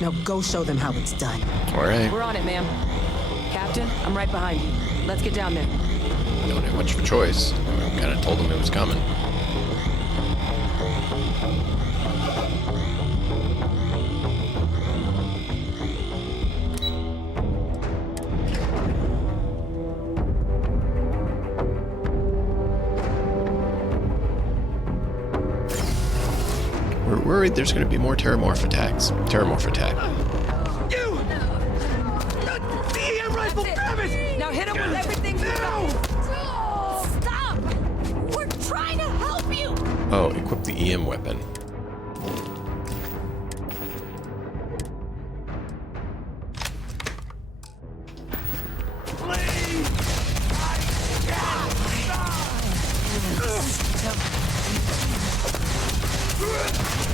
Now go show them how it's done. All right. We're on it, ma'am. Captain, I'm right behind you. Let's get down there. I don't have much of a choice. I kind of told them it was coming. We're worried there's going to be more Terramorph attacks. Terramorph attack. You! The EM rifle, grab it! Now hit him with everything you got! Stop! We're trying to help you! Oh, equip the EM weapon.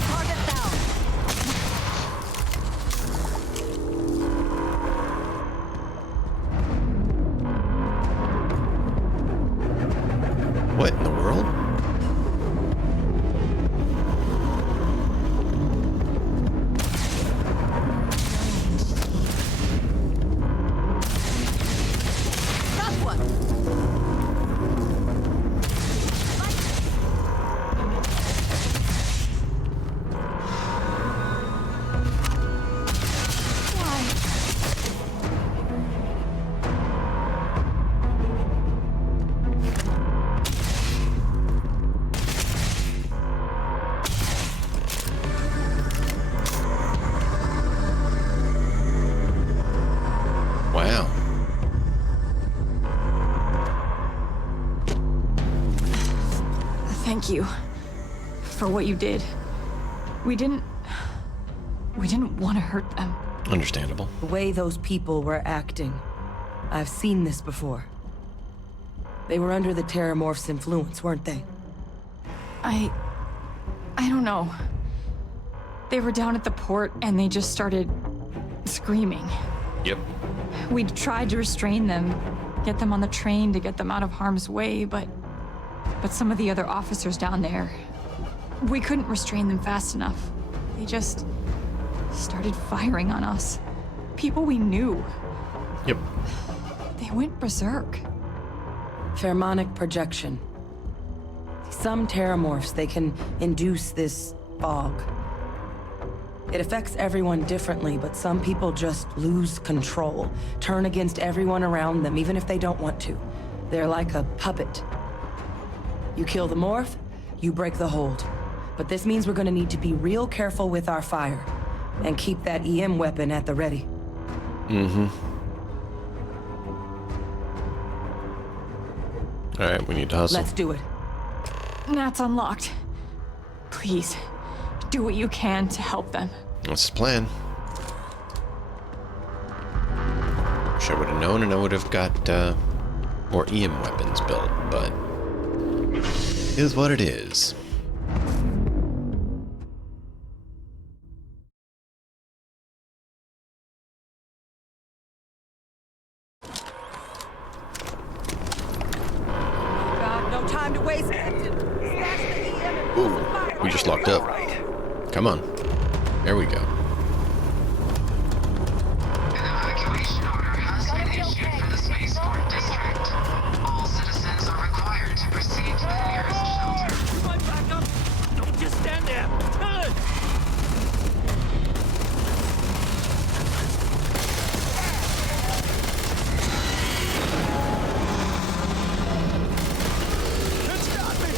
Target down. What in the world? That's what. Wow. Thank you for what you did. We didn't want to hurt them. Understandable. The way those people were acting, I've seen this before. They were under the Terramorph's influence, weren't they? I don't know. They were down at the port and they just started screaming. Yep. We tried to restrain them, get them on the train to get them out of harm's way, but some of the other officers down there, we couldn't restrain them fast enough. They just started firing on us. People we knew. Yep. They went berserk. Pheromonic projection. Some Terramorphs, they can induce this fog. It affects everyone differently, but some people just lose control, turn against everyone around them, even if they don't want to. They're like a puppet. You kill the morph, you break the hold. But this means we're gonna need to be real careful with our fire, and keep that EM weapon at the ready. Mm-hmm. Alright, we need to hustle. Let's do it. Nat's unlocked. Please, do what you can to help them. That's the plan. Wish I would have known and I would have got more EM weapons built, but it is what it is. God, no time to waste, Captain. Stash the EM and Ooh, we just locked up. Come on. There we go. Evacuation order has been issued for the spaceport district. All citizens are required to proceed to the nearest shelter. My backup! Don't just stand there! Turn! It's got me!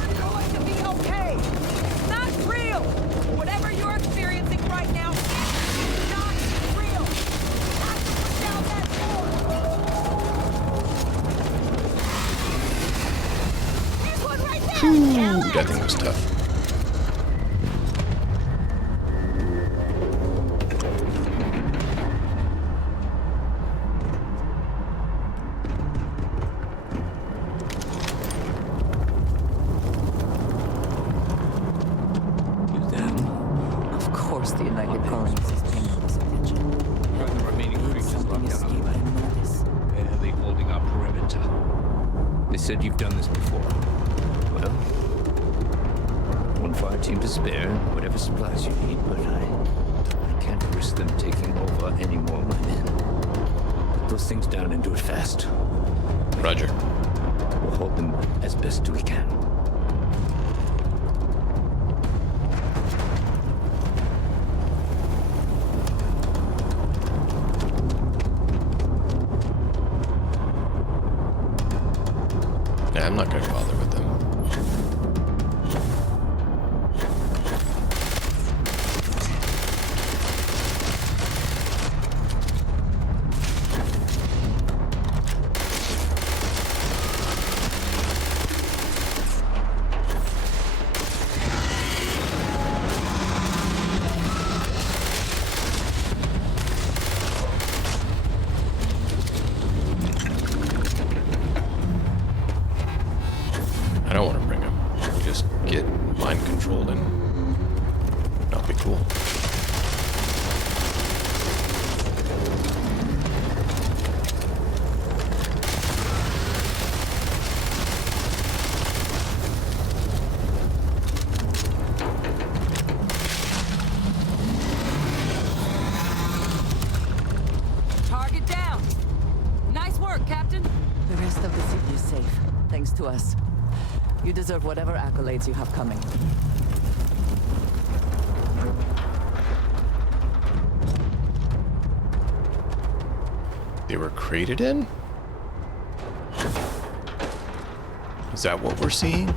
You're going to be okay! It's not real! Whatever you're experiencing right now is not real! You have to put down that door! There's one right there! Ooh, that thing was tough. Of course the United Colonies is paying close attention. The remaining creatures locked down on the land. Barely holding our perimeter. They said you've done this before. Well, one fire team to spare, whatever supplies you need, but I can't risk them taking over any more of my men. Put those things down and do it fast. Roger. We'll hold them as best we can. Nah, I'm not gonna bother with them. just get mind controlled and that'll be cool. Target down. Nice work, Captain. The rest of the city is safe, thanks to us. You deserve whatever accolades you have coming. They were created in? Is that what we're seeing?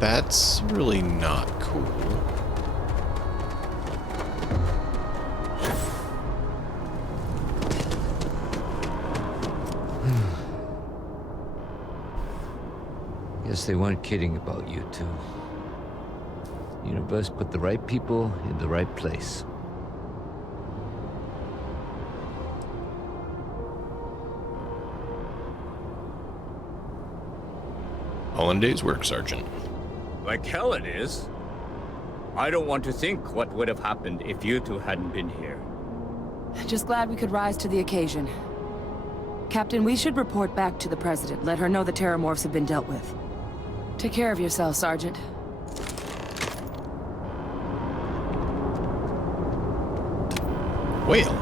That's really not cool. Guess they weren't kidding about you two. The universe put the right people in the right place. All in day's work, Sergeant. Like hell it is. I don't want to think what would have happened if you two hadn't been here. Just glad we could rise to the occasion. Captain, we should report back to the President. Let her know the Terramorphs have been dealt with. Take care of yourself, Sergeant. Well,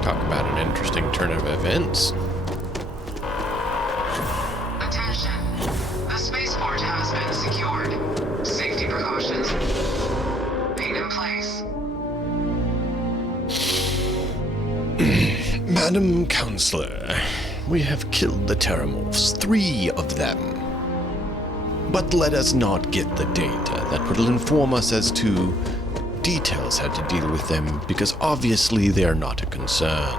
talk about an interesting turn of events. Attention. The spaceport has been secured. Safety precautions being in place. Madam Counselor, we have killed the Terramorphs, 3 of them. But let us not get the data that will inform us as to details how to deal with them, because obviously they are not a concern.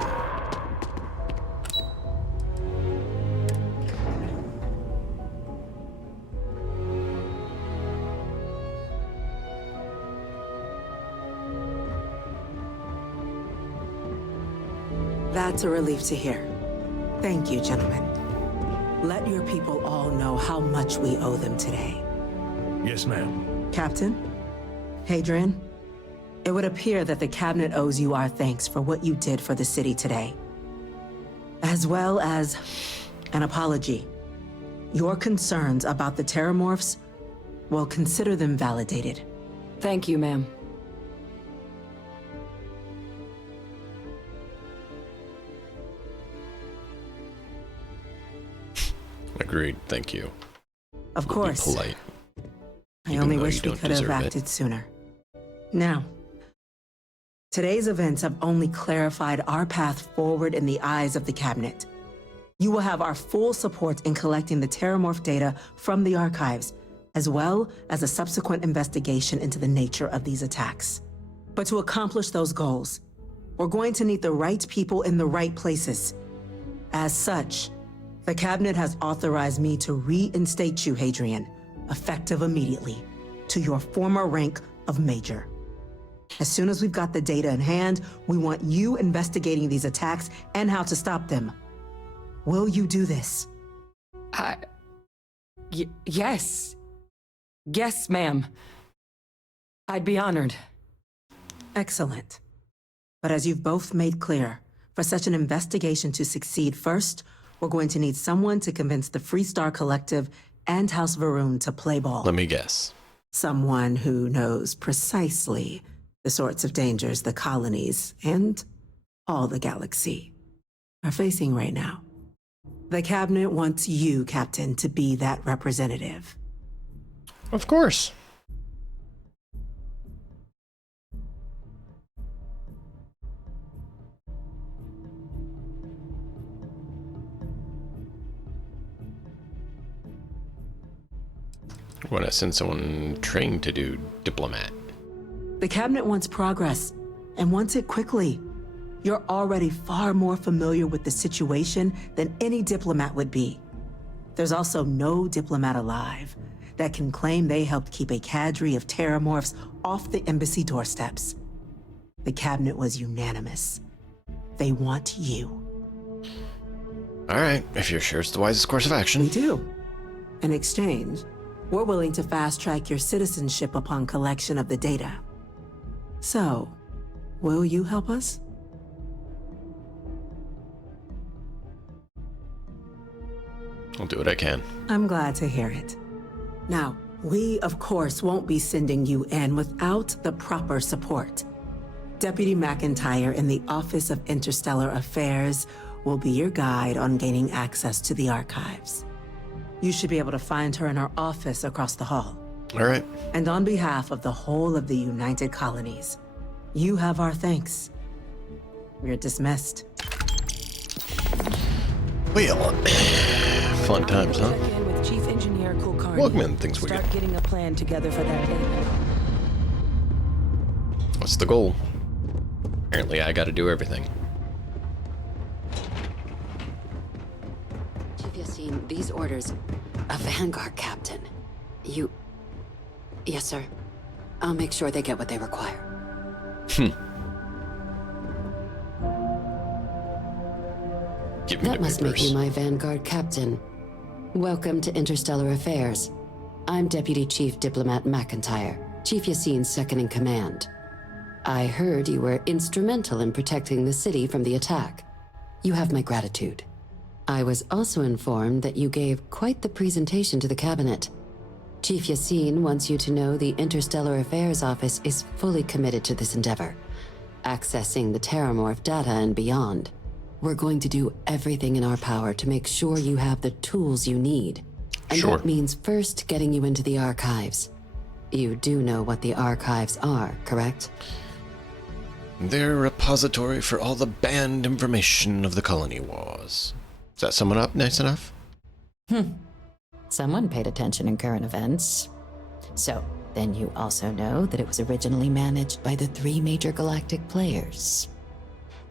That's a relief to hear. Thank you, gentlemen. Let your people all know how much we owe them today. Yes, ma'am. Captain, Hadrian, it would appear that the Cabinet owes you our thanks for what you did for the city today, as well as an apology. Your concerns about the Terramorphs, well, consider them validated. Thank you, ma'am. Agreed, thank you. Of course. Be polite. I only wish we could have acted sooner. Now, today's events have only clarified our path forward in the eyes of the Cabinet. You will have our full support in collecting the Terramorph data from the archives, as well as a subsequent investigation into the nature of these attacks. But to accomplish those goals, we're going to need the right people in the right places. As such, the Cabinet has authorized me to reinstate you, Hadrian, effective immediately, to your former rank of Major. As soon as we've got the data in hand, we want you investigating these attacks and how to stop them. Will you do this? Yes. Yes, ma'am. I'd be honored. Excellent. But as you've both made clear, for such an investigation to succeed, first, we're going to need someone to convince the Freestar Collective and House Varun to play ball. Let me guess. Someone who knows precisely the sorts of dangers the colonies and all the galaxy are facing right now. The Cabinet wants you, Captain, to be that representative. Of course. I want to send someone trained to do diplomat. The Cabinet wants progress, and wants it quickly. You're already far more familiar with the situation than any diplomat would be. There's also no diplomat alive that can claim they helped keep a cadre of Terramorphs off the embassy doorsteps. The cabinet was unanimous. They want you. Alright, if you're sure it's the wisest course of action. We do. In exchange, we're willing to fast-track your citizenship upon collection of the data. So, will you help us? I'll do what I can. I'm glad to hear it. Now, we, of course, won't be sending you in without the proper support. Deputy McIntyre in the Office of Interstellar Affairs will be your guide on gaining access to the archives. You should be able to find her in her office across the hall. All right. And on behalf of the whole of the United Colonies, you have our thanks. You're dismissed. Well, fun times, huh? Check in with Chief Engineer Kulkarni. Welcome in, things we Start get. getting a plan together for that data. What's the goal? Apparently I gotta do everything. Chief Yassine, these orders... A Vanguard captain. You... Yes, sir. I'll make sure they get what they require. Give me That must make you my Vanguard captain. Welcome to Interstellar Affairs. I'm Deputy Chief Diplomat McIntyre, Chief Yassine's second-in-command. I heard you were instrumental in protecting the city from the attack. You have my gratitude. I was also informed that you gave quite the presentation to the cabinet. Chief Yassine wants you to know the Interstellar Affairs Office is fully committed to this endeavor, accessing the Terramorph data and beyond. We're going to do everything in our power to make sure you have the tools you need. And Sure. that means first getting you into the archives. You do know what the archives are, correct? They're a repository for all the banned information of the colony wars. Does that sum it up nice enough? Someone paid attention in current events. So, then you also know that it was originally managed by the 3 major galactic players.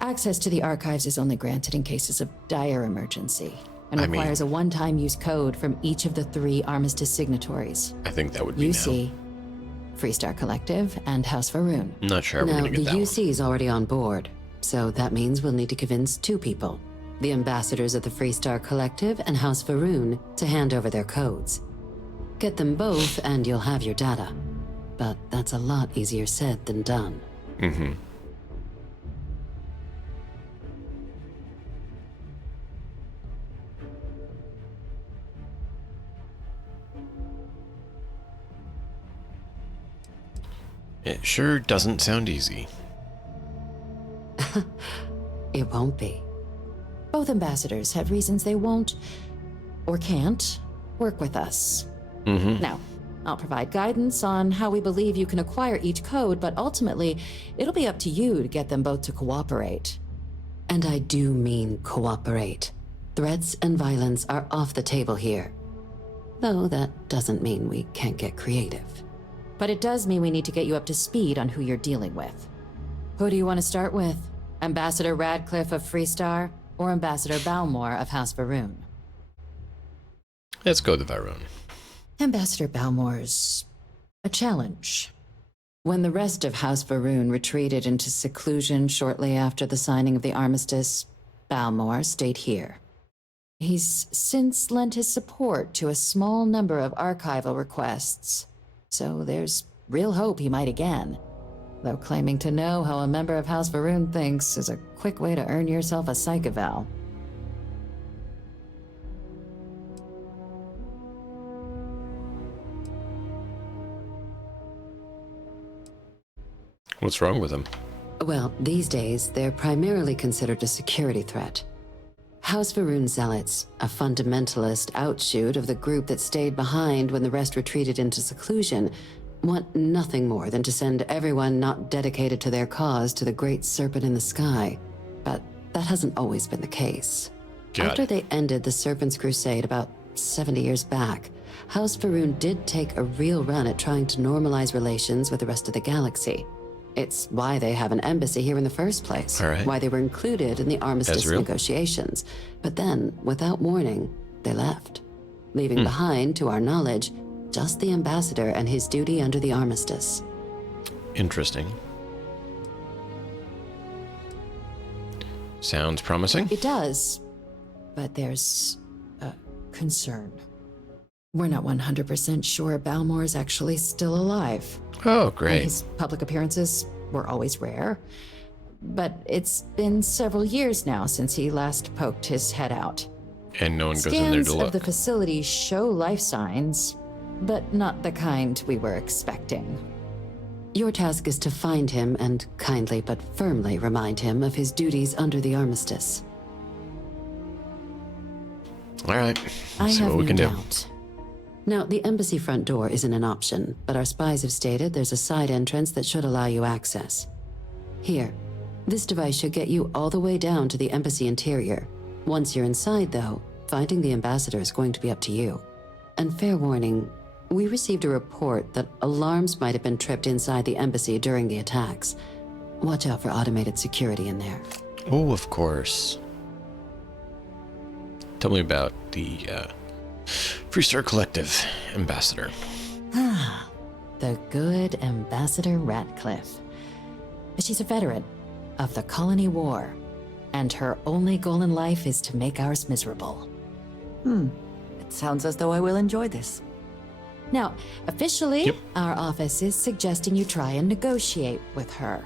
Access to the archives is only granted in cases of dire emergency, and requires a one-time use code from each of the 3 Armistice signatories. I think that would be UC, Freestar Collective, and House Varun. Not sure we're Now, gonna get the that one. UC is already on board, so that means we'll need to convince 2 people. The ambassadors of the Freestar Collective and House Varun to hand over their codes. Get them both and you'll have your data. But that's a lot easier said than done. Mm-hmm. It sure doesn't sound easy. It won't be. Both ambassadors have reasons they won't, or can't, work with us. Mm-hmm. Now, I'll provide guidance on how we believe you can acquire each code, but ultimately, it'll be up to you to get them both to cooperate. And I do mean cooperate. Threats and violence are off the table here. Though that doesn't mean we can't get creative. But it does mean we need to get you up to speed on who you're dealing with. Who do you want to start with? Ambassador Radcliffe of Freestar, or Ambassador Balmore of House Varun? Let's go to Varun. Ambassador Balmore's a challenge. When the rest of House Varun retreated into seclusion shortly after the signing of the armistice, Balmore stayed here. He's since lent his support to a small number of archival requests, so there's real hope he might again. Though claiming to know how a member of House Varun thinks is a quick way to earn yourself a psych eval. What's wrong with him? Well, these days, they're primarily considered a security threat. House Varun Zealots, a fundamentalist outshoot of the group that stayed behind when the rest retreated into seclusion, want nothing more than to send everyone not dedicated to their cause to the great serpent in the sky. But that hasn't always been the case. After they ended the Serpent's Crusade about 70 years back, House Varun did take a real run at trying to normalize relations with the rest of the galaxy. It's why they have an embassy here in the first place. All right. Why they were included in the armistice Ezreal? negotiations. But then, without warning, they left, leaving behind, to our knowledge, just the ambassador and his duty under the armistice. Interesting. Sounds promising. It does, but there's a concern. We're not 100% sure Balmore is actually still alive. Oh, And great. his public appearances were always rare, but it's been several years now since he last poked his head out. And no one goes in there Scans to of look. the facility show life signs, but not the kind we were expecting. Your task is to find him and kindly but firmly remind him of his duties under the armistice. All right. I See have what we no can do. doubt. Now, the embassy front door isn't an option, but our spies have stated there's a side entrance that should allow you access. Here, this device should get you all the way down to the embassy interior. Once you're inside, though, finding the ambassador is going to be up to you. And fair warning, we received a report that alarms might have been tripped inside the embassy during the attacks. Watch out for automated security in there. Oh, of course. Tell me about the Freestar Collective ambassador. Ah, the good Ambassador Ratcliffe. She's a veteran of the Colony War, and her only goal in life is to make ours miserable. It sounds as though I will enjoy this. Now, officially, our office is suggesting you try and negotiate with her.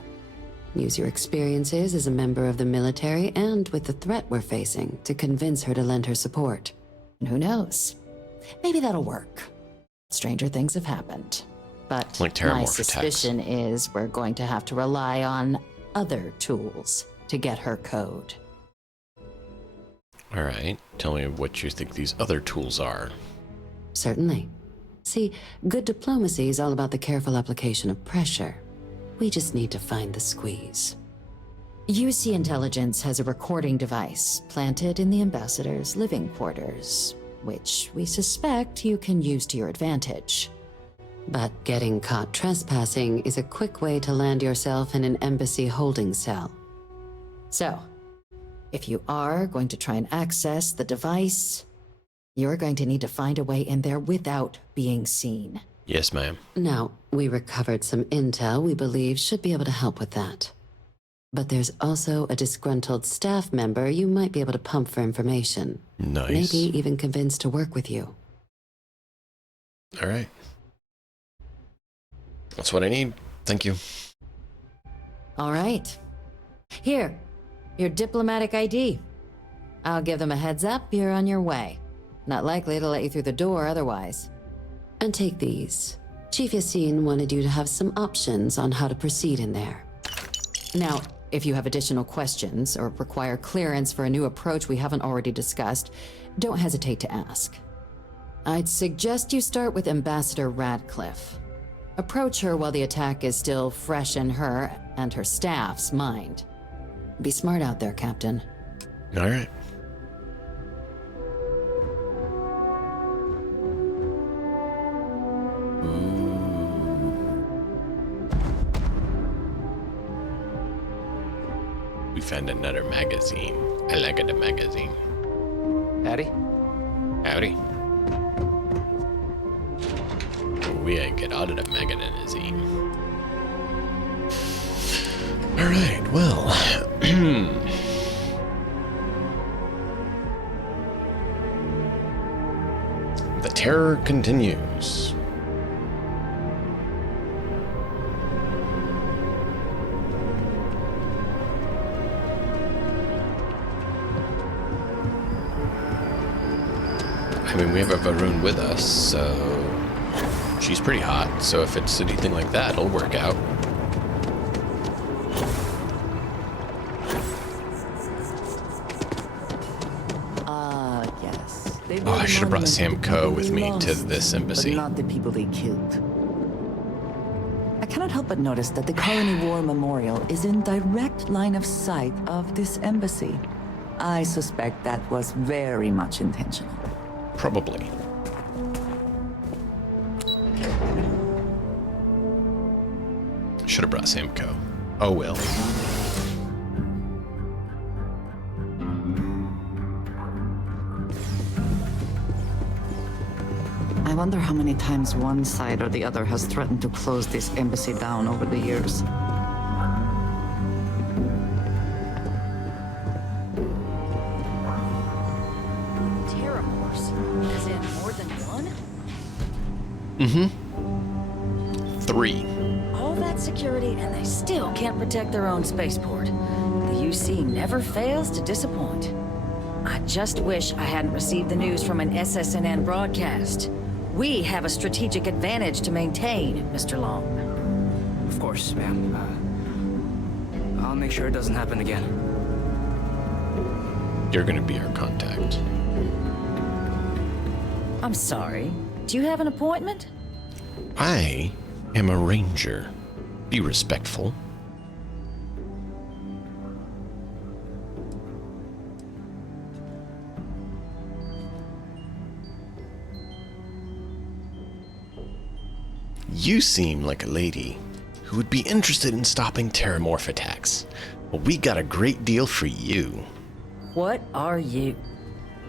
Use your experiences as a member of the military and with the threat we're facing to convince her to lend her support. And who knows? Maybe that'll work. Stranger things have happened. But Like terramorph my attacks. suspicion is we're going to have to rely on other tools to get her code. All right. Tell me what you think these other tools are. Certainly. See, good diplomacy is all about the careful application of pressure. We just need to find the squeeze. UC Intelligence has a recording device planted in the ambassador's living quarters, which we suspect you can use to your advantage. But getting caught trespassing is a quick way to land yourself in an embassy holding cell. So, if you are going to try and access the device, you're going to need to find a way in there without being seen. Yes, ma'am. Now, we recovered some intel we believe should be able to help with that. But there's also a disgruntled staff member you might be able to pump for information. Nice. Maybe even convince to work with you. All right. That's what I need. Thank you. All right. Here, your diplomatic ID. I'll give them a heads up you're on your way. Not likely to let you through the door otherwise. And take these. Chief Yassine wanted you to have some options on how to proceed in there. Now, if you have additional questions or require clearance for a new approach we haven't already discussed, don't hesitate to ask. I'd suggest you start with Ambassador Radcliffe. Approach her while the attack is still fresh in her and her staff's mind. Be smart out there, Captain. All right. We found another magazine. I like the magazine. Howdy. Howdy. We get out of the magazine. Alright, well. The terror continues. I mean, we have a Varun with us, so she's pretty hot. So if it's anything like that, it'll work out. Yes. Oh, I should have brought Sam Coe with me to this embassy. But not the people they killed. I cannot help but notice that the Colony War Memorial is in direct line of sight of this embassy. I suspect that was very much intentional. Probably. Should have brought Sam Coe. Oh well. I wonder how many times one side or the other has threatened to close this embassy down over the years. Mm-hmm. 3. All that security and they still can't protect their own spaceport. The UC never fails to disappoint. I just wish I hadn't received the news from an SSNN broadcast. We have a strategic advantage to maintain, Mr. Long. Of course, ma'am. I'll make sure it doesn't happen again. You're gonna be our contact. I'm sorry. Do you have an appointment? I am a ranger. Be respectful. You seem like a lady who would be interested in stopping terramorph attacks. Well, we got a great deal for you. What are you?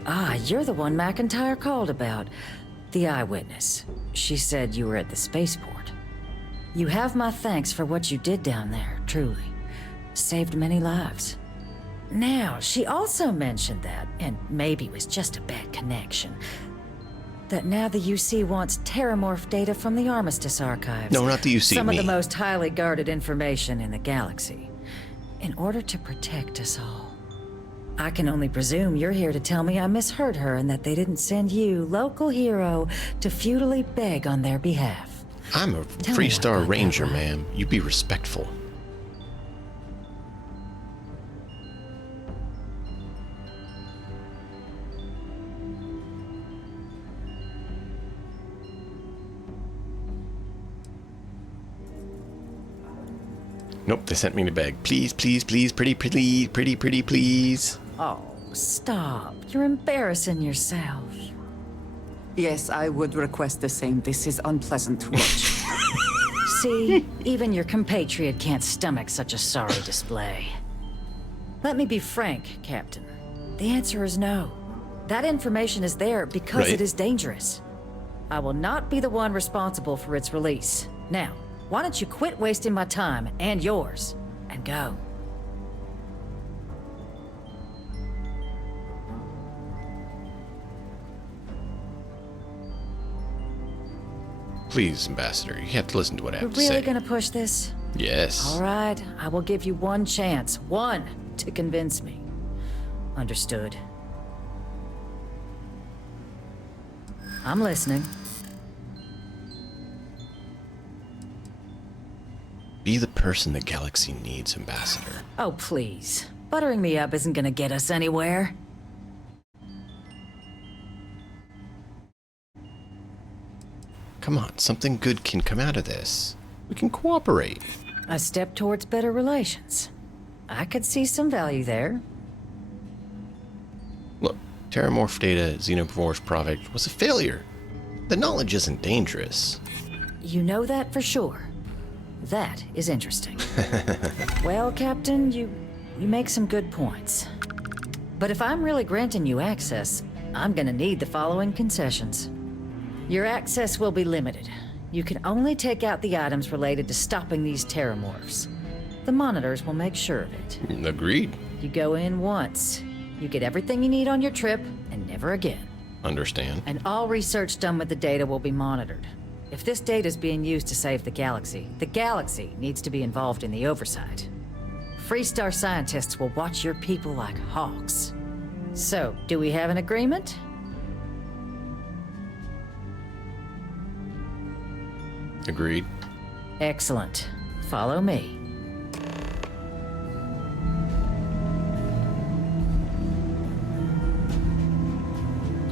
Ah, you're the one McIntyre called about. The eyewitness. She said you were at the spaceport. You have my thanks for what you did down there, truly. Saved many lives. Now, she also mentioned that, and maybe it was just a bad connection, that now the UC wants terramorph data from the Armistice archives. No, not the UC, Some me. of the most highly guarded information in the galaxy. In order to protect us all. I can only presume you're here to tell me I misheard her and that they didn't send you, local hero, to futilely beg on their behalf. I'm a Freestar Ranger, ma'am. You be respectful. Nope, they sent me to beg. Please, please, please, pretty, please. Oh, stop. You're embarrassing yourself. Yes, I would request the same. This is unpleasant to watch. See, even your compatriot can't stomach such a sorry display. Let me be frank, Captain. The answer is no. That information is there because it is dangerous. I will not be the one responsible for its release. Now, why don't you quit wasting my time and yours, and go? Please, Ambassador, you have to listen to what I have to You're say. really gonna push this? Yes. All right, I will give you one chance. One, to convince me. Understood. I'm listening. Be the person the galaxy needs, Ambassador. Oh, please. Buttering me up isn't gonna get us anywhere. Come on, something good can come out of this. We can cooperate. A step towards better relations. I could see some value there. Look, Terramorph Data Xenomorph project was a failure. The knowledge isn't dangerous. You know that for sure. That is interesting. Well, Captain, you make some good points. But if I'm really granting you access, I'm gonna need the following concessions. Your access will be limited. You can only take out the items related to stopping these terramorphs. The monitors will make sure of it. Agreed. You go in once. You get everything you need on your trip, and never again. Understand. And all research done with the data will be monitored. If this data is being used to save the galaxy needs to be involved in the oversight. Freestar scientists will watch your people like hawks. So, do we have an agreement? Agreed. Excellent. Follow me.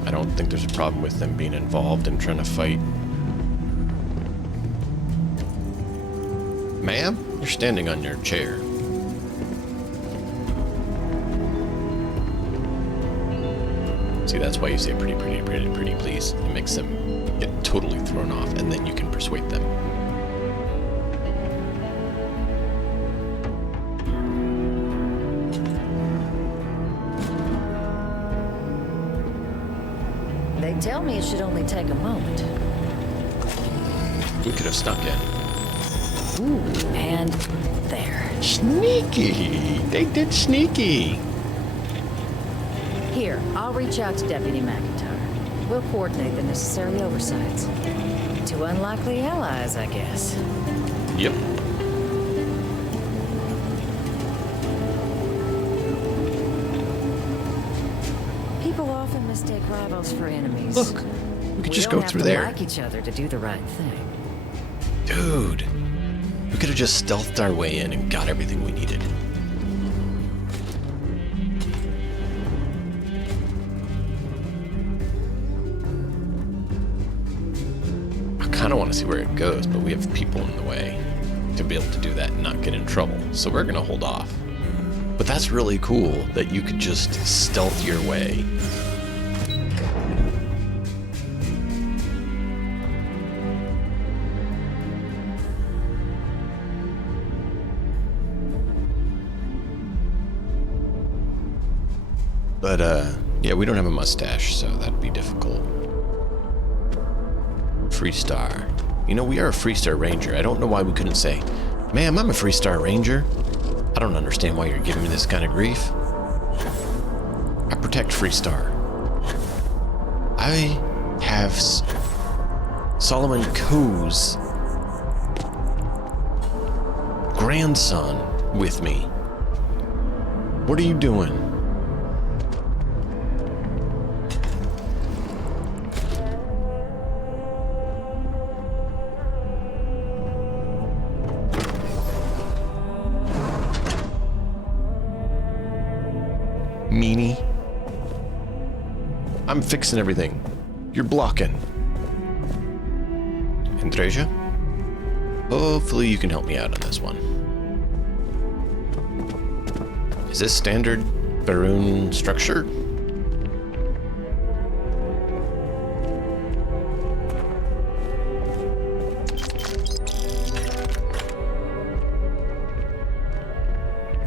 I don't think there's a problem with them being involved in trying to fight. Ma'am, you're standing on your chair. See, that's why you say pretty, please. It makes them get totally thrown off, and then you can persuade them. They tell me it should only take a moment. We could have snuck in. Ooh, and there. Sneaky! They did sneaky! Here, I'll reach out to Deputy McIntyre. We'll coordinate the necessary oversights. to unlikely allies, I guess. Yep. People often mistake rivals for enemies. Look, we could just go through there. there. We don't have to like each other to do the right thing. Dude, we could have just stealthed our way in and got everything we needed. I kind of want to see where it goes, but we have people in the way to be able to do that and not get in trouble, so we're gonna hold off. But that's really cool that you could just stealth your way. But, yeah, we don't have a mustache, so that'd be difficult. Freestar. You know, we are a Freestar Ranger. I don't know why we couldn't say, ma'am, I'm a Freestar Ranger. I don't understand why you're giving me this kind of grief. I protect Freestar. I have Solomon Coe's grandson with me. What are you doing? Meanie. I'm fixing everything. You're blocking. Andreja? Hopefully you can help me out on this one. Is this standard Baroon structure?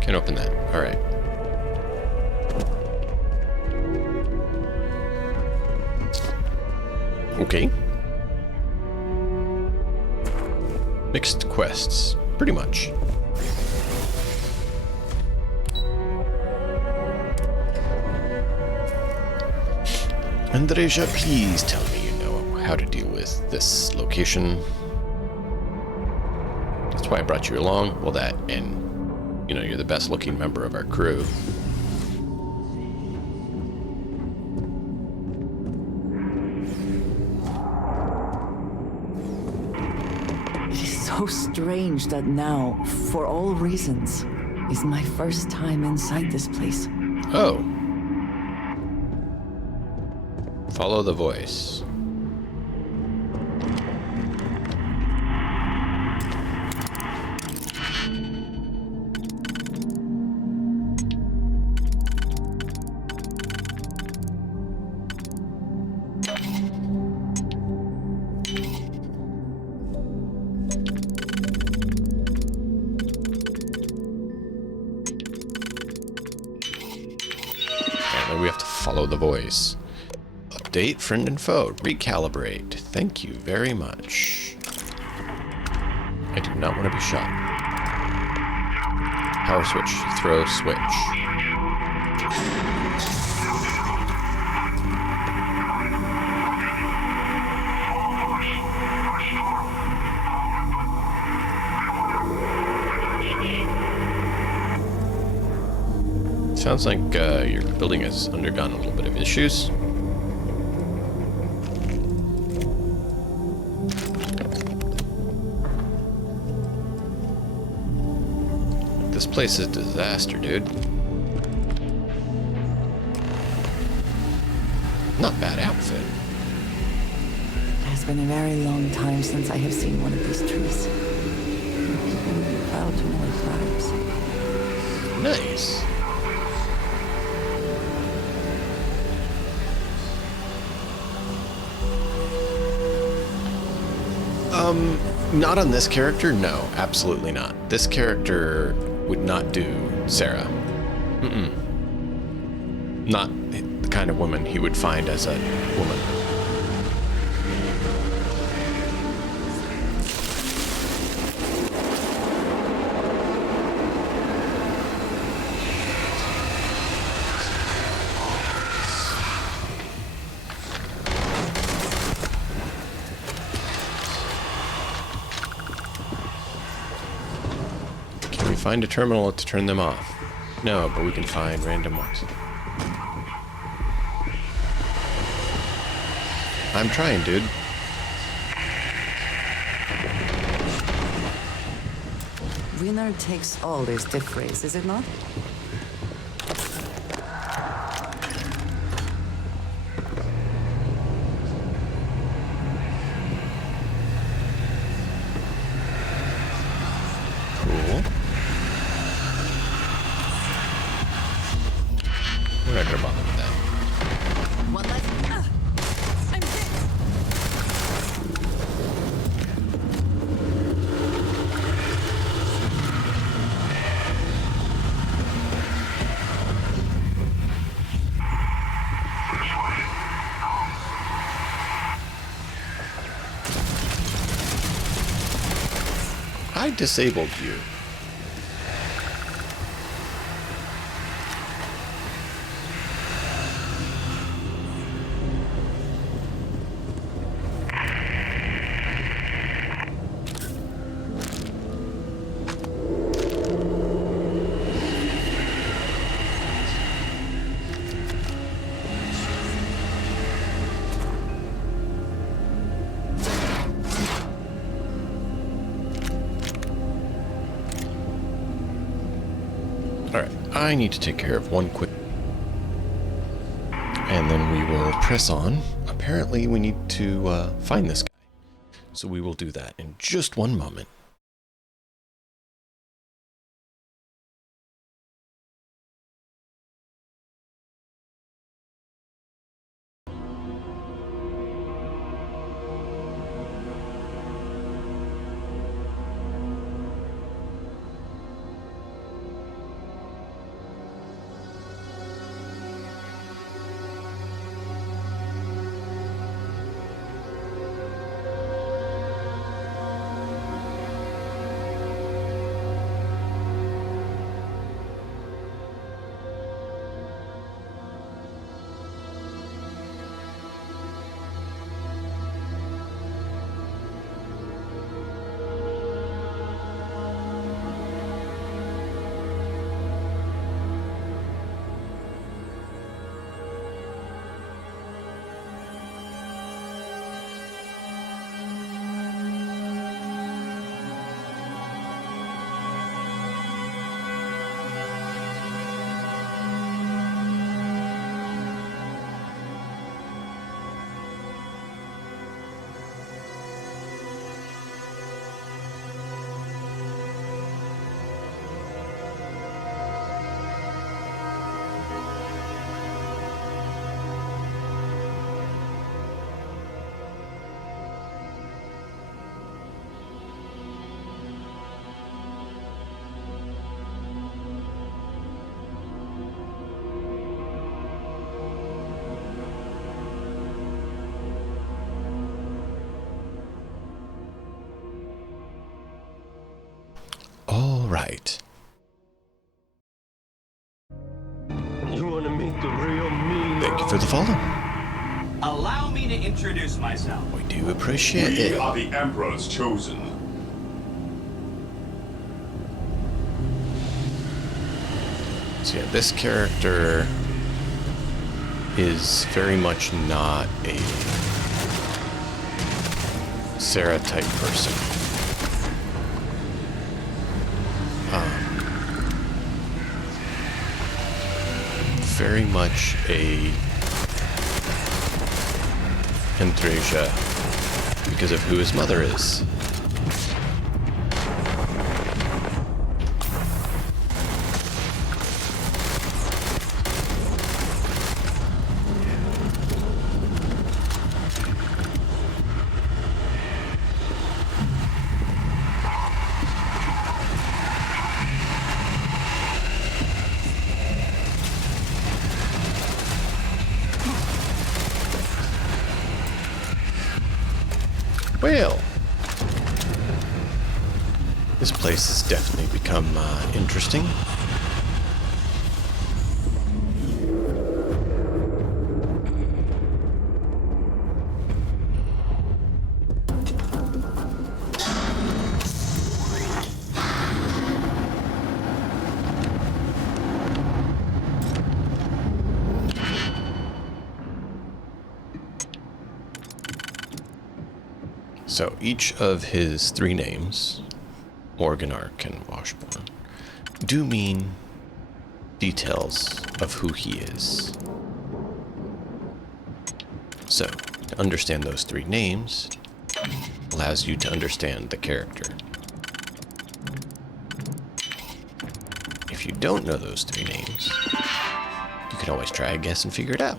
Can't open that. All right. Okay. Mixed quests, pretty much. Andreja, please tell me you know how to deal with this location. That's why I brought you along. Well, that, and, you know, you're the best looking member of our crew. So strange that now, for all reasons, is my first time inside this place. Oh. Follow the voice. We have to follow the voice. Update, friend and foe, recalibrate. Thank you very much. I do not want to be shot. Power switch, throw switch. Sounds like your building has undergone a little bit of issues. This place is a disaster, dude. Not bad outfit. It has been a very long time since I have seen one of these trees. People would be proud to know it thrives. Nice. Not on this character, no, absolutely not. This character would not do Sarah. Not the kind of woman he would find as a woman. find a terminal to turn them off. No, but we can find random ones. I'm trying, dude. Winner takes all this diff race, is it not? Cool. We're not gonna bother with that. One less. I'm hit. I disabled you. Alright, I need to take care of one quick... And then we will press on. Apparently we need to find this guy. So we will do that in just one moment. All right. You want to meet the real me? Thank you for the follow. Allow me to introduce myself. We do appreciate We it. are the Emperor's chosen. So yeah, this character is very much not a Sarah type person. Very much a Andreja because of who his mother is. Well, this place has definitely become interesting. So each of his 3 names, Morgan, Arkhan, Washburne, do mean details of who he is. So, to understand those 3 names allows you to understand the character. If you don't know those 3 names, you can always try a guess and figure it out.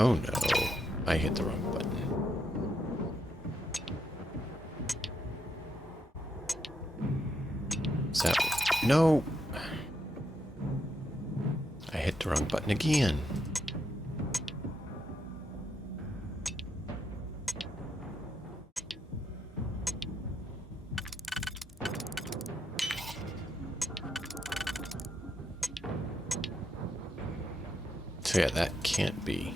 Oh no, I hit the wrong button. Is that... No! I hit the wrong button again. So yeah, that can't be.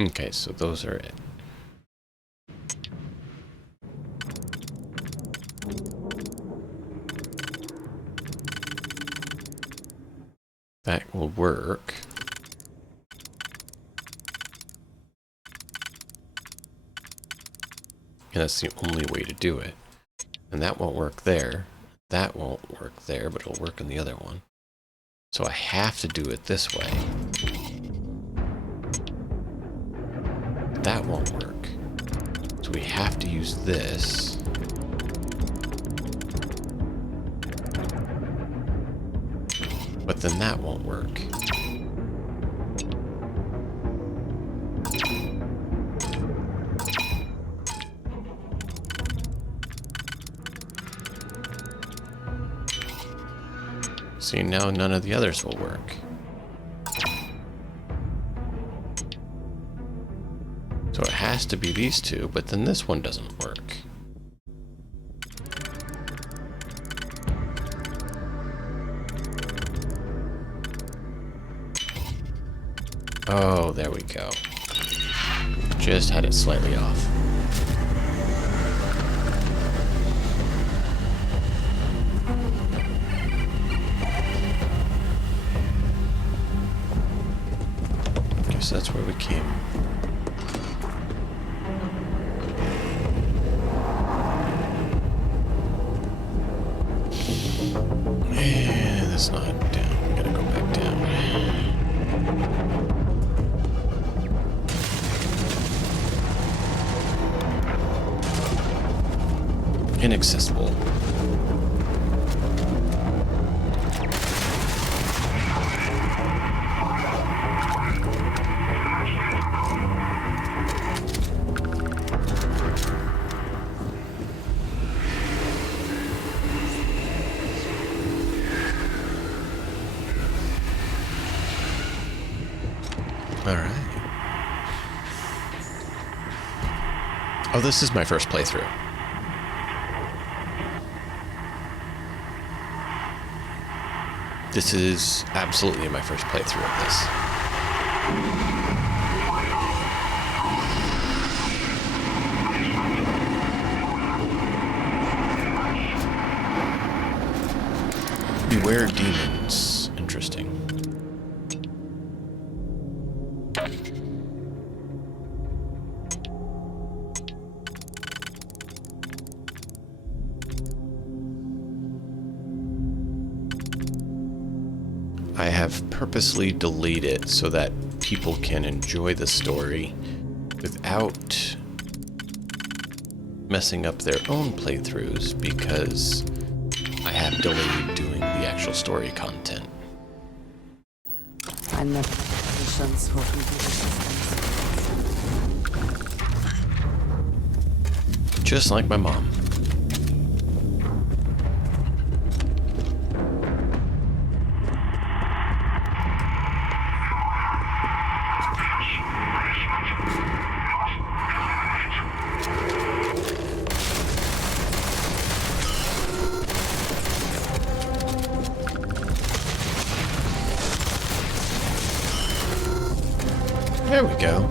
Okay, so those are it. That will work. And that's the only way to do it. And that won't work there. That won't work there, but it'll work in the other one. So I have to do it this way. That won't work. So we have to use this. But then that won't work. See, now none of the others will work. So it has to be these 2, but then this one doesn't work. Oh, there we go. Just had it slightly off. Guess that's where we came. And that's not down. We gotta go back down. Inaccessible. All right. Oh, this is my first playthrough. This is absolutely my first playthrough of this. Beware demons. Interesting. I have purposely delayed it so that people can enjoy the story without messing up their own playthroughs, because I have delayed doing the actual story content. I never had patience for computer systems. Just like my mom. There we go.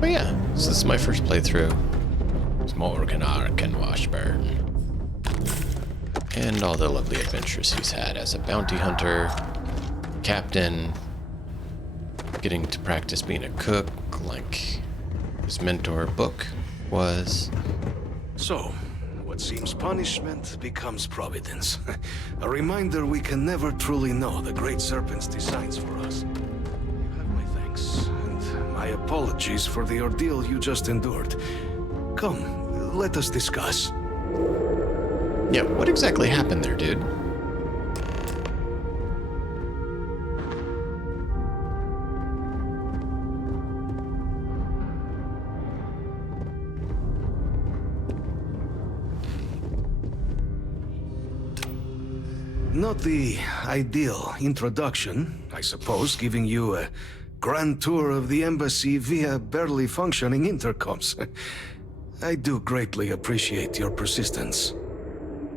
Oh yeah, so this is my first playthrough. It's Morgan, Arkhan, Washburne. And all the lovely adventures he's had as a bounty hunter, captain, getting to practice being a cook, like his mentor book was. So, what seems punishment becomes providence. A reminder we can never truly know the Great Serpent's designs for us. You have my thanks, and my apologies for the ordeal you just endured. Come, let us discuss. Yeah, what exactly happened there, dude? Not the ideal introduction, I suppose, giving you a grand tour of the embassy via barely functioning intercoms. I do greatly appreciate your persistence.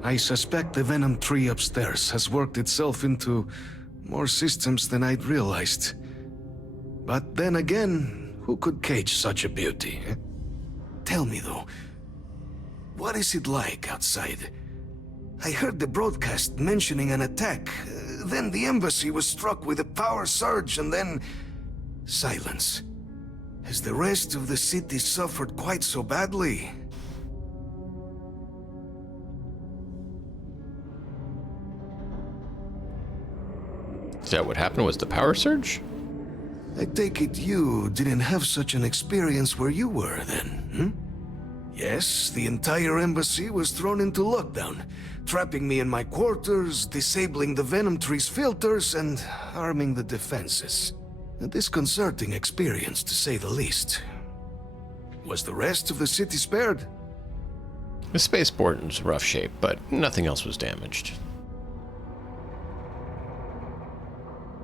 I suspect the Venom tree upstairs has worked itself into more systems than I'd realized. But then again, who could cage such a beauty? Tell me though, what is it like outside? I heard the broadcast mentioning an attack. Then the embassy was struck with a power surge and then silence. Has the rest of the city suffered quite so badly? Is that what happened? Was the power surge? I take it you didn't have such an experience where you were then, Yes, the entire embassy was thrown into lockdown, trapping me in my quarters, disabling the Venom tree's filters, and arming the defenses. A disconcerting experience, to say the least. Was the rest of the city spared? The spaceport was in rough shape, but nothing else was damaged.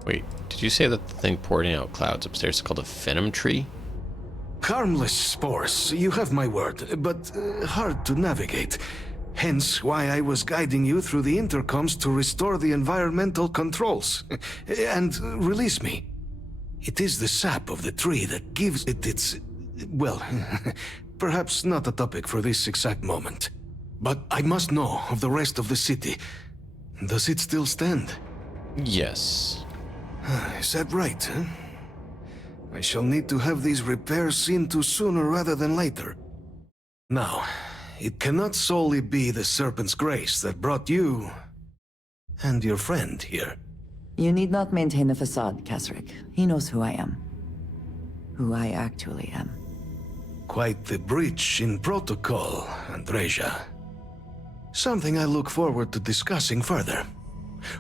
Wait, did you say that the thing pouring out clouds upstairs is called a Venom tree? Harmless spores, you have my word, but hard to navigate. Hence why I was guiding you through the intercoms to restore the environmental controls. And release me. It is the sap of the tree that gives it its... well, perhaps not a topic for this exact moment. But I must know of the rest of the city. Does it still stand? Yes. Is that right, I shall need to have these repairs seen to sooner rather than later. Now, it cannot solely be the Serpent's grace that brought you and your friend here. You need not maintain a facade, Kasric. He knows who I am. Who I actually am. Quite the breach in protocol, Andreja. Something I look forward to discussing further.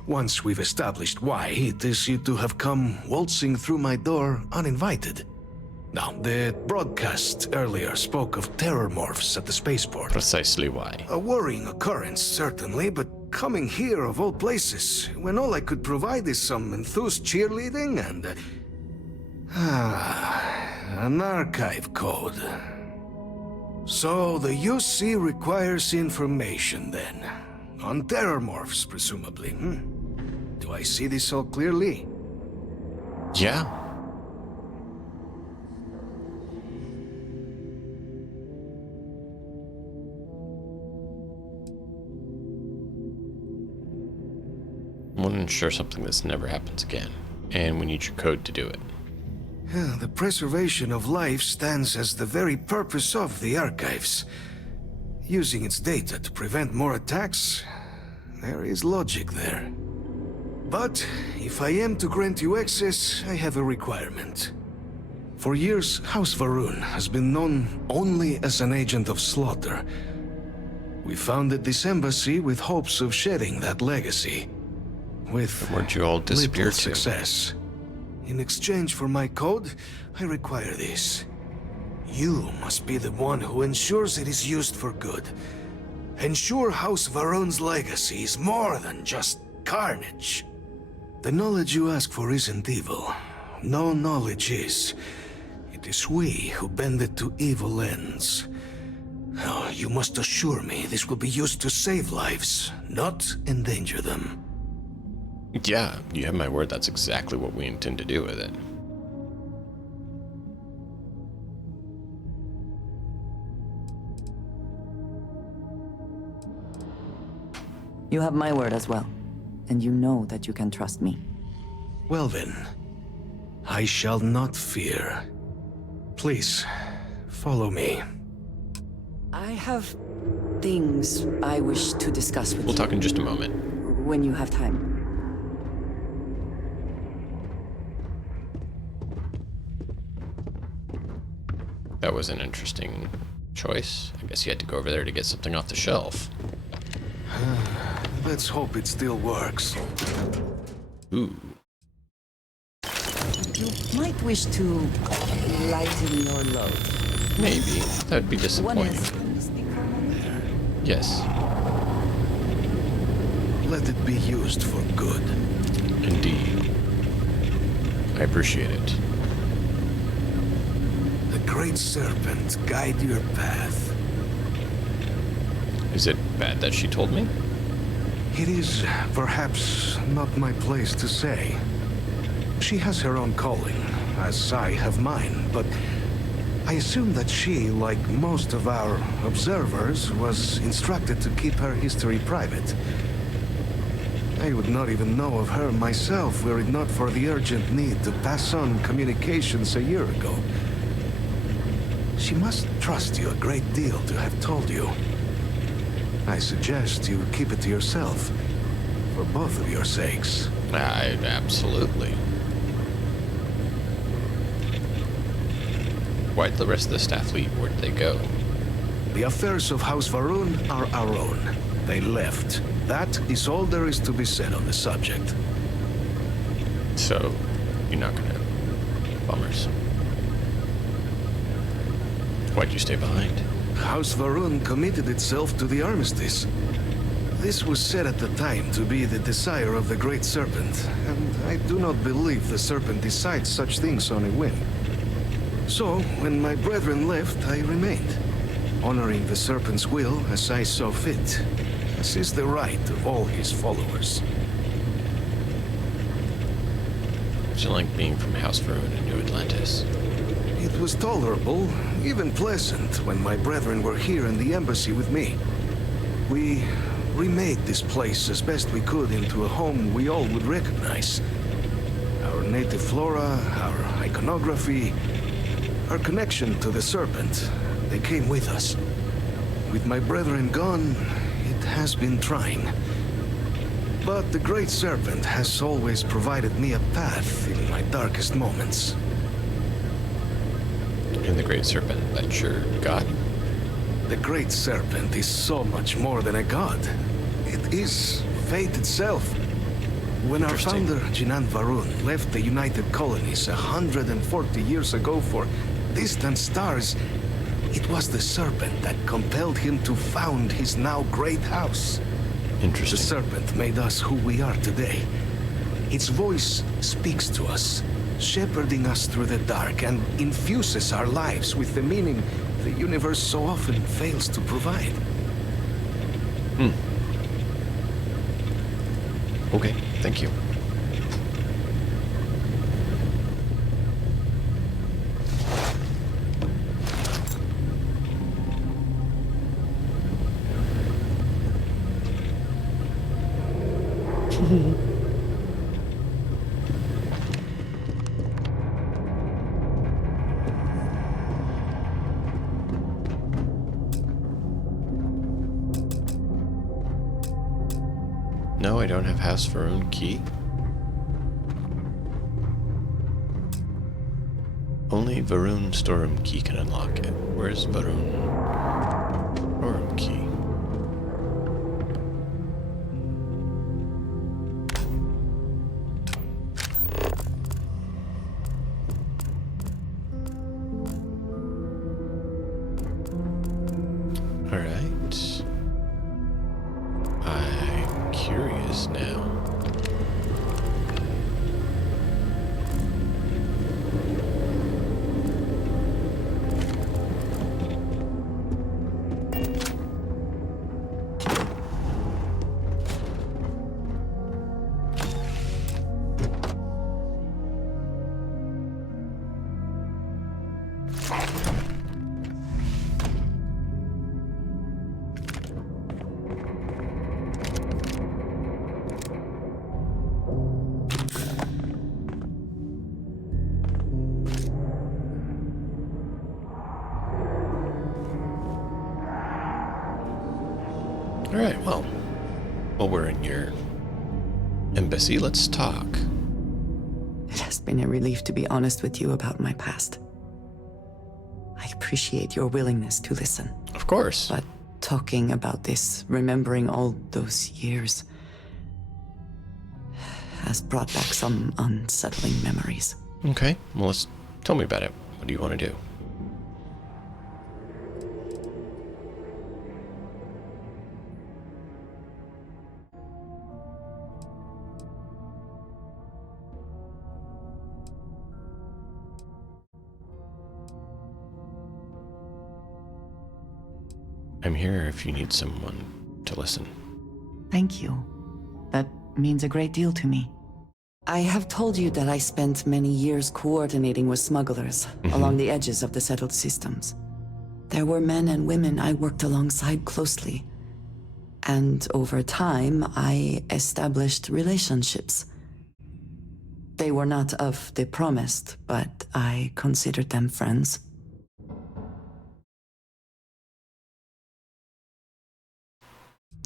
Once we've established why it is you to have come waltzing through my door uninvited. Now, the broadcast earlier spoke of terror morphs at the spaceport. Precisely why. A worrying occurrence, certainly, but coming here of all places, when all I could provide is some enthused cheerleading and... an archive code. So the UC requires information, then. On terror morphs, presumably, Do I see this all clearly? Yeah. I want to ensure something this never happens again, and we need your code to do it. The preservation of life stands as the very purpose of the archives. Using its data to prevent more attacks, there is logic there. But if I am to grant you access, I have a requirement. For years, House Varun has been known only as an agent of slaughter. We founded this embassy with hopes of shedding that legacy. With where'd you all disappear little to? success. In exchange for my code, I require this. You must be the one who ensures it is used for good. Ensure House Varun's legacy is more than just carnage. The knowledge you ask for isn't evil. No knowledge is. It is we who bend it to evil ends. Oh, you must assure me this will be used to save lives, not endanger them. Yeah, you have my word, that's exactly what we intend to do with it. You have my word as well, and you know that you can trust me. Well then, I shall not fear. Please, follow me. I have things I wish to discuss with you. We'll talk in just a moment. When you have time. That was an interesting choice. I guess you had to go over there to get something off the shelf. Let's hope it still works. Ooh. You might wish to lighten your load. Maybe. That'd be disappointing. Yes. Let it be used for good. Indeed. I appreciate it. The Great Serpent guide your path. Is it bad that she told me? It is perhaps not my place to say. She has her own calling, as I have mine, but I assume that she, like most of our observers, was instructed to keep her history private. I would not even know of her myself were it not for the urgent need to pass on communications a year ago. She must trust you a great deal to have told you. I suggest you keep it to yourself, for both of your sakes. Absolutely. Why'd the rest of the staff leave? Where'd they go? The affairs of House Varun are our own. They left. That is all there is to be said on the subject. So, you're not gonna... Bummers. Why'd you stay behind? House Varun committed itself to the armistice. This was said at the time to be the desire of the Great Serpent, and I do not believe the Serpent decides such things on a whim. So, when my brethren left, I remained, honoring the Serpent's will as I saw fit, as is the right of all his followers. What's it like being from House Varun in New Atlantis? It was tolerable, even pleasant, when my brethren were here in the embassy with me. We remade this place as best we could into a home we all would recognize. Our native flora, our iconography, our connection to the Serpent, they came with us. With my brethren gone, it has been trying. But the Great Serpent has always provided me a path in my darkest moments. And the Great Serpent, that's your god? The Great Serpent is so much more than a god. It is fate itself. When our founder, Jinan Varun, left the United Colonies 140 years ago for distant stars, it was the Serpent that compelled him to found his now great house. Interesting. The Serpent made us who we are today. Its voice speaks to us, shepherding us through the dark, and infuses our lives with the meaning the universe so often fails to provide. Okay, thank you. No, I don't have House Varun key. Only Varun storeroom key can unlock it. Where's Varun storeroom key? memories now. All right, well, while we're in your embassy, let's talk. It has been a relief to be honest with you about my past. I appreciate your willingness to listen. Of course. But talking about this, remembering all those years, has brought back some unsettling memories. Okay, well, tell me about it. What do you want to do? I'm here if you need someone to listen. Thank you. That means a great deal to me. I have told you that I spent many years coordinating with smugglers along the edges of the settled systems. There were men and women I worked alongside closely. And over time, I established relationships. They were not of the promised, but I considered them friends.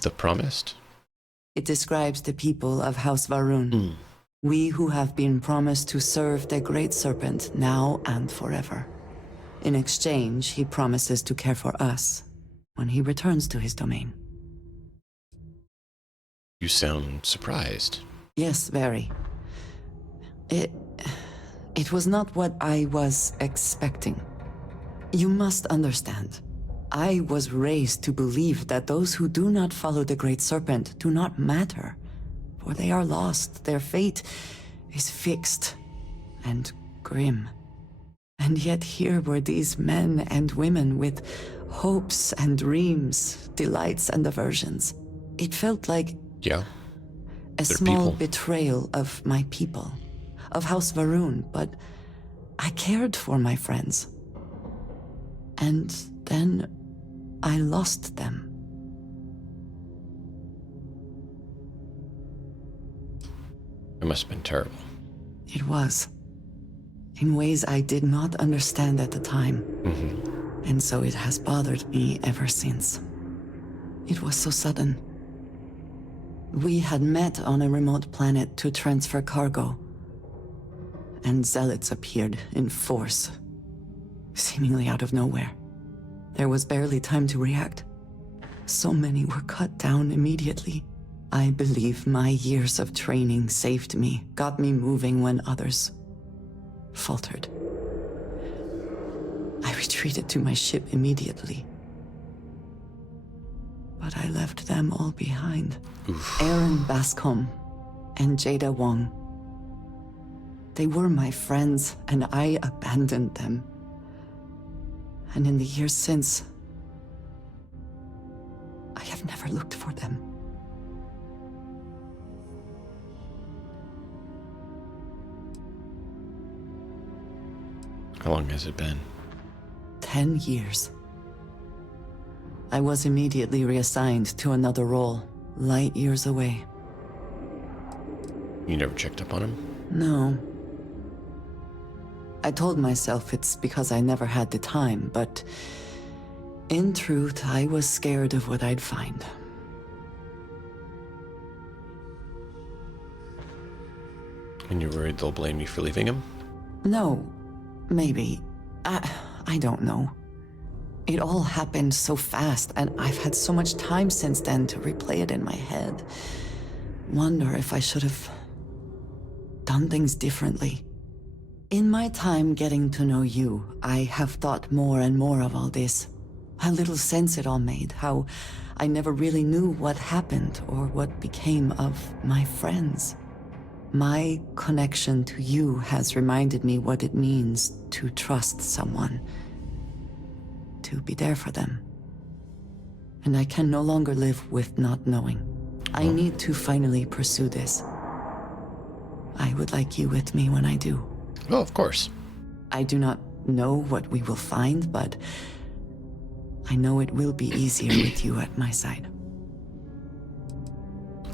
The Promised? It describes the people of House Varun. We who have been promised to serve the Great Serpent now and forever. In exchange, he promises to care for us when he returns to his domain. You sound surprised. Yes, very. It was not what I was expecting. You must understand. I was raised to believe that those who do not follow the Great Serpent do not matter, for they are lost. Their fate is fixed and grim. And yet here were these men and women with hopes and dreams, delights and aversions. It felt like a small betrayal of my people, of House Varun, but I cared for my friends. And then I lost them. It must have been terrible. It was. In ways I did not understand at the time. And so it has bothered me ever since. It was so sudden. We had met on a remote planet to transfer cargo. And zealots appeared in force, seemingly out of nowhere. There was barely time to react. So many were cut down immediately. I believe my years of training saved me, got me moving when others faltered. I retreated to my ship immediately. But I left them all behind. Aaron Bascom and Jada Wong. They were my friends, and I abandoned them. And in the years since, I have never looked for them. How long has it been? 10 years. I was immediately reassigned to another role, light years away. You never checked up on him? No. I told myself it's because I never had the time, but in truth, I was scared of what I'd find. And you're worried they'll blame you for leaving him? No, maybe. I don't know. It all happened so fast, and I've had so much time since then to replay it in my head. Wonder if I should have done things differently. In my time getting to know you, I have thought more and more of all this. how little sense it all made, how I never really knew what happened or what became of my friends. My connection to you has reminded me what it means to trust someone, to be there for them. And I can no longer live with not knowing. I need to finally pursue this. I would like you with me when I do. Oh, of course. I do not know what we will find, but I know it will be easier with you at my side.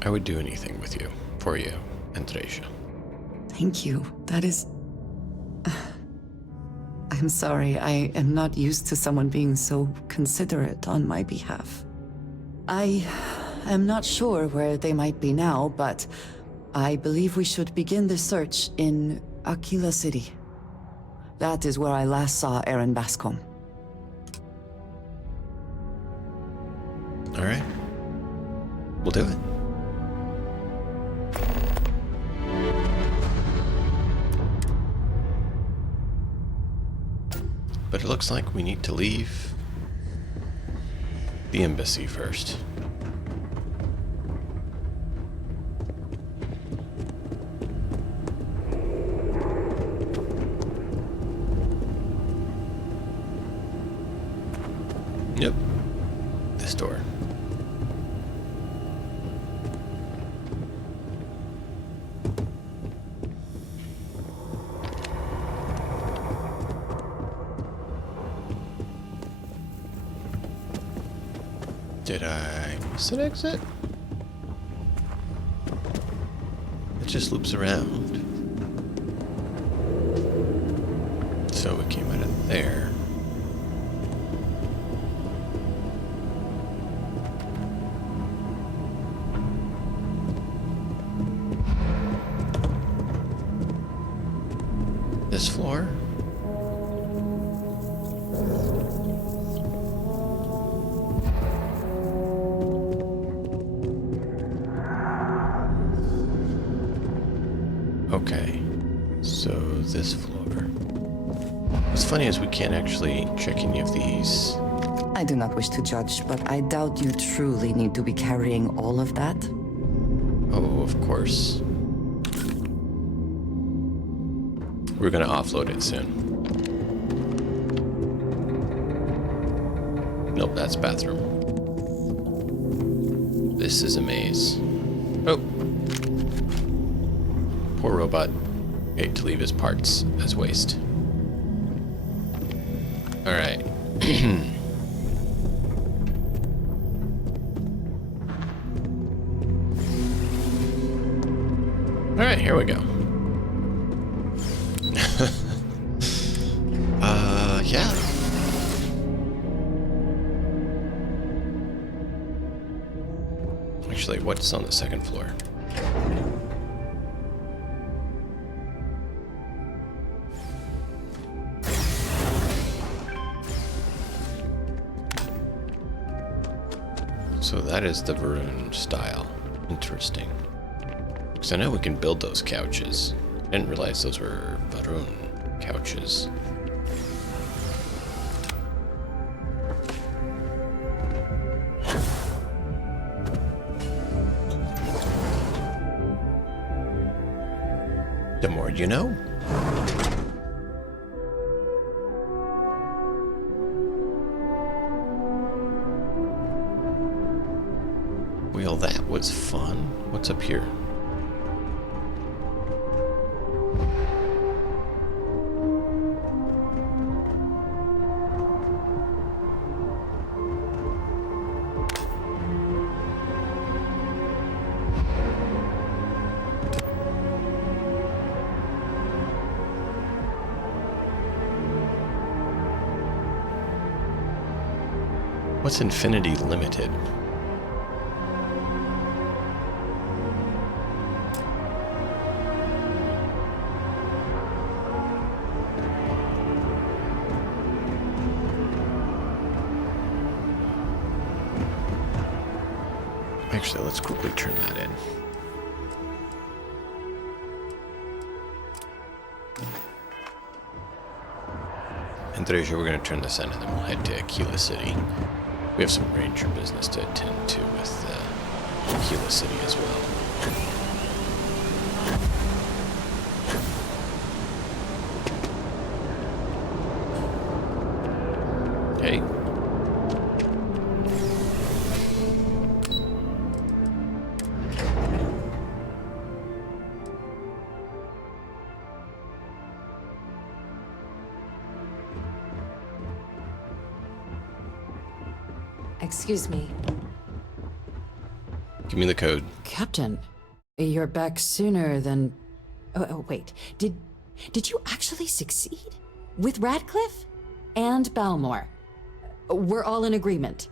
I would do anything with you, for you, and Treasure. Thank you. That is... I'm sorry, I am not used to someone being so considerate on my behalf. I am not sure where they might be now, but I believe we should begin the search in Aquila City. That is where I last saw Aaron Bascom. All right. We'll do it. But it looks like we need to leave the embassy first. Yep. This door. Did I miss an exit? It just loops around. So we came out of there. This floor? Okay, so this floor. What's funny is we can't actually check any of these. I do not wish to judge, but I doubt you truly need to be carrying all of that. Oh, of course. We're gonna offload it soon. Nope, that's bathroom. This is a maze. Oh. Poor robot. Hate to leave his parts as waste. Alright. Alright, here we go. Yeah. Actually, what's on the second floor? So that is the Varun style. Interesting. Because I know we can build those couches. I didn't realize those were Varun couches. The more you know. Well, that was fun. What's up here? What's infinity limited? Actually, let's quickly turn that in. Andreja, we're going to turn this in and then we'll head to Aquila City. We have some ranger business to attend to with Aquila City as well. Hey. Excuse me. Give me the code. Captain, you're back sooner than... Oh, wait. Did you actually succeed? With Radcliffe? And Balmore? We're all in agreement.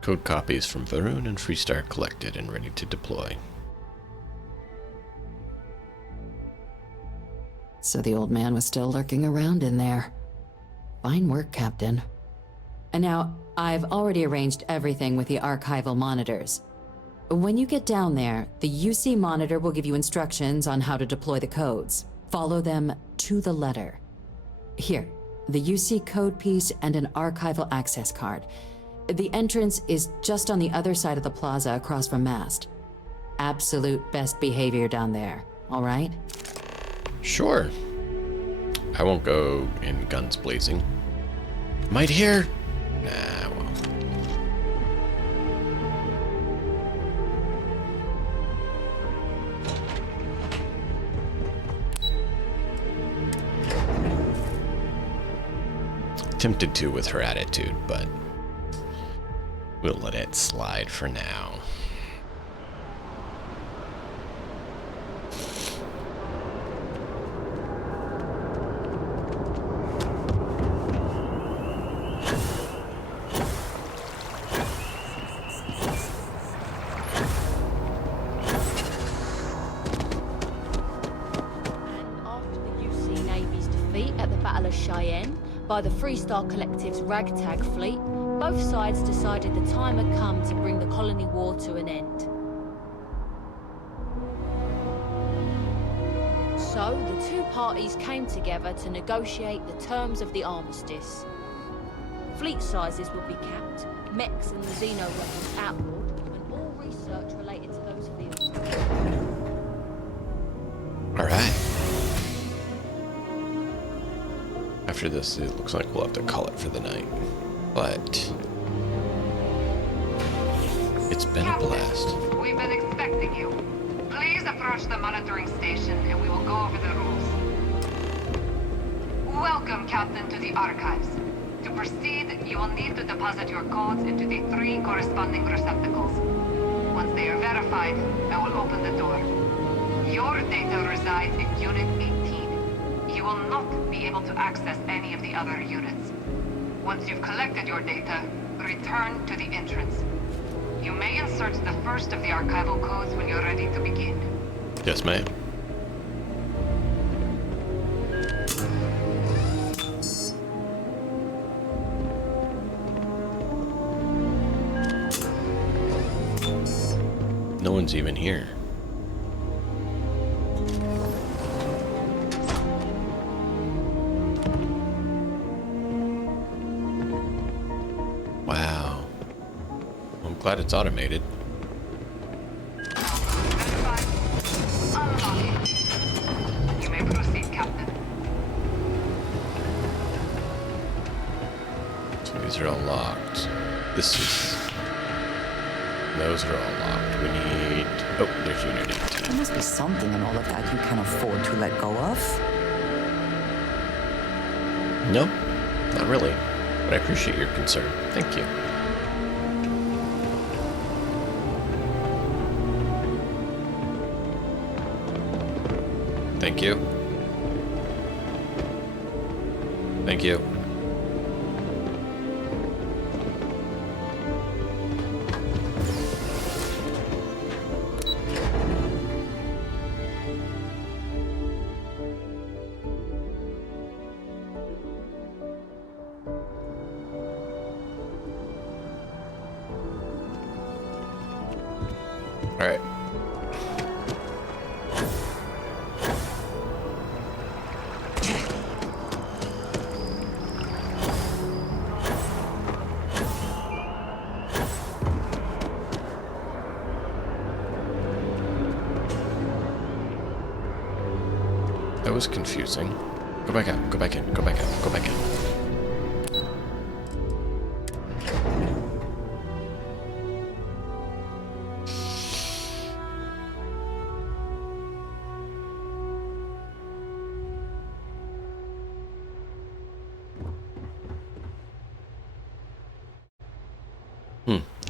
Code copies from Varun and Freestar collected and ready to deploy. So the old man was still lurking around in there. Fine work, Captain. And now, I've already arranged everything with the archival monitors. When you get down there, the UC monitor will give you instructions on how to deploy the codes. Follow them to the letter. Here, the UC code piece and an archival access card. The entrance is just on the other side of the plaza across from Mast. Absolute best behavior down there, all right? Sure. I won't go in guns blazing. Might hear? Nah, I won't. Tempted to with her attitude, but we'll let it slide for now. By the Freestar Collective's ragtag fleet, both sides decided the time had come to bring the colony war to an end. So, the two parties came together to negotiate the terms of the armistice. Fleet sizes would be capped, mechs and the Xeno weapons outlawed, and all research related to those fields. Alright. After this, it looks like we'll have to call it for the night. But it's been a blast. We've been expecting you. Please approach the monitoring station and we will go over the rules. Welcome, Captain, to the archives. To proceed, you will need to deposit your codes into the 3 corresponding receptacles. Once they are verified, I will open the door. Your data resides in Unit 18. You will not be able to access any of the other units. Once you've collected your data, return to the entrance. You may insert the first of the archival codes when you're ready to begin. Yes, ma'am. No one's even here. Wow. I'm glad it's automated. You may proceed, Captain. So these are all locked. This is... Those are all locked. We need... Oh, there's Unit 18. There must be something in all of that you can afford to let go of. No, not really. But I appreciate your concern. Thank you. Thank you. Thank you. All right. was confusing. Go back out, go back in, go back out, go back in.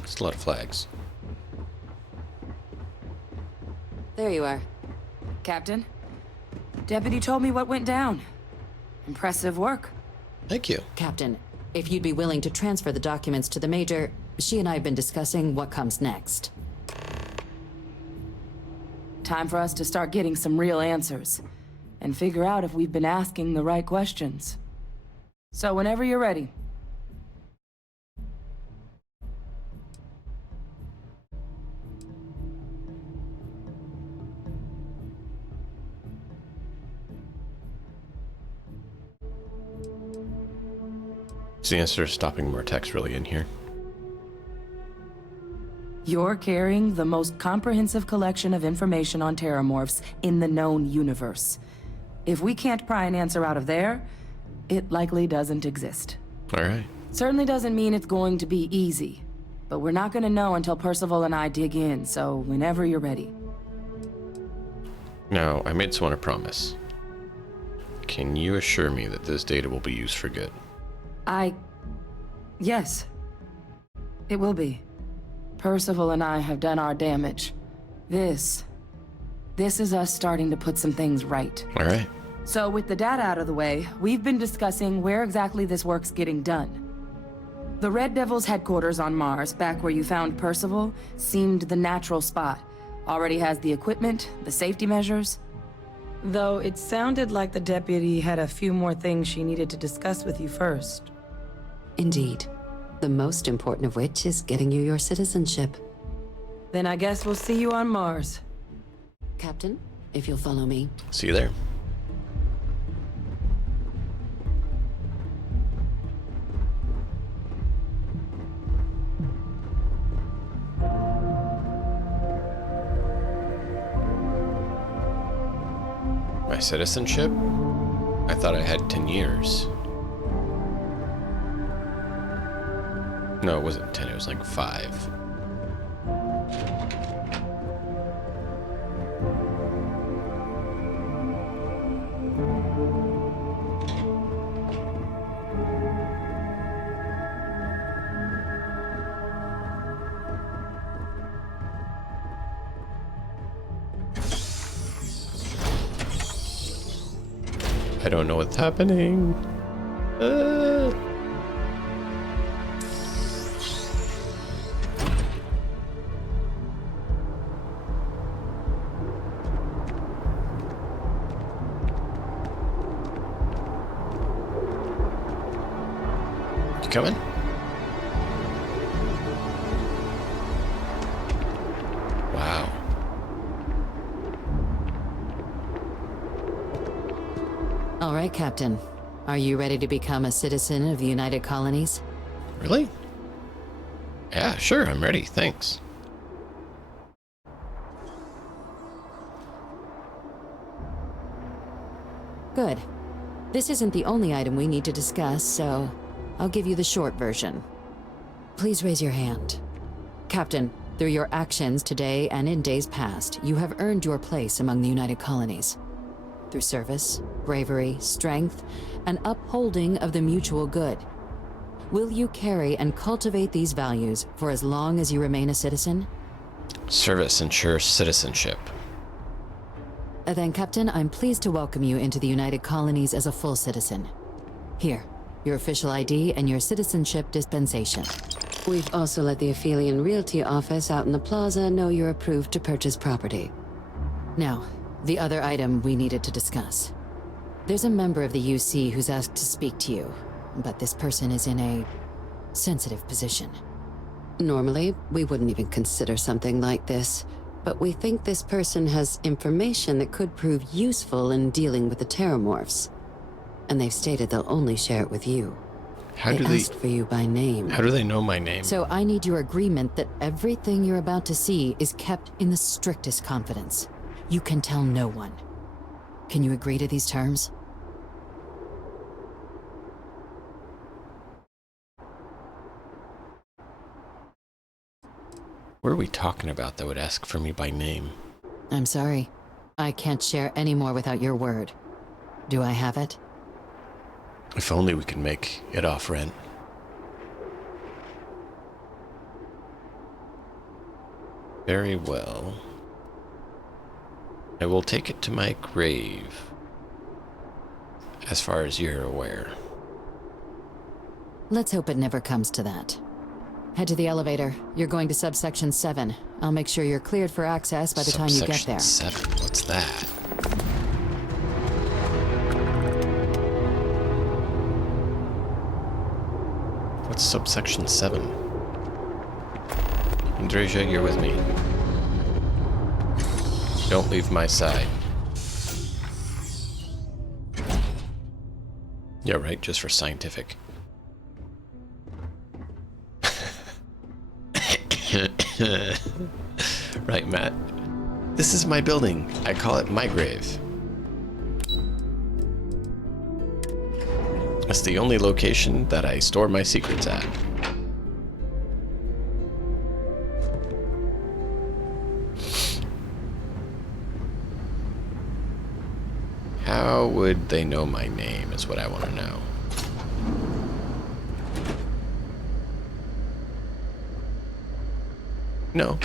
It's a lot of flags. There you are. Captain, Deputy told me what went down. Impressive work. Thank you. Captain, if you'd be willing to transfer the documents to the Major, she and I have been discussing what comes next. Time for us to start getting some real answers, and figure out if we've been asking the right questions. So whenever you're ready. Is the answer to stopping more text really in here? You're carrying the most comprehensive collection of information on terramorphs in the known universe. If we can't pry an answer out of there, it likely doesn't exist. All right. Certainly doesn't mean it's going to be easy, but we're not going to know until Percival and I dig in, so whenever you're ready. Now, I made someone a promise. Can you assure me that this data will be used for good? Yes. It will be. Percival and I have done our damage. This is us starting to put some things right. All right. So with the data out of the way, we've been discussing where exactly this work's getting done. The Red Devil's headquarters on Mars, back where you found Percival, seemed the natural spot. Already has the equipment, the safety measures. Though it sounded like the deputy had a few more things she needed to discuss with you first. Indeed. The most important of which is getting you your citizenship. Then I guess we'll see you on Mars. Captain, if you'll follow me. See you there. My citizenship? I thought I had 10 years. No, it wasn't 10, it was like 5. I don't know what's happening. You coming? Wow. All right, Captain. Are you ready to become a citizen of the United Colonies? Really? Yeah, sure, I'm ready, thanks. Good. This isn't the only item we need to discuss, so I'll give you the short version. Please raise your hand. Captain, through your actions today and in days past, you have earned your place among the United Colonies. Through service, bravery, strength, and upholding of the mutual good. Will you carry and cultivate these values for as long as you remain a citizen? Service ensures citizenship. Then, Captain, I'm pleased to welcome you into the United Colonies as a full citizen. Here, your official ID and your citizenship dispensation. We've also let the Aphelion Realty office out in the plaza know you're approved to purchase property. Now, the other item we needed to discuss. There's a member of the UC who's asked to speak to you, but this person is in a sensitive position. Normally, we wouldn't even consider something like this, but we think this person has information that could prove useful in dealing with the terramorphs. And they've stated they'll only share it with you. How do they asked for you by name. How do they know my name? So I need your agreement that everything you're about to see is kept in the strictest confidence. You can tell no one. Can you agree to these terms? What are we talking about that would ask for me by name? I'm sorry. I can't share any more without your word. Do I have it? If only we could make it off rent. Very well. I will take it to my grave, as far as you're aware. Let's hope it never comes to that. Head to the elevator. You're going to subsection 7. I'll make sure you're cleared for access by the time you get there. Subsection 7? What's that? What's subsection 7? Andreja, you're with me. Don't leave my side. Yeah, right, just for scientific. Right, Matt. This is my building. I call it my grave. It's the only location that I store my secrets at. How would they know my name is what I want to know. No.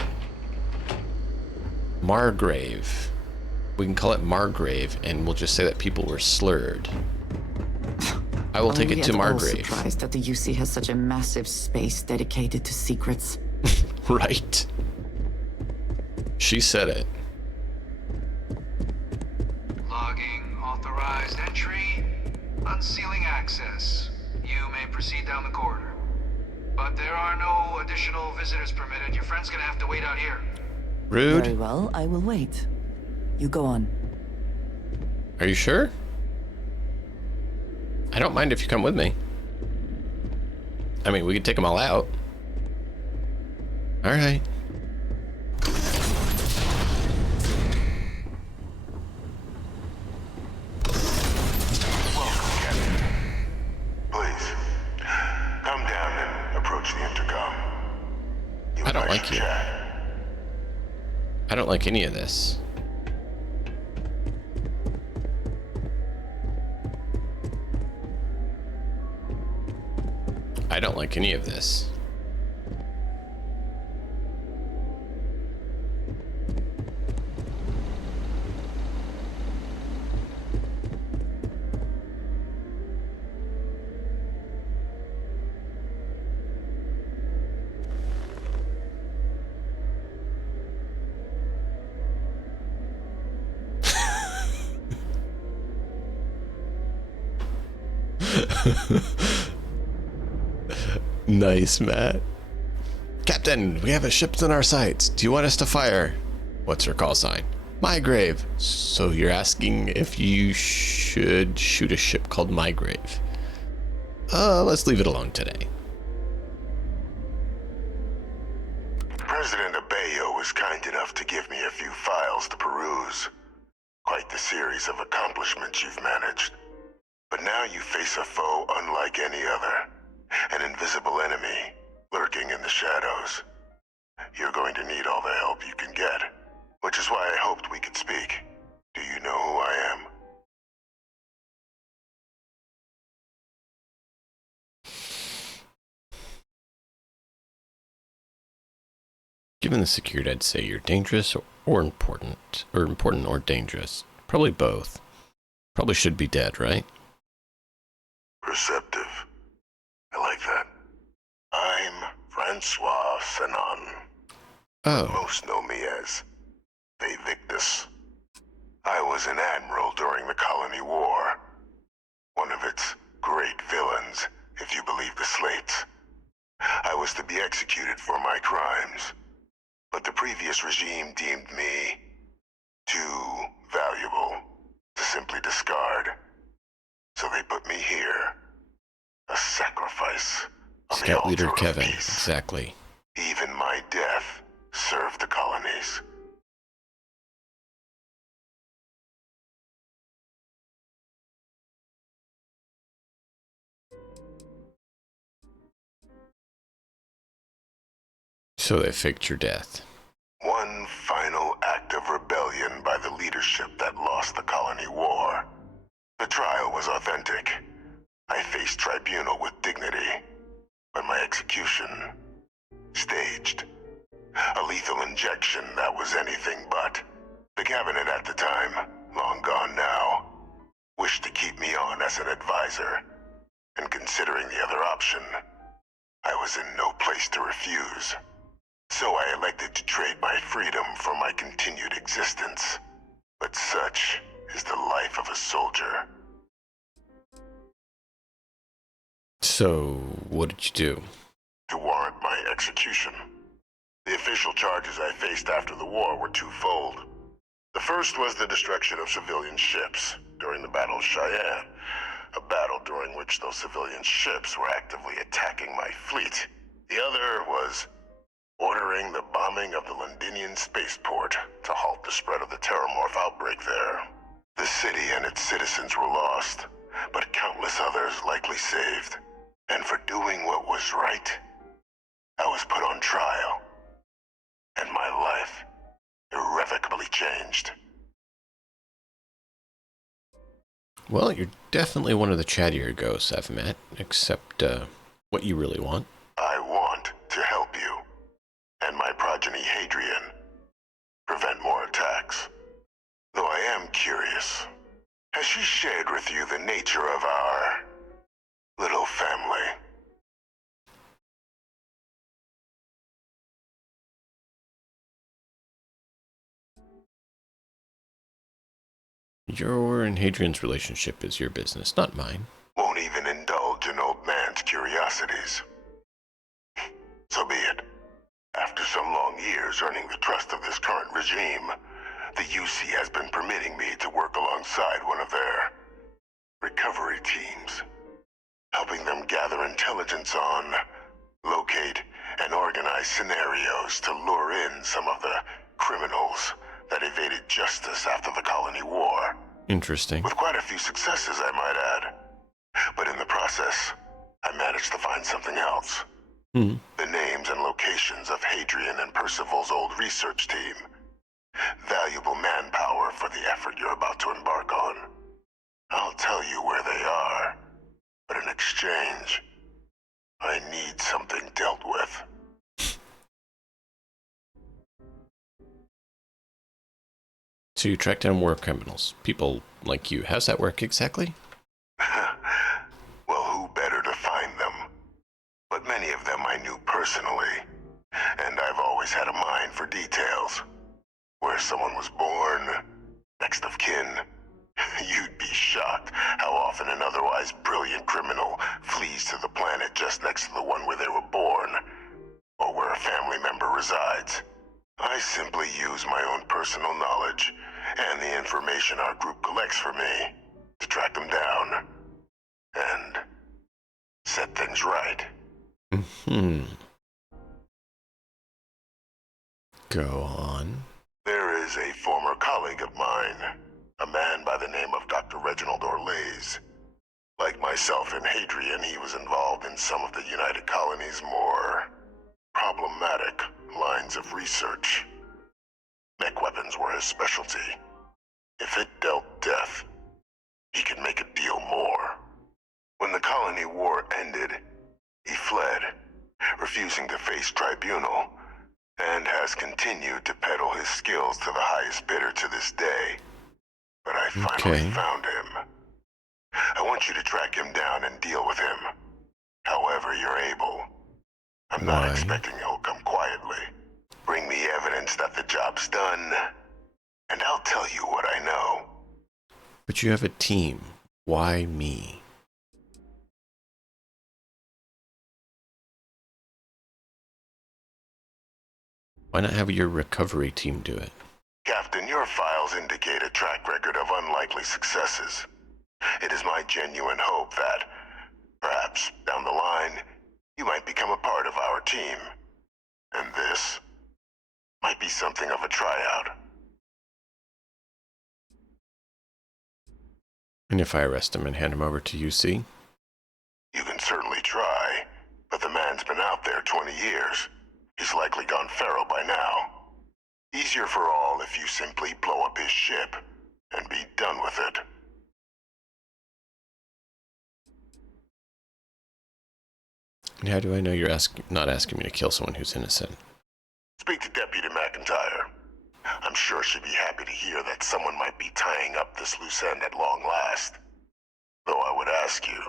Margrave. We can call it Margrave, and we'll just say that people were slurred. I will take it to Margrave. I'm surprised that the UC has such a massive space dedicated to secrets. Right. She said it. Logging authorized entry. Unsealing access. You may proceed down the corridor. But there are no additional visitors permitted. Your friend's gonna have to wait out here. Rude. Very well, I will wait. You go on. Are you sure? I don't mind if you come with me. I mean, we could take them all out. All right. Please, come down and approach the intercom. I don't like you. I don't like any of this. I don't like any of this. Nice, Matt. Captain, we have a ship in our sights. Do you want us to fire? What's your call sign? My grave. So you're asking if you should shoot a ship called My Grave. Let's leave it alone today. President Abeyo was kind enough to give me a few files to peruse. Quite the series of accomplishments you've managed. But now you face a foe unlike any other. An invisible enemy, lurking in the shadows. You're going to need all the help you can get, which is why I hoped we could speak. Do you know who I am? Given the security, I'd say you're dangerous or important. Or important or dangerous. Probably both. Probably should be dead, right? Perceptive. I like that. I'm Francois Sanon. Oh. Most know me as Victus. I was an admiral during the Colony War. One of its great villains, if you believe the slates. I was to be executed for my crimes, but the previous regime deemed me too valuable to simply discard. So they put me here. A sacrifice on the Scout Leader altar of Kevin, peace. exactly. Even my death served the colonies. So they faked your death. One final act of rebellion by the leadership that lost the colony war. The trial was authentic. I faced tribunal with dignity, but my execution, staged. A lethal injection that was anything but. The cabinet at the time, long gone now, wished to keep me on as an advisor, and considering the other option, I was in no place to refuse. So I elected to trade my freedom for my continued existence. But such is the life of a soldier. So, what did you do? To warrant my execution. The official charges I faced after the war were twofold. The first was the destruction of civilian ships during the Battle of Cheyenne, a battle during which those civilian ships were actively attacking my fleet. The other was ordering the bombing of the Londinian spaceport to halt the spread of the Terramorph outbreak there. The city and its citizens were lost, but countless others likely saved. And for doing what was right, I was put on trial, and my life irrevocably changed. Well, you're definitely one of the chattier ghosts I've met, except what you really want. I want to help you, and my progeny Hadrian, prevent more attacks. Though I am curious, has she shared with you the nature of our little family? Your and Hadrian's relationship is your business, not mine. Won't even indulge an old man's curiosities. So be it. After some long years earning the trust of this current regime, the UC has been permitting me to work alongside one of their recovery teams, helping them gather intelligence on, locate, and organize scenarios to lure in some of the criminals that evaded justice after the colony war. Interesting. With quite a few successes, I might add. But in the process, I managed to find something else. The names and locations of Hadrian and Percival's old research team. Valuable manpower for the effort you're about to embark on. I'll tell you where they are, but in exchange, I need something dealt with. So you track down war criminals, people like you. How's that work exactly? Well, who better to find them? But many of them I knew personally, and I've always had a mind for details. Where someone was born, next of kin. You'd be shocked how often an otherwise brilliant criminal flees to the planet just next to the one where they were born, or where a family member resides. I simply use my own personal knowledge and the information our group collects for me to track them down and set things right. Go on. There is a former colleague of mine, a man by the name of Dr. Reginald Orlays. Like myself and Hadrian, he was involved in some of the United Colony's more problematic lines of research. Mech weapons were his specialty. If it dealt death, he could make a deal more. When the colony war ended, he fled, refusing to face tribunal, and has continued to peddle his skills to the highest bidder to this day. But I finally found him. I want you to track him down and deal with him, however you're able. I'm not expecting he'll come quietly. Bring me evidence that the job's done, and I'll tell you what I know. But you have a team. Why me? Why not have your recovery team do it? Captain, your files indicate a track record of unlikely successes. It is my genuine hope that, perhaps down the line, you might become a part of our team. And this might be something of a tryout. And if I arrest him and hand him over to UC? You can certainly try, but the man's been out there 20 years. He's likely gone feral by now. Easier for all if you simply blow up his ship and be done with it. And how do I know you're not asking me to kill someone who's innocent? Speak to Deputy McIntyre. I'm sure she'd be happy to hear that someone might be tying up this loose end at long last. Though I would ask you,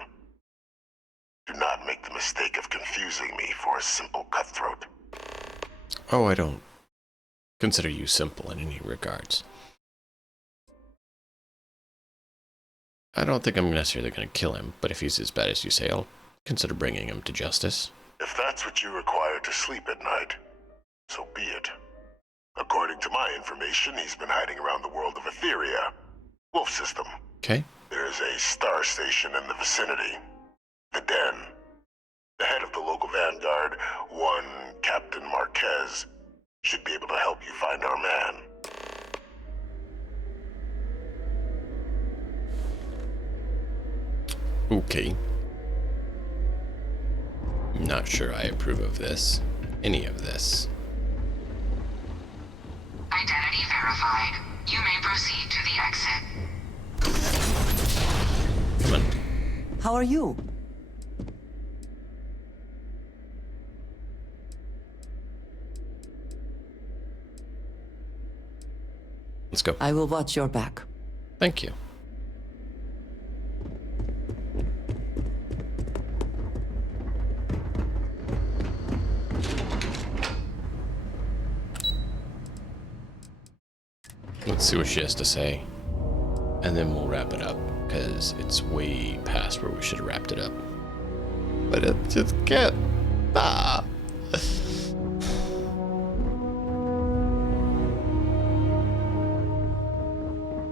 do not make the mistake of confusing me for a simple cutthroat. Oh, I don't consider you simple in any regards. I don't think I'm necessarily going to kill him, but if he's as bad as you say, I'll consider bringing him to justice. If that's what you require to sleep at night, so be it. According to my information, he's been hiding around the world of Etheria, Wolf System. Okay. There's a star station in the vicinity, the Den. The head of the local vanguard, one Captain Marquez, should be able to help you find our man. Okay. Not sure I approve of this. Any of this. Identity verified. You may proceed to the exit. Come on. How are you? Let's go. I will watch your back. Thank you. Let's see what she has to say, and then we'll wrap it up, because it's way past where we should have wrapped it up. But it just can't. Ah.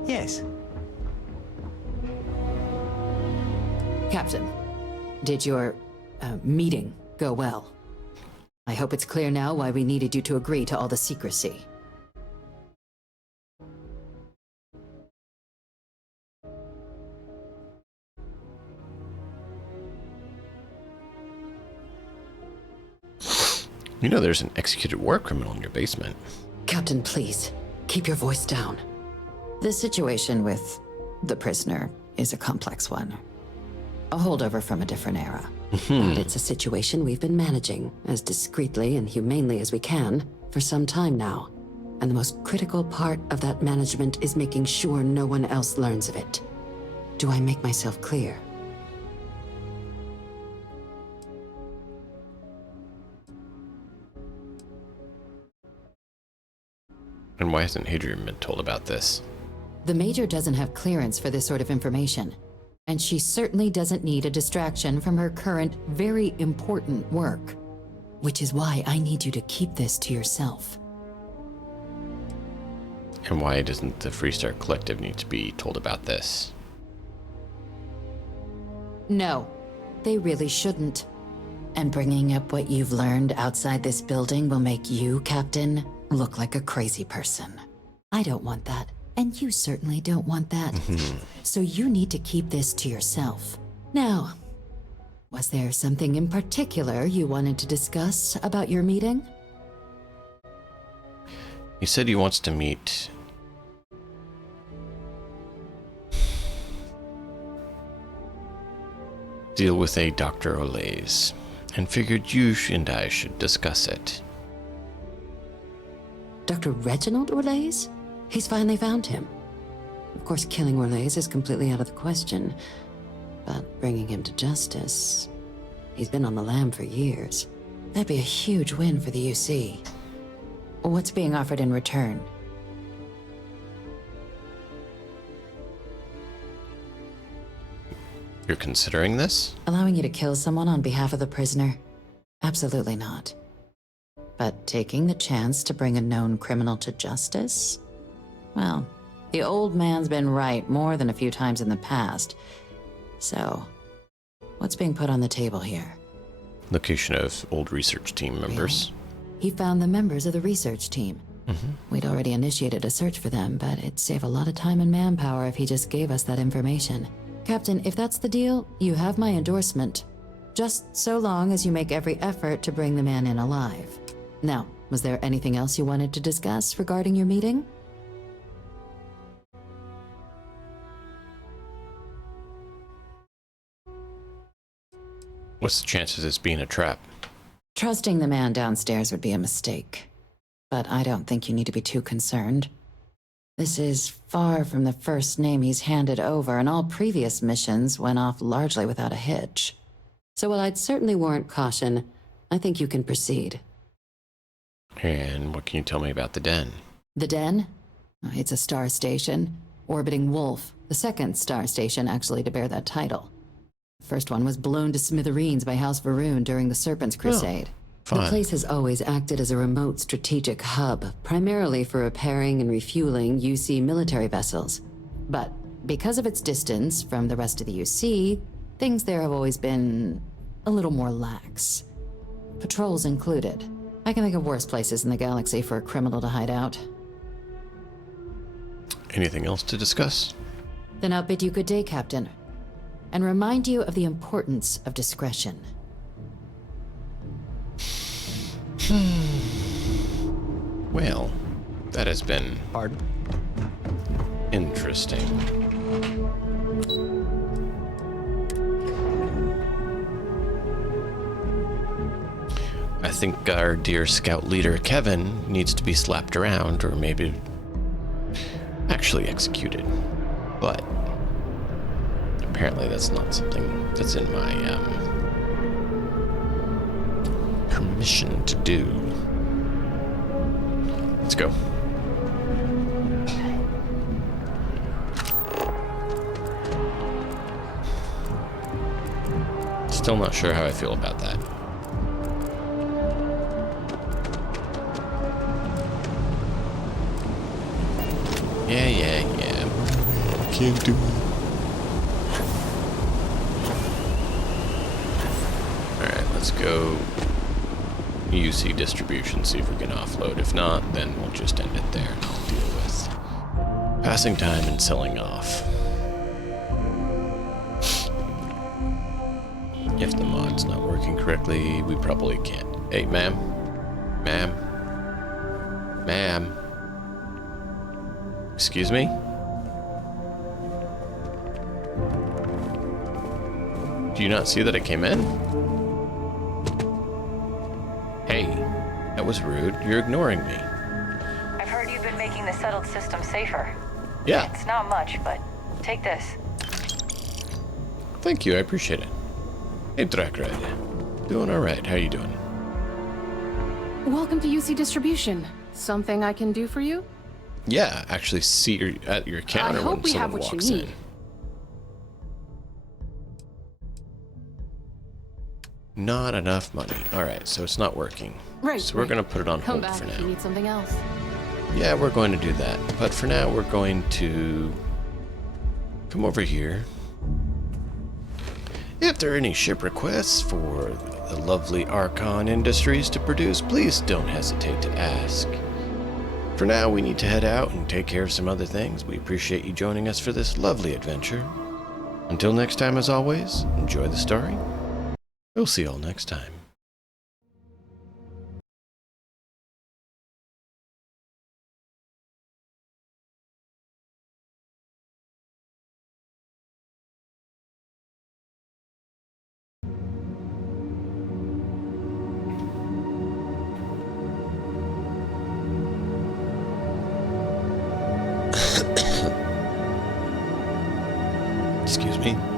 Yes. Captain, did your meeting go well? I hope it's clear now why we needed you to agree to all the secrecy. You know there's an executed war criminal in your basement. Captain, please, keep your voice down. The situation with the prisoner is a complex one. A holdover from a different era. But it's a situation we've been managing as discreetly and humanely as we can for some time now. And the most critical part of that management is making sure no one else learns of it. Do I make myself clear? And why hasn't Hadrian been told about this? The Major doesn't have clearance for this sort of information, and she certainly doesn't need a distraction from her current, very important work. Which is why I need you to keep this to yourself. And why doesn't the Freestar Collective need to be told about this? No, they really shouldn't. And bringing up what you've learned outside this building will make you, Captain, look like a crazy person. I don't want that, and you certainly don't want that. So you need to keep this to yourself. Now, was there something in particular you wanted to discuss about your meeting? He said he wants to meet... deal with a Dr. Olays, and figured you and I should discuss it. Dr. Reginald Olays? He's finally found him. Of course, killing Olays is completely out of the question, but bringing him to justice... He's been on the lam for years. That'd be a huge win for the UC. What's being offered in return? You're considering this? Allowing you to kill someone on behalf of the prisoner? Absolutely not. But taking the chance to bring a known criminal to justice? Well, the old man's been right more than a few times in the past. So, what's being put on the table here? Location of old research team members. He found the members of the research team. We'd already initiated a search for them, but it'd save a lot of time and manpower if he just gave us that information. Captain, if that's the deal, you have my endorsement. Just so long as you make every effort to bring the man in alive. Now, was there anything else you wanted to discuss regarding your meeting? What's the chance of this being a trap? Trusting the man downstairs would be a mistake. But I don't think you need to be too concerned. This is far from the first name he's handed over, and all previous missions went off largely without a hitch. So while I'd certainly warrant caution, I think you can proceed. And what can you tell me about the den? The Den? It's a star station, orbiting Wolf, the second star station actually to bear that title. The first one was blown to smithereens by House Varun during the Serpent's Crusade. The place has always acted as a remote strategic hub, primarily for repairing and refueling UC military vessels. But because of its distance from the rest of the UC, things there have always been a little more lax. Patrols included. I can think of worse places in the galaxy for a criminal to hide out. Anything else to discuss? Then I'll bid you good day, Captain, and remind you of the importance of discretion. Well, that has been interesting. I think our dear scout leader Kevin needs to be slapped around, or maybe actually executed. But apparently that's not something that's in my permission to do. Let's go. Still not sure how I feel about that. Yeah. Can't do it. Alright, let's go UC distribution, see if we can offload. If not, then we'll just end it there and I'll deal with passing time and selling off. If the mod's not working correctly, we probably can't. Hey, ma'am? Ma'am? Ma'am? Excuse me? Do you not see that I came in? Hey, that was rude. You're ignoring me. I've heard you've been making the settled system safer. Yeah. It's not much, but take this. Thank you, I appreciate it. Hey, Drakred. Doing alright. How you doing? Welcome to UC Distribution. Something I can do for you? Yeah, actually see you at your counter I hope when we have someone what you walks need. in. Not enough money. Alright, so it's not working. Right. So we're going to put it on Come hold back for if now. you need something else. Yeah, we're going to do that. But for now, we're going to come over here. If there are any ship requests for the lovely Arkhan Industries to produce, please don't hesitate to ask. For now, we need to head out and take care of some other things. We appreciate you joining us for this lovely adventure. Until next time, as always, enjoy the story. We'll see you all next time. Excuse me.